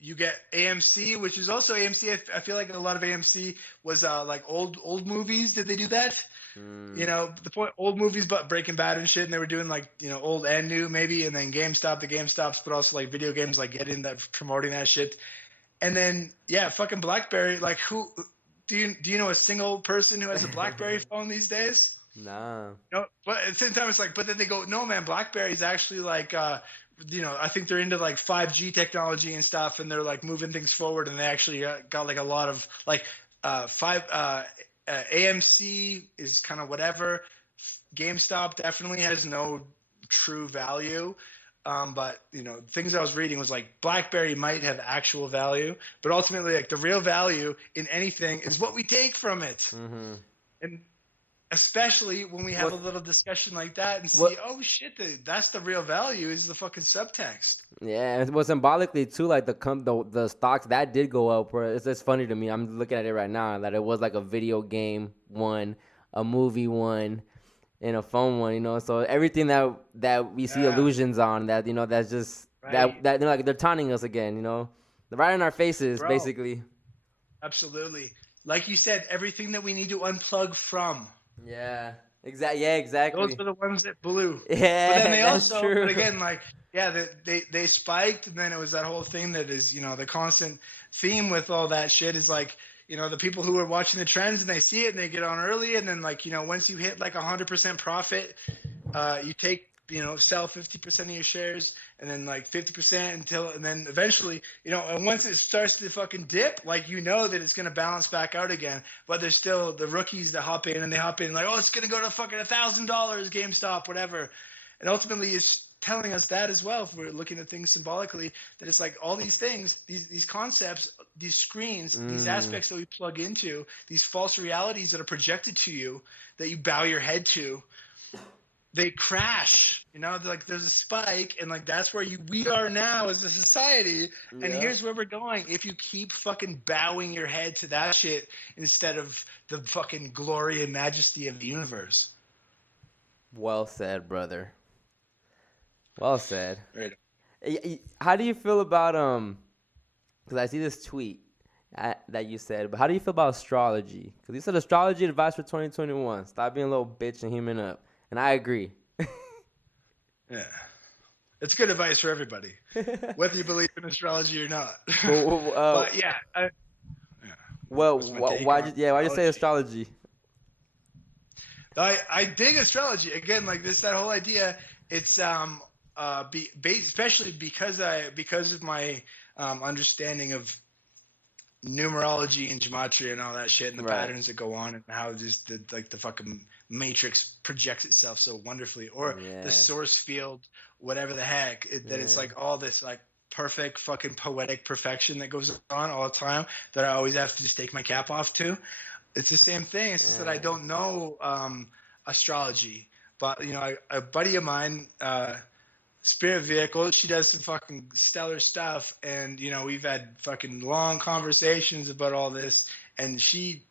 you get AMC, which is also AMC. I feel like a lot of AMC was like old movies. Did they do that? The point old movies, but Breaking Bad and shit, and they were doing like old and new maybe, and then GameStop, the GameStops, but also like video games, like getting that promoting that shit. And then yeah, fucking BlackBerry. Like who do you know a single person who has a BlackBerry phone these days? Nah. No, but at the same time, it's like, but then they go, no, man, BlackBerry's actually like, I think they're into like 5G technology and stuff, and they're like moving things forward, and they actually got like a lot of like AMC is kind of whatever. GameStop definitely has no true value. But things I was reading was like BlackBerry might have actual value, but ultimately, like the real value in anything is what we take from it. Mm-hmm. And especially when we have What? a little discussion like that and see, What? oh shit, that's the real value is the fucking subtext. Yeah, well, symbolically too, like the stocks that did go up. Bro, it's just funny to me. I'm looking at it right now that it was like a video game one, a movie one, and a phone one. So everything that we see Yeah, illusions on, that that's just right, that like they're taunting us again. They're right in our faces, bro. basically. Absolutely. Like you said, everything that we need to unplug from. Yeah, Yeah, Those exactly. are the ones that blew. But then Yeah, they that's also, but true. again, like, yeah, they spiked, and then it was that whole thing that is, the constant theme with all that shit is like, the people who are watching the trends and they see it and they get on early, and then like, once you hit like 100% profit, you take, sell 50% of your shares, and then like 50% and then eventually, and once it starts to fucking dip, like that it's gonna balance back out again. But there's still the rookies that hop in and they hop in like, oh, it's gonna go to fucking $1,000, GameStop, whatever, and ultimately it's telling us that as well. If we're looking at things symbolically, that it's like all these things, these concepts, these screens, these Mm, aspects that we plug into, these false realities that are projected to you, that you bow your head to, they crash. Like there's a spike, and like that's where we are now as a society. And yeah. here's where we're going. If you keep fucking bowing your head to that shit instead of the fucking glory and majesty of the universe. Well said, brother. Well said. Right. How do you feel about Because I see this tweet that you said, but how do you feel about astrology? Because you said astrology advice for 2021. Stop being a little bitch and human up, and I agree. Yeah. It's good advice for everybody, whether you believe in astrology or not. well, But yeah, yeah. well, What's my take on why'd you say astrology? astrology? I dig astrology again. Like this, that whole idea. It's especially because of my understanding of numerology and gematria and all that shit and the Right. patterns that go on and how just the fucking matrix projects itself so wonderfully, or the Yeah. source field, whatever the heck, that it's Yeah. like all this like perfect fucking poetic perfection that goes on all the time that I always have to just take my cap off to. It's the same thing. It's just that I Yeah. don't know astrology, but a buddy of mine, Spirit Vehicle, she does some fucking stellar stuff, and we've had fucking long conversations about all this, and she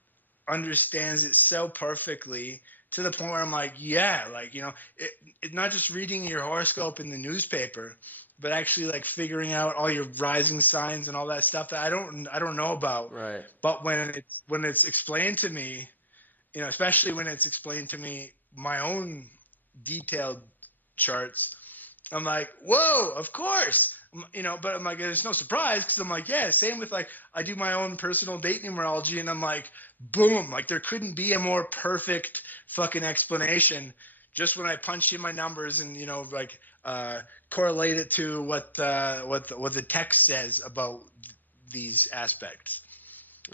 understands it so perfectly to the point where I'm like, yeah, like it not just reading your horoscope in the newspaper, but actually like figuring out all your rising signs and all that stuff that I don't know about. Right. But when it's explained to me, especially when it's explained to me my own detailed charts, I'm like, whoa, of course. But I'm like, there's no surprise because I'm like, yeah, same with like, I do my own personal date numerology, and I'm like, boom, like there couldn't be a more perfect fucking explanation. Just when I punch in my numbers and like correlate it to what the text says about these aspects.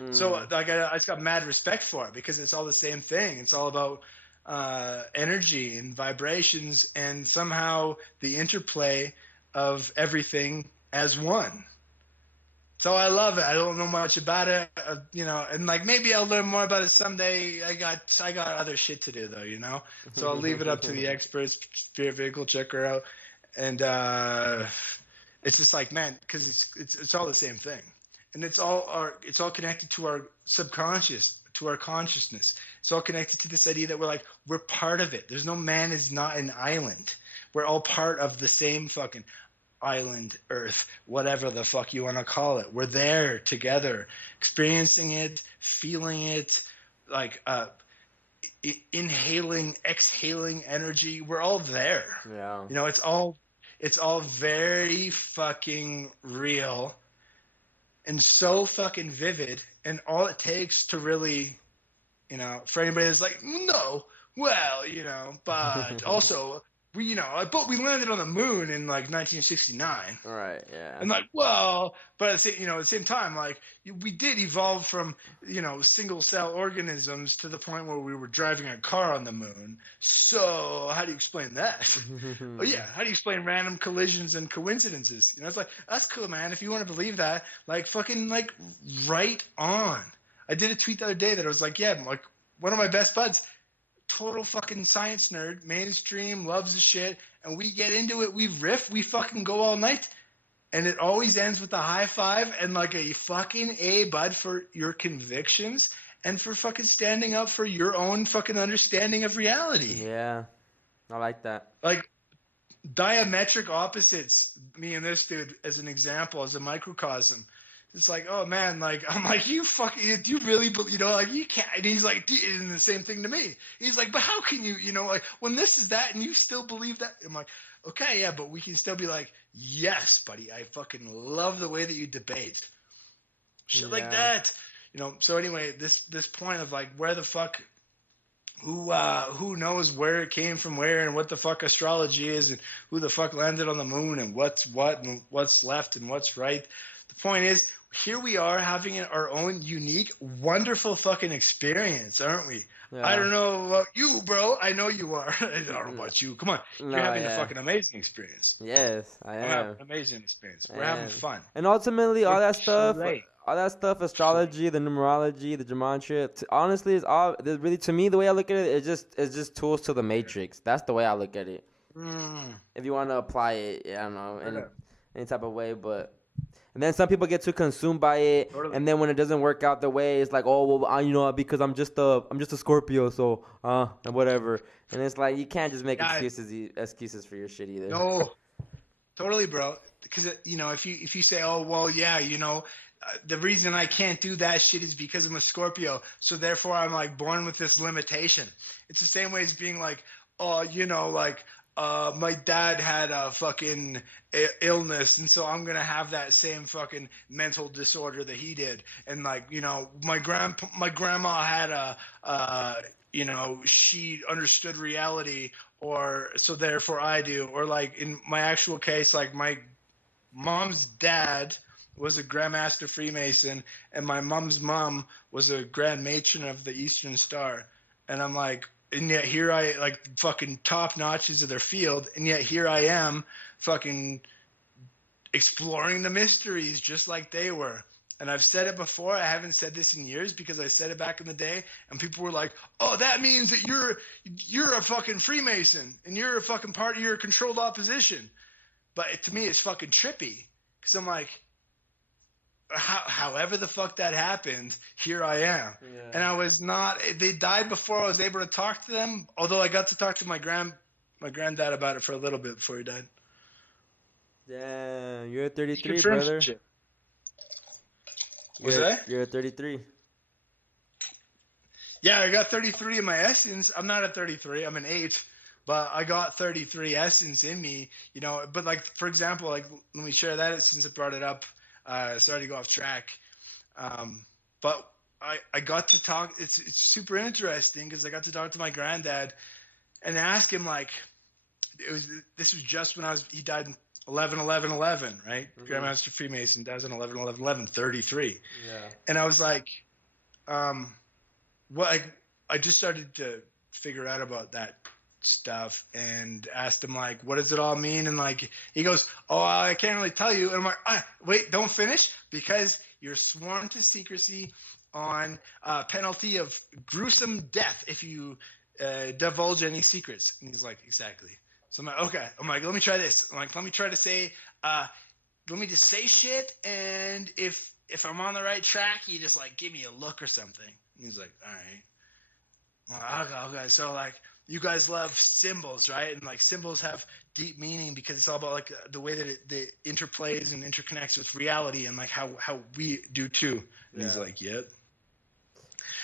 So Mm. like I just got mad respect for it because it's all the same thing. It's all about energy and vibrations and somehow the interplay of everything as one. So I love it. I don't know much about it, and like maybe I'll learn more about it someday. I got other shit to do though. So I'll leave it up to the experts. Spirit Vehicle, check her out, and it's just like, man, because it's all the same thing, and it's all connected to our subconscious, to our consciousness. It's all connected to this idea that we're part of it. There's no man is not an island. We're all part of the same fucking island, earth, whatever the fuck you want to call it. We're there together, experiencing it, feeling it, like inhaling, exhaling energy. We're all there. Yeah. You know, it's all very fucking real and so fucking vivid. And all it takes to really, you know, for anybody that's like, no, well, you know, but also but we landed on the moon in like 1969. All right. Yeah. And like, well, but at the same time, like we did evolve from, you know, single cell organisms to the point where we were driving a car on the moon. So how do you explain that? Oh yeah, how do you explain random collisions and coincidences? You know, it's like, that's cool, man. If you want to believe that, like fucking like right on. I did a tweet the other day that I was like, yeah, like one of my best buds, total fucking science nerd, mainstream, loves the shit, and we get into it, we riff, we fucking go all night, and it always ends with a high five and like a fucking A, bud, for your convictions and for fucking standing up for your own fucking understanding of reality. Yeah. I like that. Like diametric opposites, me and this dude, as an example, as a microcosm. It's like, oh man, like I'm like, you really believe, you know, like you can't. And he's like, and the same thing to me. He's like, but how can you, you know, like when this is that and you still believe that? I'm like, okay, yeah, but we can still be like, yes, buddy, I fucking love the way that you debate, shit like that, you know. So anyway, this point of like, where the fuck, who knows where it came from where and what the fuck astrology is and who the fuck landed on the moon and what's what and what's left and what's right. The point is, here we are having our own unique, wonderful fucking experience, aren't we? Yeah. I don't know about you, bro. I know you are. I don't know about you. Come on. You're having a fucking amazing experience. Yes, I'm having an amazing experience. We're having fun. And ultimately, all that stuff, astrology, the numerology, the gematria, honestly, is all really, to me, the way I look at it, it's just tools to the matrix. That's the way I look at it. If you want to apply it, I don't know, in any type of way, but... And then some people get too consumed by it, and then when it doesn't work out the way, it's like, oh well, you know, because I'm just a Scorpio, so and whatever. And it's like you can't just make excuses for your shit either. No, totally, bro. Because you know, if you say, oh well, yeah, you know, the reason I can't do that shit is because I'm a Scorpio, so therefore I'm like born with this limitation. It's the same way as being like, oh, you know, like. My dad had a fucking illness, and so I'm gonna have that same fucking mental disorder that he did. And like, you know, my grandma had you know, she understood reality, or so therefore I do. Or like in my actual case, like my mom's dad was a Grandmaster Freemason, and my mom's mom was a Grand Matron of the Eastern Star. And I'm like, and yet here I, like, fucking top notches of their field, and yet here I am fucking exploring the mysteries just like they were. And I've said it before. I haven't said this in years because I said it back in the day, and people were like, oh, that means that you're a fucking Freemason, and you're a fucking party, you're a controlled opposition. But to me, it's fucking trippy, because I'm like, however the fuck that happened, here I am. Yeah. And I was not, they died before I was able to talk to them, although I got to talk to my granddad about it for a little bit before he died. Yeah, you're 33, brother. You're 33. Yeah, I got 33 in my essence. I'm not at 33, I'm an 8. But I got 33 essence in me, you know. But like, for example, like, let me share that since I brought it up. Sorry to go off track, but I got to talk. It's super interesting because I got to talk to my granddad and ask him, like, this was just when he died in 11/11/11, right? Mm-hmm. Grandmaster Freemason dies in 11/11/11, 33. Yeah. And I was like, what? I just started to figure out about that stuff and asked him, like, what does it all mean? And like, he goes, oh, I can't really tell you. And I'm like, wait, don't finish, because you're sworn to secrecy on penalty of gruesome death if you divulge any secrets. And he's like, exactly. So I'm like, okay. I'm like, let me try this. I'm like, let me try to say, let me just say shit, and if if I'm on the right track, you just like give me a look or something. And he's like, all right. Well, okay. So like, you guys love symbols, right? And like symbols have deep meaning because it's all about like the way that it interplays and interconnects with reality and like how we do too. And he's like, yep.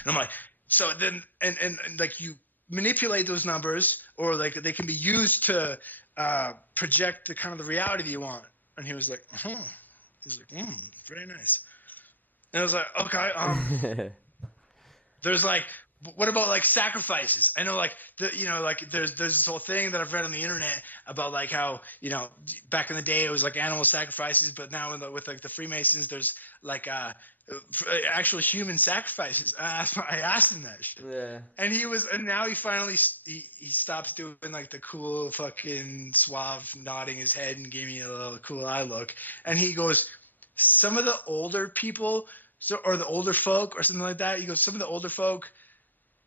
And I'm like, so then and like you manipulate those numbers, or like they can be used to project the kind of the reality that you want. And he was like, he's like, very nice. And I was like, okay, there's like, what about like sacrifices? I know like like there's this whole thing that I've read on the internet about like how, back in the day it was like animal sacrifices, but now with like the Freemasons, there's like actual human sacrifices. I asked him that shit. Yeah. And now he finally he stops doing like the cool fucking suave nodding his head and gave me a little cool eye look. And he goes, some of the older people, or the older folk or something like that, he goes, some of the older folk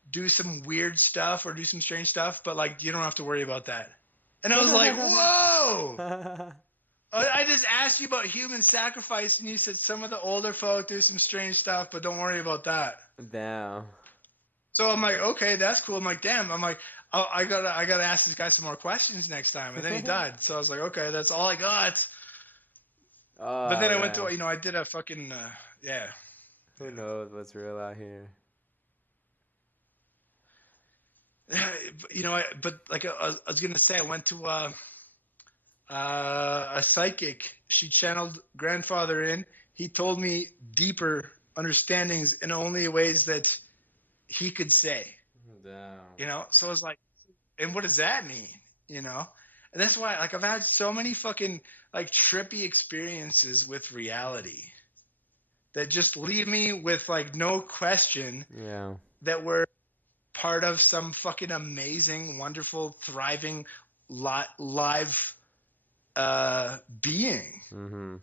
do some weird stuff or do some strange stuff, but like you don't have to worry about that. And I was like, whoa. I just asked you about human sacrifice, and you said some of the older folk do some strange stuff, but don't worry about that. Damn. So I'm like, okay, that's cool. I'm like, damn. I'm like, I gotta ask this guy some more questions next time. And then he died. So I was like, okay, that's all I got. But then I went to, I did a fucking, yeah. Who knows what's real out here? But like I was gonna say, I went to a psychic. She channeled grandfather in. He told me deeper understandings in only ways that he could say. Damn. So I was like, and what does that mean? And that's why, like, I've had so many fucking like trippy experiences with reality that just leave me with like no question that we're part of some fucking amazing, wonderful, thriving, live being.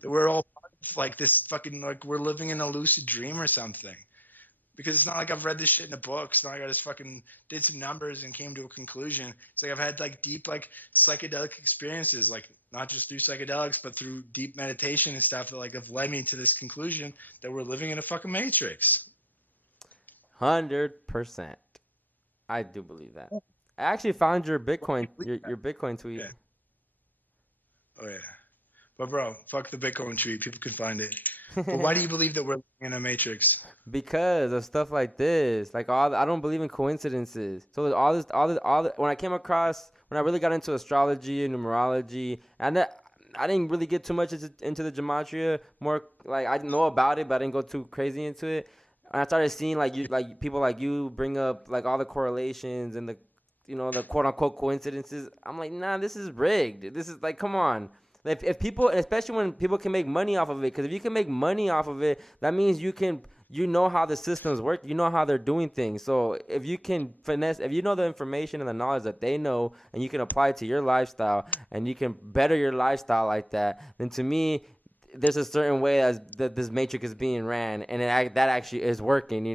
That we're all part of like this fucking, like we're living in a lucid dream or something. Because it's not like I've read this shit in a book. It's not like I just fucking did some numbers and came to a conclusion. It's like I've had like deep like psychedelic experiences, like not just through psychedelics, but through deep meditation and stuff that like have led me to this conclusion that we're living in a fucking matrix. 100%. I do believe that. I actually found your Bitcoin tweet. Yeah. Oh yeah. But bro, fuck the Bitcoin tweet. People can find it. But why do you believe that we're living in a matrix? Because of stuff like this. Like I don't believe in coincidences. So all this when I really got into astrology and numerology, and I didn't really get too much into the gematria. More like I know about it, but I didn't go too crazy into it. And I started seeing like people like you bring up like all the correlations and the the quote unquote coincidences. I'm like, nah, this is rigged. This is like, come on. If people, especially when people can make money off of it, because if you can make money off of it, that means you know how the systems work, you know how they're doing things. So if you can finesse, if you know the information and the knowledge that they know, and you can apply it to your lifestyle, and you can better your lifestyle like that, then to me, there's a certain way that this matrix is being ran, and that actually is working,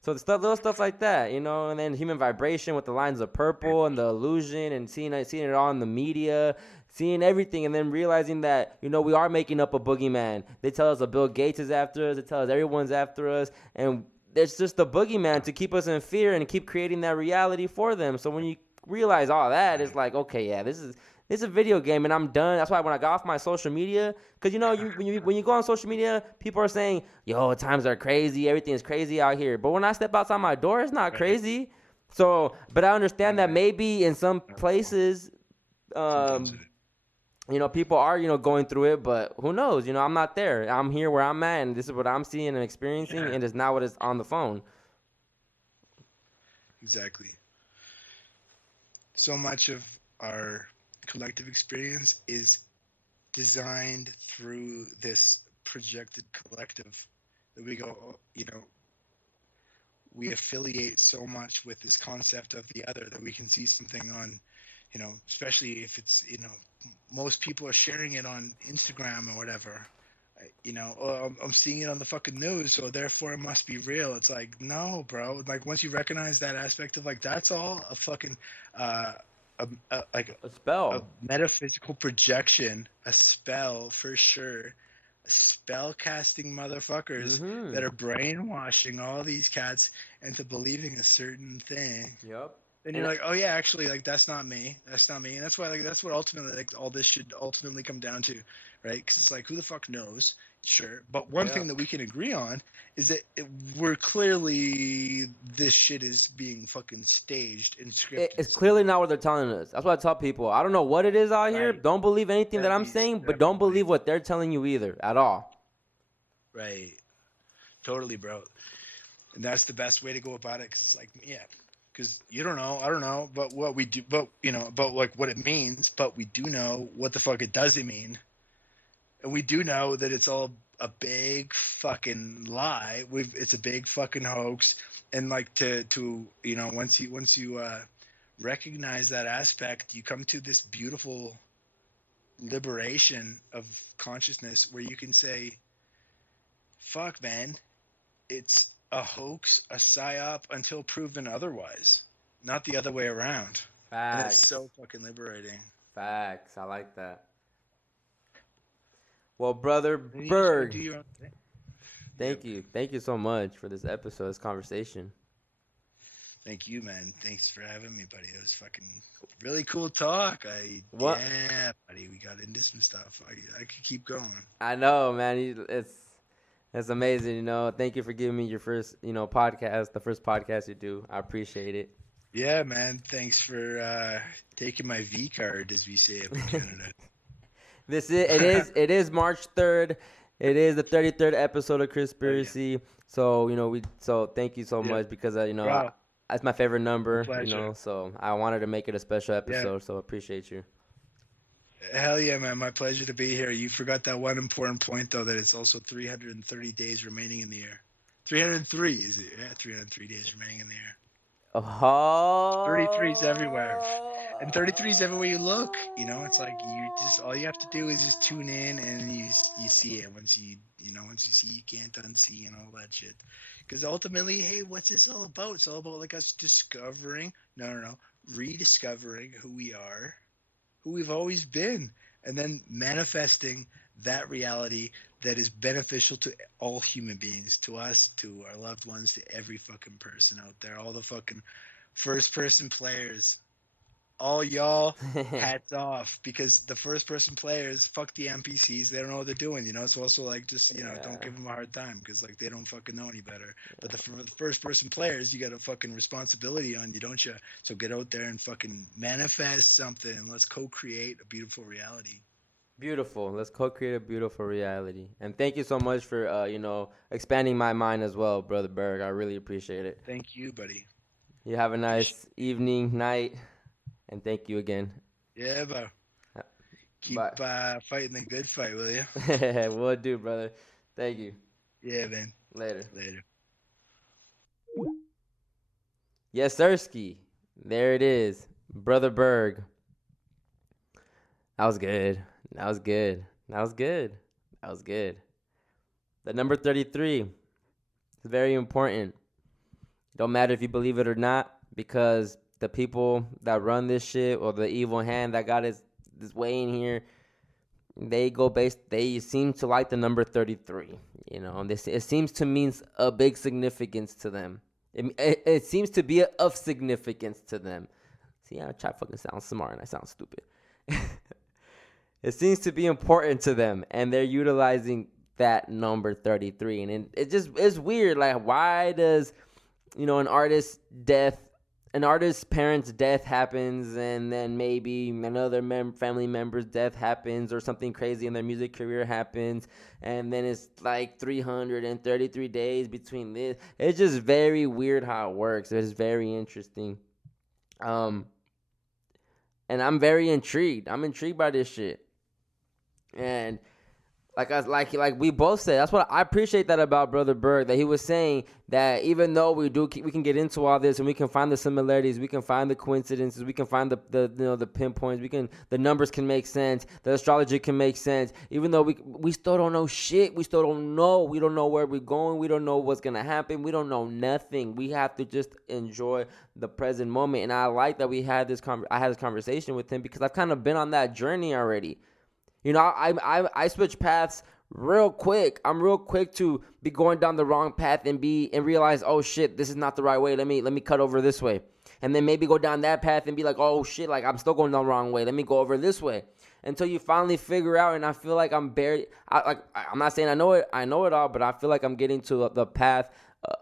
So the little stuff like that, and then human vibration with the lines of purple and the illusion, and seeing it all in the media, seeing everything, and then realizing that, we are making up a boogeyman. They tell us that Bill Gates is after us. They tell us everyone's after us. And it's just the boogeyman to keep us in fear and keep creating that reality for them. So when you realize all that, it's like, okay, yeah, this is a video game, and I'm done. That's why when I got off my social media, because, when you go on social media, people are saying, yo, times are crazy. Everything is crazy out here. But when I step outside my door, it's not crazy. So, but I understand that maybe in some places, people are, going through it, but who knows? I'm not there. I'm here where I'm at, and this is what I'm seeing and experiencing, and it's not what is on the phone. Exactly. So much of our collective experience is designed through this projected collective that we go, we affiliate so much with this concept of the other that we can see something on, especially if it's, most people are sharing it on Instagram or whatever, I'm seeing it on the fucking news, so therefore it must be real. It's like, no, bro. Like once you recognize that aspect of like, that's all a fucking, like a spell, a metaphysical projection, a spell for sure. spell casting motherfuckers Mm-hmm. that are brainwashing all these cats into believing a certain thing. Yep. Then you're And like, oh yeah, actually, like that's not me. That's not me. And that's why, like, that's what ultimately, like, all this should ultimately come down to, right? Because it's like, who the fuck knows? Sure, but one yeah, thing that we can agree on is that we're clearly this shit is being fucking staged and scripted. it's clearly not what they're telling us. That's what I tell people. I don't know what it is out here. Right. Don't believe anything that I'm saying, but don't Definitely. believe what they're telling you either at all. Right. Totally, bro. And that's the best way to go about it. Because it's like, yeah, because you don't know, I don't know, but what we do, but but like what it means, but we do know what the fuck it doesn't mean, and we do know that it's all a big fucking lie. It's a big fucking hoax, and like to once you recognize that aspect, you come to this beautiful liberation of consciousness where you can say, "Fuck, man, it's a hoax, a psyop until proven otherwise, not the other way around." And it's Facts. so fucking liberating. Facts. I like that. Well, Brother And you just gotta do Berg, your own thing. Yeah. thank you. Thank you so much for this episode, this conversation. Thank you, man. Thanks for having me, buddy. It was fucking really cool talk. What? Yeah, buddy. We got into some stuff. I could keep going. I know, man. It's amazing, Thank you for giving me your first, podcast, the first podcast you do. I appreciate it. Yeah, man. Thanks for taking my V card, as we say up in Canada. It is March 3rd. It is the 33rd episode of CHRISPIRACY. So, so thank you so Yeah. much because, Bro, that's my favorite number, pleasure. so I wanted to make it a special Yeah. episode, so appreciate you. Hell yeah, man. My pleasure to be here. You forgot that one important point, though, that it's also 330 days remaining in the year. 303, is it? Yeah, 303 days remaining in the year. Oh. 33 is everywhere. And 33 is everywhere you look. It's like all you have to do is just tune in and you see it. Once you see, you can't unsee and all that shit. Because ultimately, hey, what's this all about? It's all about like us discovering, no, rediscovering who we are, who we've always been, and then manifesting that reality that is beneficial to all human beings, to us, to our loved ones, to every fucking person out there, all the fucking first person players, all y'all, hats off, because the first person players, fuck the NPCs, they don't know what they're doing, so also like just don't give them a hard time, because like they don't fucking know any better. But for the first person players, you got a fucking responsibility on you, don't you? So get out there and fucking manifest something, and let's co-create a beautiful reality. Beautiful. Let's co-create a beautiful reality. And thank you so much for expanding my mind as well, Brother Berg. I really appreciate it. Thank you, buddy. You have a nice evening, night, and thank you again. Yeah, bro. Keep fighting the good fight, will you? Will do, brother. Thank you. Yeah, man. Later. Later. Yes, Sirski. There it is. Brother Berg. That was good. That was good. That was good. That was good. The number 33 is very important. Don't matter if you believe it or not, because the people that run this shit, or the evil hand that got this way in here, they seem to like the number 33. It seems to mean a big significance to them. It seems to be of significance to them. See, I try to fucking sound smart and I sound stupid. It seems to be important to them, and they're utilizing that number 33. And it's weird. Like, why does an artist's parents' death happens, and then maybe another family member's death happens, or something crazy in their music career happens, and then it's like 333 days between this. It's just very weird how it works. It's very interesting. And I'm very intrigued. I'm intrigued by this shit. And like we both said, that's what I appreciate that about Brother Berg, that he was saying that even though we can get into all this and we can find the similarities, we can find the coincidences, we can find the pinpoints, the numbers can make sense, the astrology can make sense, even though we still don't know shit, we don't know where we're going, we don't know what's gonna happen, we don't know nothing. We have to just enjoy the present moment. And I like that I had this conversation with him, because I've kind of been on that journey already. I switched paths real quick. I'm real quick to be going down the wrong path and realize, oh shit, this is not the right way. Let me cut over this way. And then maybe go down that path and be like, oh shit, like I'm still going down the wrong way. Let me go over this way. Until you finally figure out, and I feel like I'm not saying I know it all, but I feel like I'm getting to the path.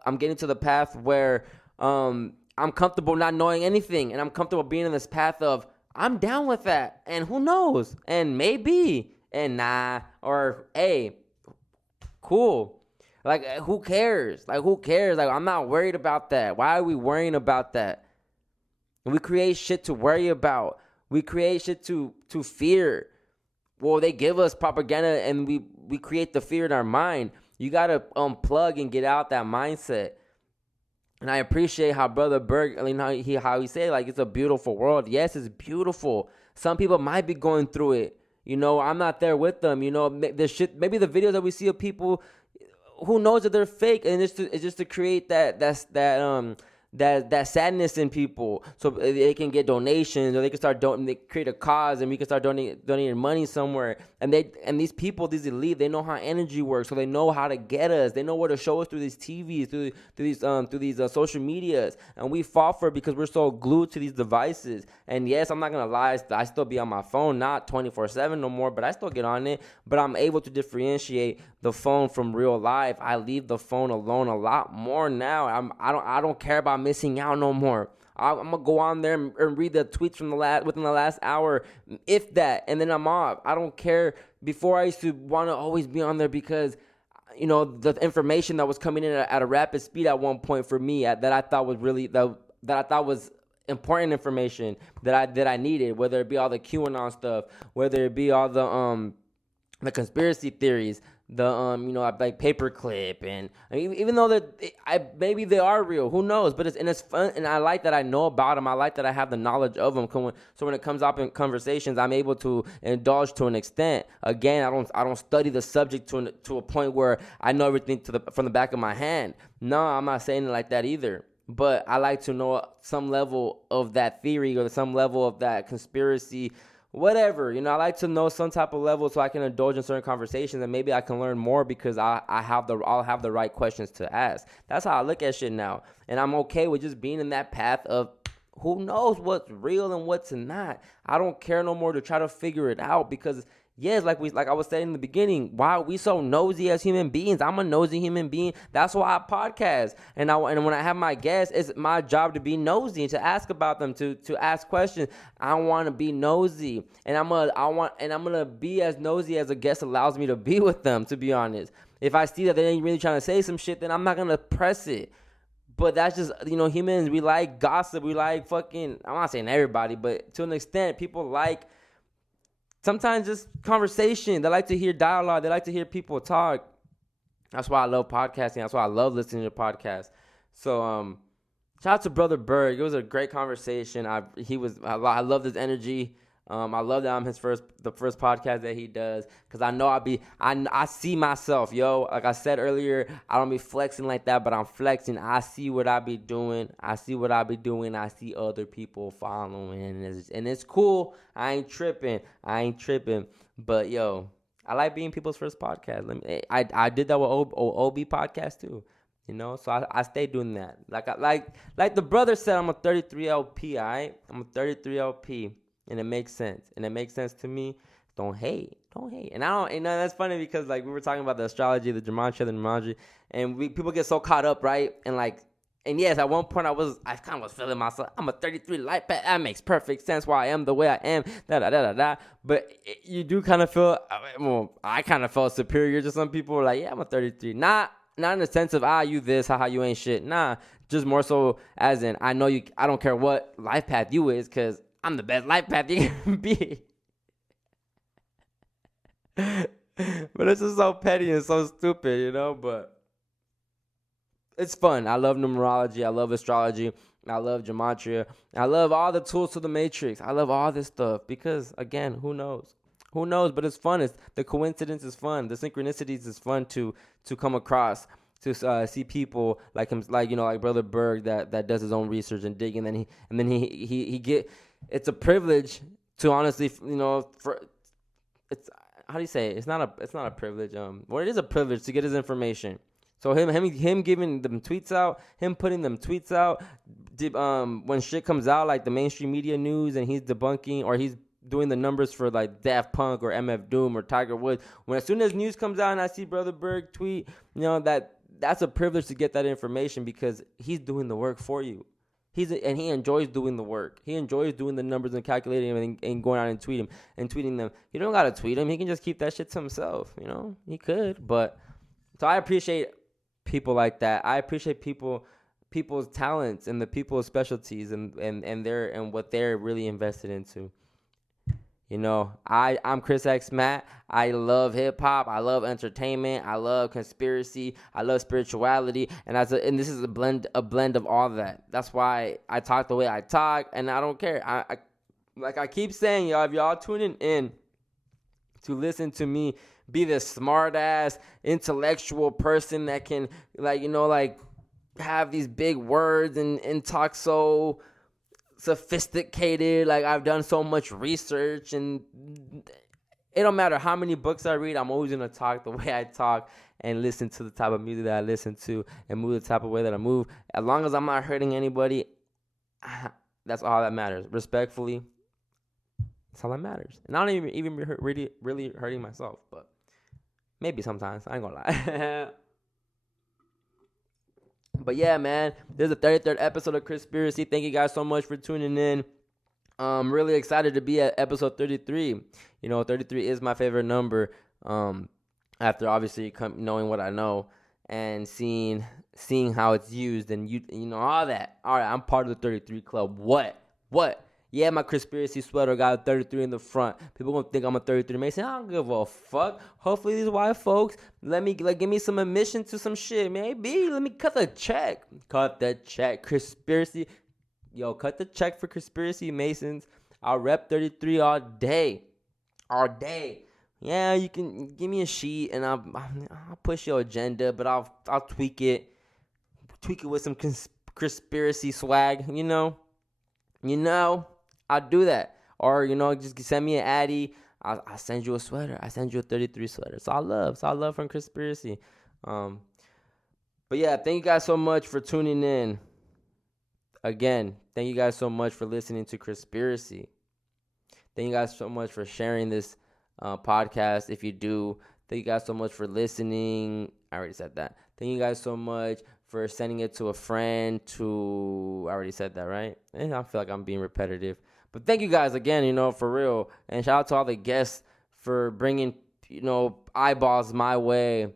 I'm getting to the path where I'm comfortable not knowing anything, and I'm comfortable being in this path of I'm down with that, and who knows, and maybe, and nah, or hey, cool. Like who cares? Like I'm not worried about that. Why are we worrying about that? We create shit to worry about. We create shit to fear. Well, they give us propaganda and we create the fear in our mind. You got to unplug and get out that mindset. And I appreciate how Brother Berg, how he said, like, it's a beautiful world. Yes, it's beautiful. Some people might be going through it. I'm not there with them. The shit, maybe the videos that we see of people, who knows that they're fake, and it's just to create that sadness in people, so they can get donations, or they can start they create a cause, and we can start donating money somewhere. And these people, these elite, they know how energy works, so they know how to get us. They know where to show us through these TVs, through these social medias, and we fall for it because we're so glued to these devices. And yes, I'm not gonna lie, I still be on my phone, not 24/7 no more, but I still get on it. But I'm able to differentiate the phone from real life. I leave the phone alone a lot more now. I don't care about missing out no more. I'm gonna go on there and read the tweets from within the last hour, if that, and then I'm off. I don't care. Before, I used to want to always be on there because the information that was coming in at a rapid speed at one point for me, that I thought was really that I thought was important information that I needed, whether it be all the QAnon stuff, whether it be all the conspiracy theories, the like paperclip, and even though that maybe they are real, who knows? But it's fun, and I like that I know about them. I like that I have the knowledge of them. So when it comes up in conversations, I'm able to indulge to an extent. Again, I don't study the subject to a point where I know everything from the back of my hand. No, I'm not saying it like that either. But I like to know some level of that theory, or some level of that conspiracy, whatever. I like to know some type of level so I can indulge in certain conversations, and maybe I can learn more because I'll have the right questions to ask. That's how I look at shit now, and I'm okay with just being in that path of who knows what's real and what's not. I don't care no more to try to figure it out, because yes, like I was saying in the beginning, why are we so nosy as human beings? I'm a nosy human being. That's why I podcast. And when I have my guests, it's my job to be nosy and to ask about them, to ask questions. I want to be nosy, and I'm gonna be as nosy as a guest allows me to be with them. To be honest, if I see that they ain't really trying to say some shit, then I'm not gonna press it. But that's just, humans. We like gossip. We like fucking. I'm not saying everybody, but to an extent, people like. Sometimes just conversation. They like to hear dialogue. They like to hear people talk. That's why I love podcasting. That's why I love listening to podcasts. So, shout out to Brother Berg. It was a great conversation. I love his energy. I love that I'm the first podcast that he does, because I know I see myself, yo. Like I said earlier, I don't be flexing like that, but I'm flexing. I see what I be doing. I see other people following, and it's cool. I ain't tripping. But yo, I like being people's first podcast. I did that with OB podcast too. So I stay doing that. Like the brother said, I'm a 33 LP. I'm a 33 LP. And it makes sense. And it makes sense to me. Don't hate. And I don't, that's funny because like we were talking about the astrology, the gematria, the numerology, and people get so caught up, right? And yes, at one point I kind of was feeling myself. I'm a 33 light path. That makes perfect sense why I am the way I am. But you do kind of feel, I kind of felt superior to some people. Like, yeah, I'm a 33. Not in the sense of, you this, haha, you ain't shit. Nah, just more so as in, I don't care what life path you is, because I'm the best life path you can be. But it's just so petty and so stupid, but it's fun. I love numerology. I love astrology. I love gematria. I love all the tools to the matrix. I love all this stuff because, again, who knows? But it's fun. The coincidence is fun. The synchronicities is fun to come across, to see people like him, like Brother Berg that does his own research and dig, and then he get. It's a privilege to honestly, how do you say it? It's not a privilege. Well, it is a privilege to get his information. So him giving them tweets out, him putting them tweets out, when shit comes out like the mainstream media news and he's debunking or he's doing the numbers for like Daft Punk or MF Doom or Tiger Woods. When as soon as news comes out and I see Brother Berg tweet, that's a privilege to get that information because he's doing the work for you. And he enjoys doing the work. He enjoys doing the numbers and calculating everything and going out and tweeting them. You don't gotta tweet him. He can just keep that shit to himself. He could. But so I appreciate people like that. I appreciate people's talents and the people's specialties and what they're really invested into. I'm Chris X Matt. I love hip hop. I love entertainment. I love conspiracy. I love spirituality. And this is a blend of all that. That's why I talk the way I talk, and I don't care. I keep saying, y'all, if y'all tuning in to listen to me be this smart ass intellectual person that can have these big words and talk so sophisticated, like I've done so much research, and it don't matter how many books I read, I'm always gonna talk the way I talk and listen to the type of music that I listen to and move the type of way that I move. As long as I'm not hurting anybody, that's all that matters. Respectfully, that's all that matters. And I don't even really hurting myself, but maybe sometimes, I ain't gonna lie. But yeah, man, this is the 33rd episode of CHRISPIRACY. Thank you guys so much for tuning in. I'm really excited to be at episode 33. 33 is my favorite number. After obviously knowing what I know and seeing how it's used and all that. All right, I'm part of the 33 club. What? Yeah, my CHRISPIRACY sweater got a 33 in the front. People gonna think I'm a 33 Mason. I don't give a fuck. Hopefully these white folks give me some admission to some shit. Maybe let me cut the check. Cut the check, CHRISPIRACY. Yo, cut the check for CHRISPIRACY Masons. I'll rep 33 all day. Yeah, you can give me a sheet and I'll push your agenda, but I'll tweak it with some CHRISPIRACY swag. I'll do that. Or, just send me an Addy. I'll send you a sweater. I send you a 33 sweater. It's all love from CHRISPIRACY. But yeah, thank you guys so much for tuning in. Again, thank you guys so much for listening to CHRISPIRACY. Thank you guys so much for sharing this podcast. If you do, thank you guys so much for listening. I already said that. Thank you guys so much for sending it to a friend. I already said that, right? And I feel like I'm being repetitive. But thank you guys again, for real. And shout out to all the guests for bringing, eyeballs my way.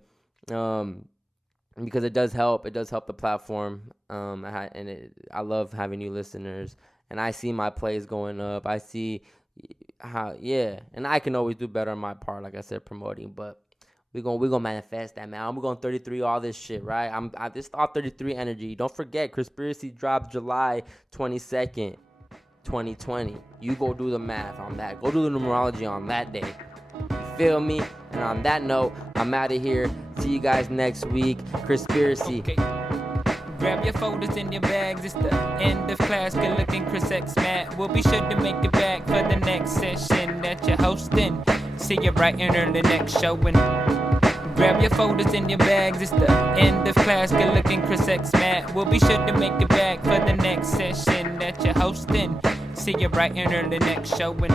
Because it does help. It does help the platform. I love having new listeners. And I see my plays going up. I see and I can always do better on my part, like I said, promoting. But we're gonna manifest that, man. We're going 33 all this shit, right? This all 33 energy. Don't forget, CHRISPIRACY dropped July 22nd, 2020. You go do the math on that. Go do the numerology on that day. You feel me? And on that note, I'm out of here. See you guys next week. CHRISPIRACY. Okay. Grab your folders in your bags. It's the end of class. Good looking Chris X Matt. We'll be sure to make it back for the next session that you're hosting. See you bright and early next showing. Grab your folders in your bags. It's the end of class. Good looking Chris X Matt. We'll be sure to make it back for the next session that you're hosting. See you bright and early next showing.